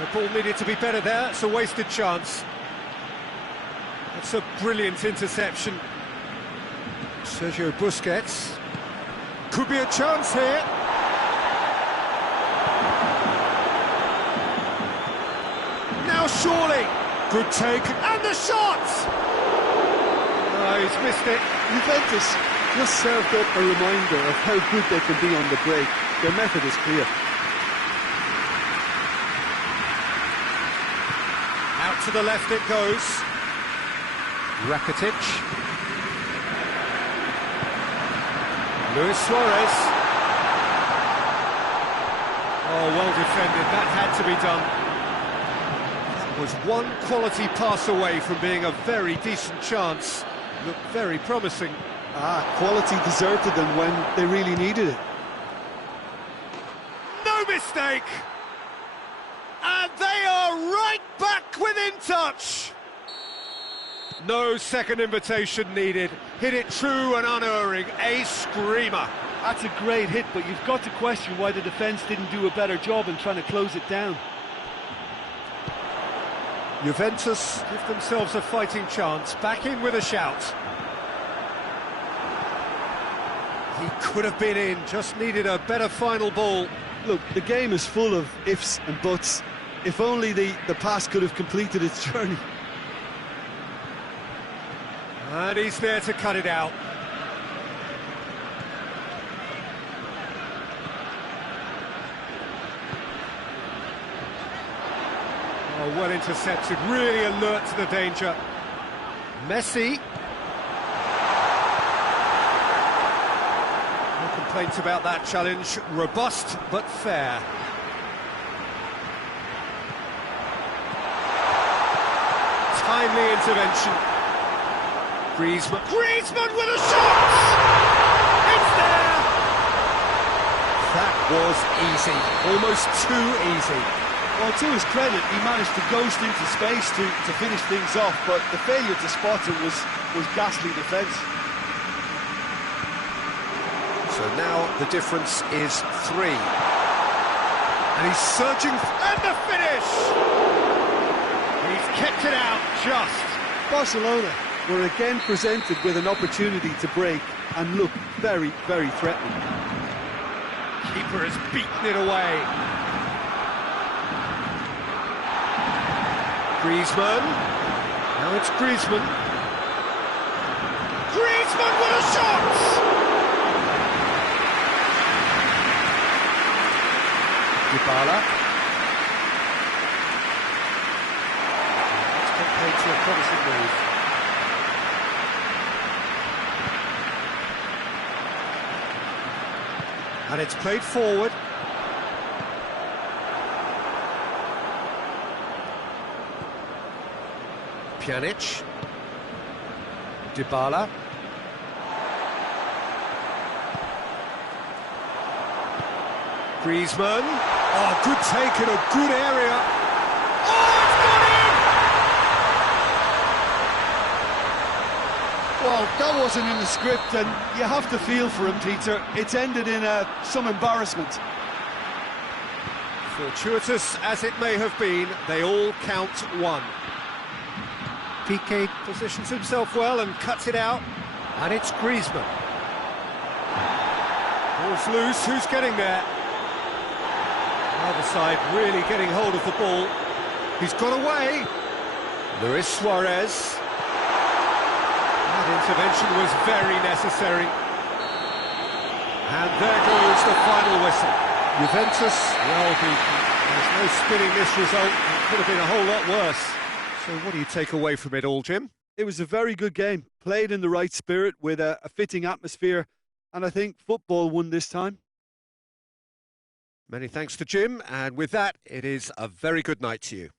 The ball needed to be better there, it's a wasted chance. That's a brilliant interception. Sergio Busquets. Could be a chance here. Now surely. Good take. And the shot! Oh, he's missed it. Juventus just served up a reminder of how good they can be on the break. Their method is clear. Out to the left it goes. Rakitic. Luis Suarez. Oh, well defended. That had to be done. That was one quality pass away from being a very decent chance. Looked very promising. Quality deserted them when they really needed it. mistake! And they are right back within touch! No second invitation needed. Hit it true and unerring. A screamer. That's a great hit, but you've got to question why the defence didn't do a better job in trying to close it down. Juventus give themselves a fighting chance, back in with a shout. He could have been in, just needed a better final ball. Look, the game is full of ifs and buts. If only the pass could have completed its journey. And he's there to cut it out. Oh, well intercepted, really alert to the danger. Messi. No complaints about that challenge. Robust but fair. Timely intervention. Griezmann with a shot! It's there! That was easy, almost too easy. Well, to his credit, he managed to ghost into space to finish things off, but the failure to spot it was ghastly defence. So now the difference is 3. And he's searching, and the finish! He's kept it out, just. Barcelona were again presented with an opportunity to break and look very, very threatening. Keeper has beaten it away. Griezmann. Now it's Griezmann. Griezmann with a shot! Dybala. Let's get paid to a promising move. And it's played forward. Pjanic. Dybala. Griezmann. Oh, good take in a good area. Oh, it's gone in! Well, that wasn't in the script, and you have to feel for him, Peter. It's ended in some embarrassment. Fortuitous as it may have been, they all count 1. Piqué positions himself well and cuts it out. And it's Griezmann. Ball's loose, who's getting there? Other side really getting hold of the ball. He's got away. Luis Suarez. That intervention was very necessary. And there goes the final whistle. Juventus, well beaten. There's no spinning this result. It could have been a whole lot worse. So what do you take away from it all, Jim? It was a very good game, played in the right spirit with a fitting atmosphere, and I think football won this time. Many thanks to Jim, and with that, it is a very good night to you.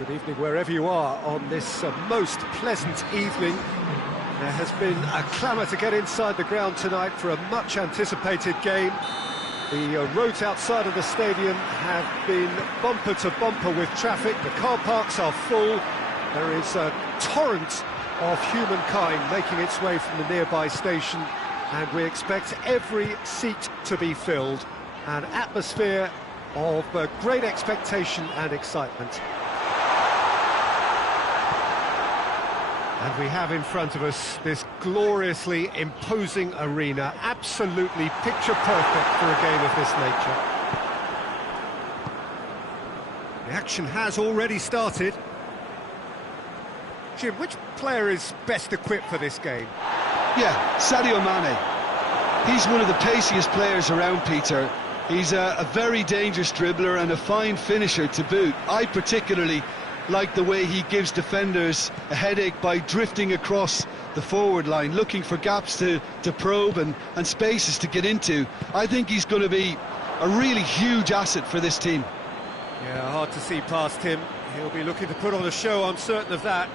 Good evening wherever you are on this most pleasant evening. There has been a clamour to get inside the ground tonight for a much-anticipated game. The roads outside of the stadium have been bumper to bumper with traffic. The car parks are full. There is a torrent of humankind making its way from the nearby station, and we expect every seat to be filled. An atmosphere of great expectation and excitement. And we have in front of us this gloriously imposing arena, absolutely picture perfect for a game of this nature. The action has already started. Jim, which player is best equipped for this game? Yeah, Sadio Mane. He's one of the paciest players around, Peter. He's a very dangerous dribbler and a fine finisher to boot. I particularly like the way he gives defenders a headache by drifting across the forward line, looking for gaps to probe and spaces to get into. I think he's going to be a really huge asset for this team. Yeah, hard to see past him. He'll be looking to put on a show, I'm certain of that.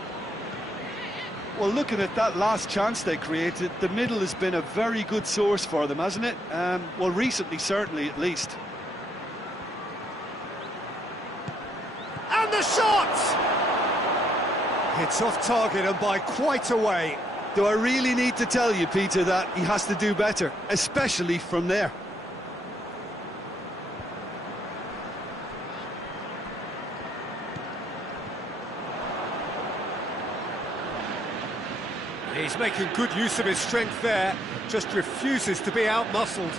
Well, looking at that last chance they created, the middle has been a very good source for them, hasn't it? Well, recently, certainly, at least. And the shot! It's off target and by quite a way. Do I really need to tell you, Peter, that he has to do better, especially from there? He's making good use of his strength there, just refuses to be out-muscled.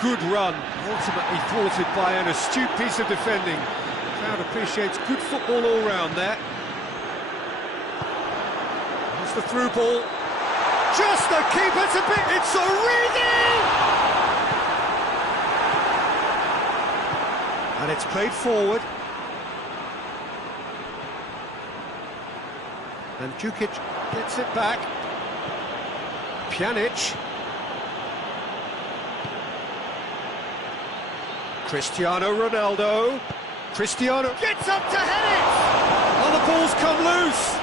Good run, ultimately thwarted by an astute piece of defending. The crowd appreciates good football all round there. Here's the through ball. Just the keeper to beat. It's Origi! And it's played forward. And Djukic gets it back. Pjanic. Cristiano Ronaldo. Cristiano gets up to head it! Oh, the ball's come loose!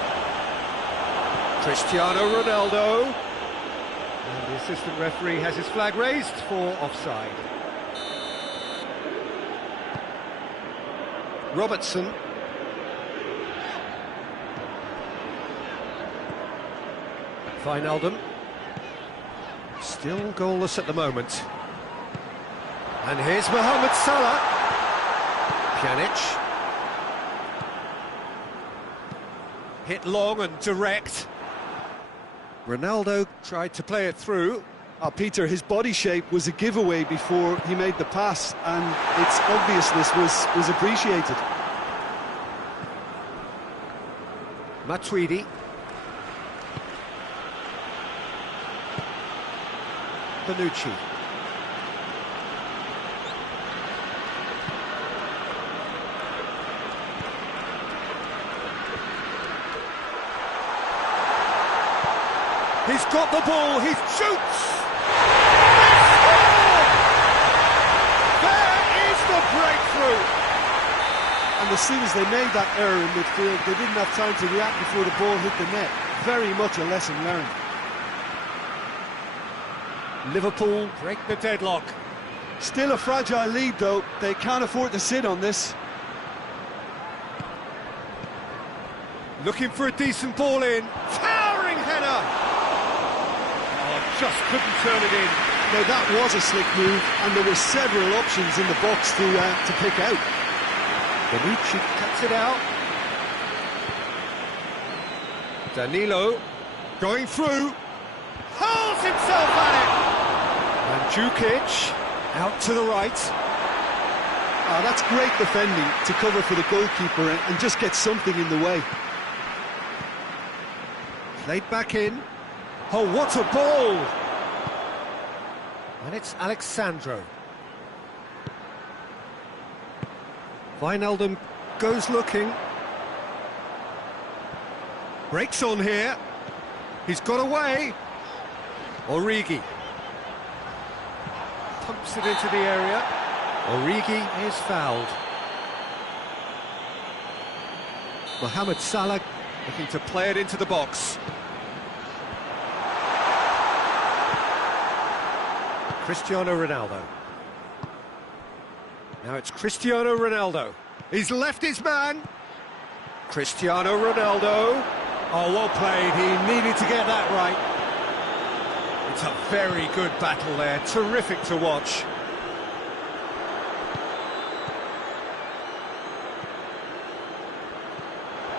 Cristiano Ronaldo. And the assistant referee has his flag raised for offside. Robertson. Wijnaldum. Still goalless at the moment. And here's Mohamed Salah. Pjanic. Hit long and direct. Ronaldo tried to play it through. Peter, his body shape was a giveaway before he made the pass, and its obviousness was appreciated. Matuidi. Bonucci. He's got the ball, he shoots! There is the breakthrough! And as soon as they made that error in midfield, they didn't have time to react before the ball hit the net. Very much a lesson learned. Liverpool break the deadlock. Still a fragile lead, though. They can't afford to sit on this. Looking for a decent ball in. Towering header! Oh, just couldn't turn it in. Now, that was a slick move, and there were several options in the box to pick out. Bonucci cuts it out. Danilo going through. Hurls himself at it! And Djukic out to the right. That's great defending to cover for the goalkeeper and just get something in the way. Played back in. Oh, what a ball! And it's Alexandro. Wijnaldum goes looking. Breaks on here. He's got away. Origi. Pumps it into the area. Origi is fouled. Mohamed Salah Looking to play it into the box. Cristiano Ronaldo. Now it's Cristiano Ronaldo. He's left his man. Cristiano Ronaldo. Oh, well played. He needed to get that right. It's a very good battle there. Terrific to watch.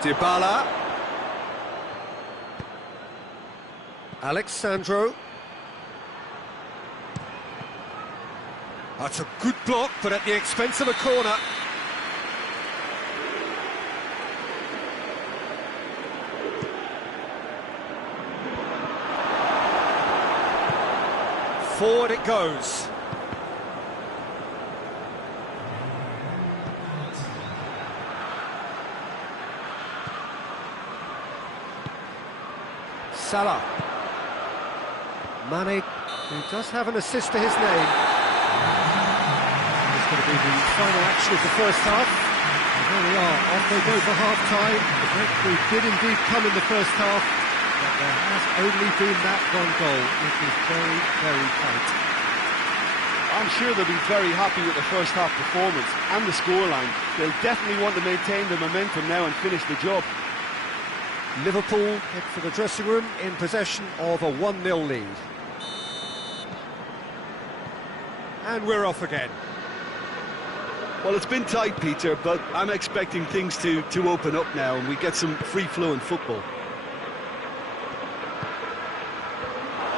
Dybala. Alexandro. That's a good block, but at the expense of a corner. Forward it goes. Salah. Mane, who does have an assist to his name. It's going to be the final action of the first half. And there we are, off they go for half-time. The breakthrough did indeed come in the first half, but there has only been that one goal, which is very, very tight. I'm sure they'll be very happy with the first half performance and the scoreline. They'll definitely want to maintain the momentum now and finish the job. Liverpool head for the dressing room in possession of a 1-0 lead. And we're off again. Well, it's been tight, Peter, but I'm expecting things to open up now and we get some free-flowing football.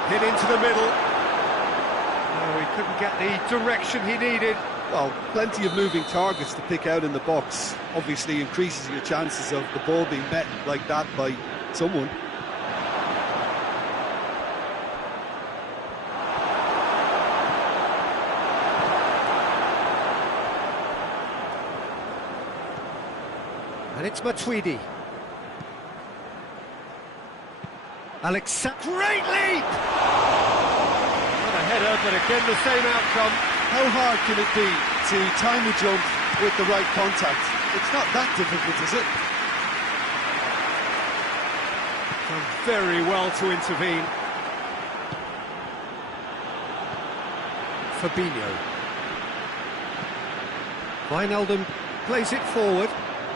Hit into the middle. No, he couldn't get the direction he needed. Well, plenty of moving targets to pick out in the box. Obviously increases your chances of the ball being met like that by someone. And it's Matuidi. Great leap! Not a header, but again the same outcome. How hard can it be to time a jump with the right contact? It's not that difficult, is it? Done very well to intervene. Fabinho. Wijnaldum plays it forward.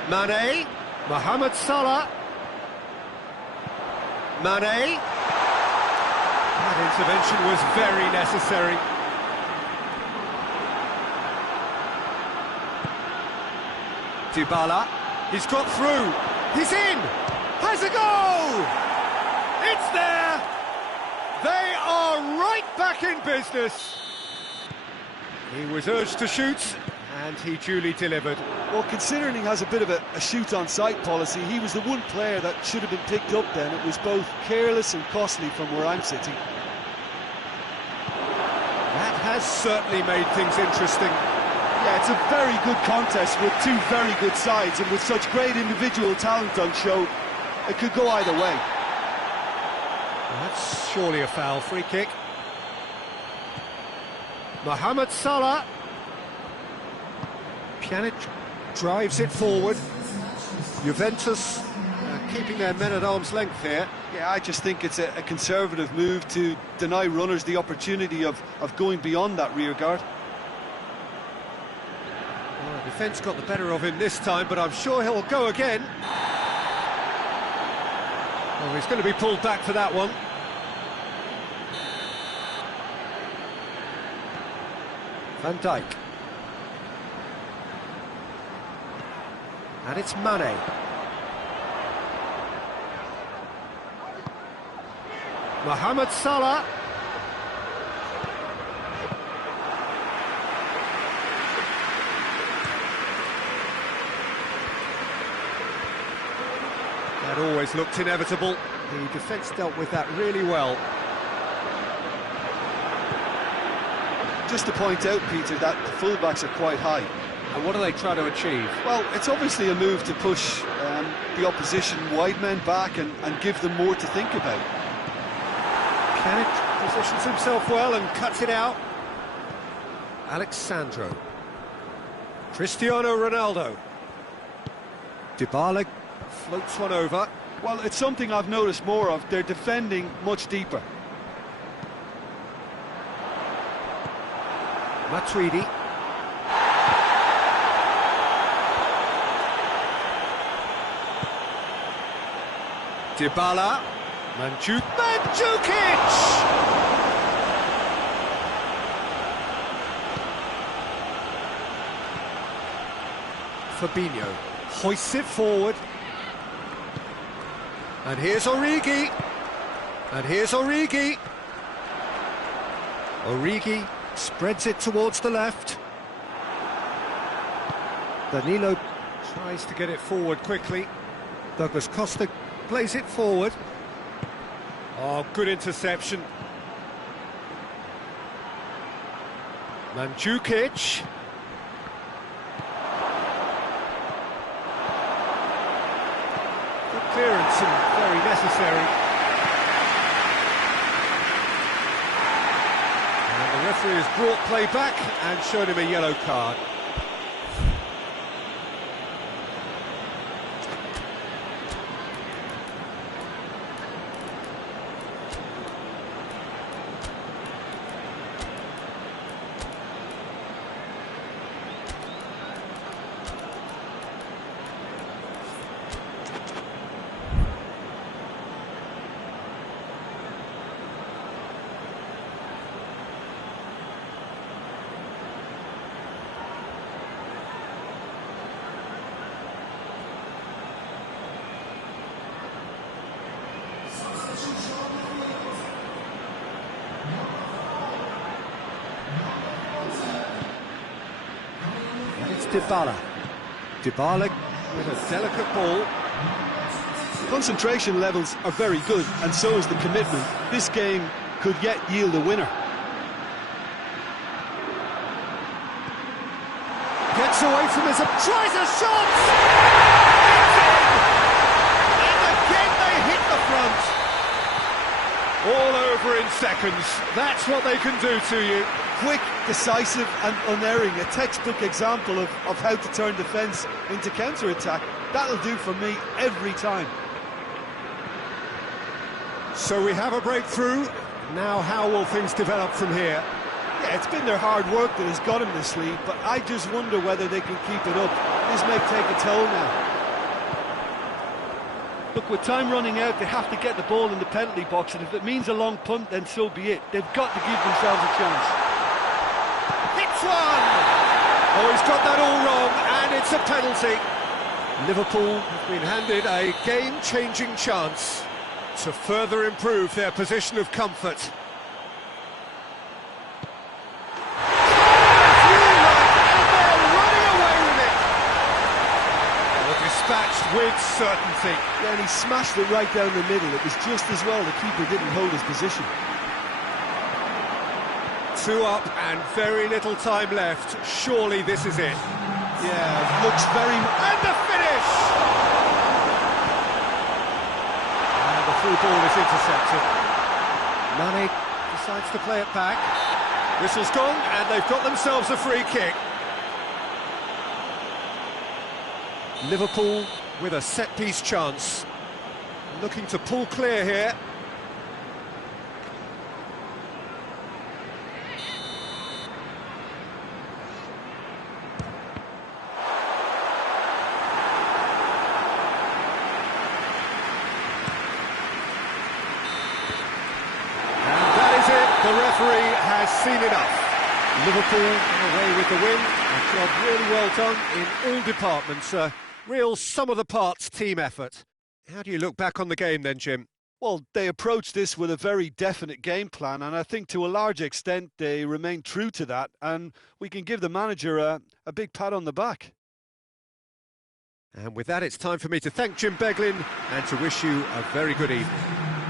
Mane. Mohamed Salah. Mane. That intervention was very necessary. Dybala. He's got through. He's in. Has a goal. It's there. They are right back in business. He was urged to shoot, and he duly delivered. Well, considering he has a bit of a shoot-on-sight policy, he was the one player that should have been picked up then. It was both careless and costly from where I'm sitting. That has certainly made things interesting. Yeah, it's a very good contest with two very good sides, and with such great individual talent on show, it could go either way. Well, that's surely a foul. Free kick. Mohamed Salah. Pjanic drives it forward. Juventus keeping their men at arm's length here. Yeah, I just think it's a conservative move to deny runners the opportunity of going beyond that rear guard. Well, the defence got the better of him this time, but I'm sure he'll go again. Oh, he's going to be pulled back for that one. Van Dijk. And it's Mane. Mohamed Salah. That always looked inevitable. The defence dealt with that really well. Just to point out, Peter, that the fullbacks are quite high. And what are they trying to achieve? Well, it's obviously a move to push the opposition wide men back and give them more to think about. Pjanic positions himself well and cuts it out. Alexandro. Cristiano Ronaldo. Dybala Floats one over. Well, it's something I've noticed more of. They're defending much deeper. Matuidi. Dybala. Mandzukic! Fabinho hoists it forward. And here's Origi. And here's Origi. Origi spreads it towards the left. Danilo tries to get it forward quickly. Douglas Costa plays it forward. Oh, good interception. Mandzukic. Good clearance and very necessary. And the referee has brought play back and shown him a yellow card. Dybala. Dybala with a delicate ball. Concentration levels are very good, and so is the commitment. This game could yet yield a winner. Gets away from his... tries a shot! And again they hit the front. All over in seconds. That's what they can do to you. Quick, decisive and unerring, a textbook example of how to turn defence into counter-attack. That'll do for me every time. So we have a breakthrough. Now how will things develop from here? Yeah, it's been their hard work that has got them this lead, but I just wonder whether they can keep it up. This may take a toll now. Look, with time running out, they have to get the ball in the penalty box, and if it means a long punt, then so be it. They've got to give themselves a chance. Hits one! Oh, he's got that all wrong, and it's a penalty. Liverpool have been handed a game-changing chance to further improve their position of comfort. Dispatched with certainty. Yeah, and he smashed it right down the middle. It was just as well the keeper didn't hold his position. 2 up and very little time left. Surely this is it. Yeah, looks very... And the finish! And the through ball is intercepted. Nani decides to play it back. Whistle's gone and they've got themselves a free kick. Liverpool with a set-piece chance, looking to pull clear here. And that is it, the referee has seen enough. Liverpool away with the win, a job really well done in all departments. Real sum-of-the-parts team effort. How do you look back on the game then, Jim? Well, they approached this with a very definite game plan, and I think to a large extent they remained true to that, and we can give the manager a big pat on the back. And with that, it's time for me to thank Jim Beglin and to wish you a very good evening.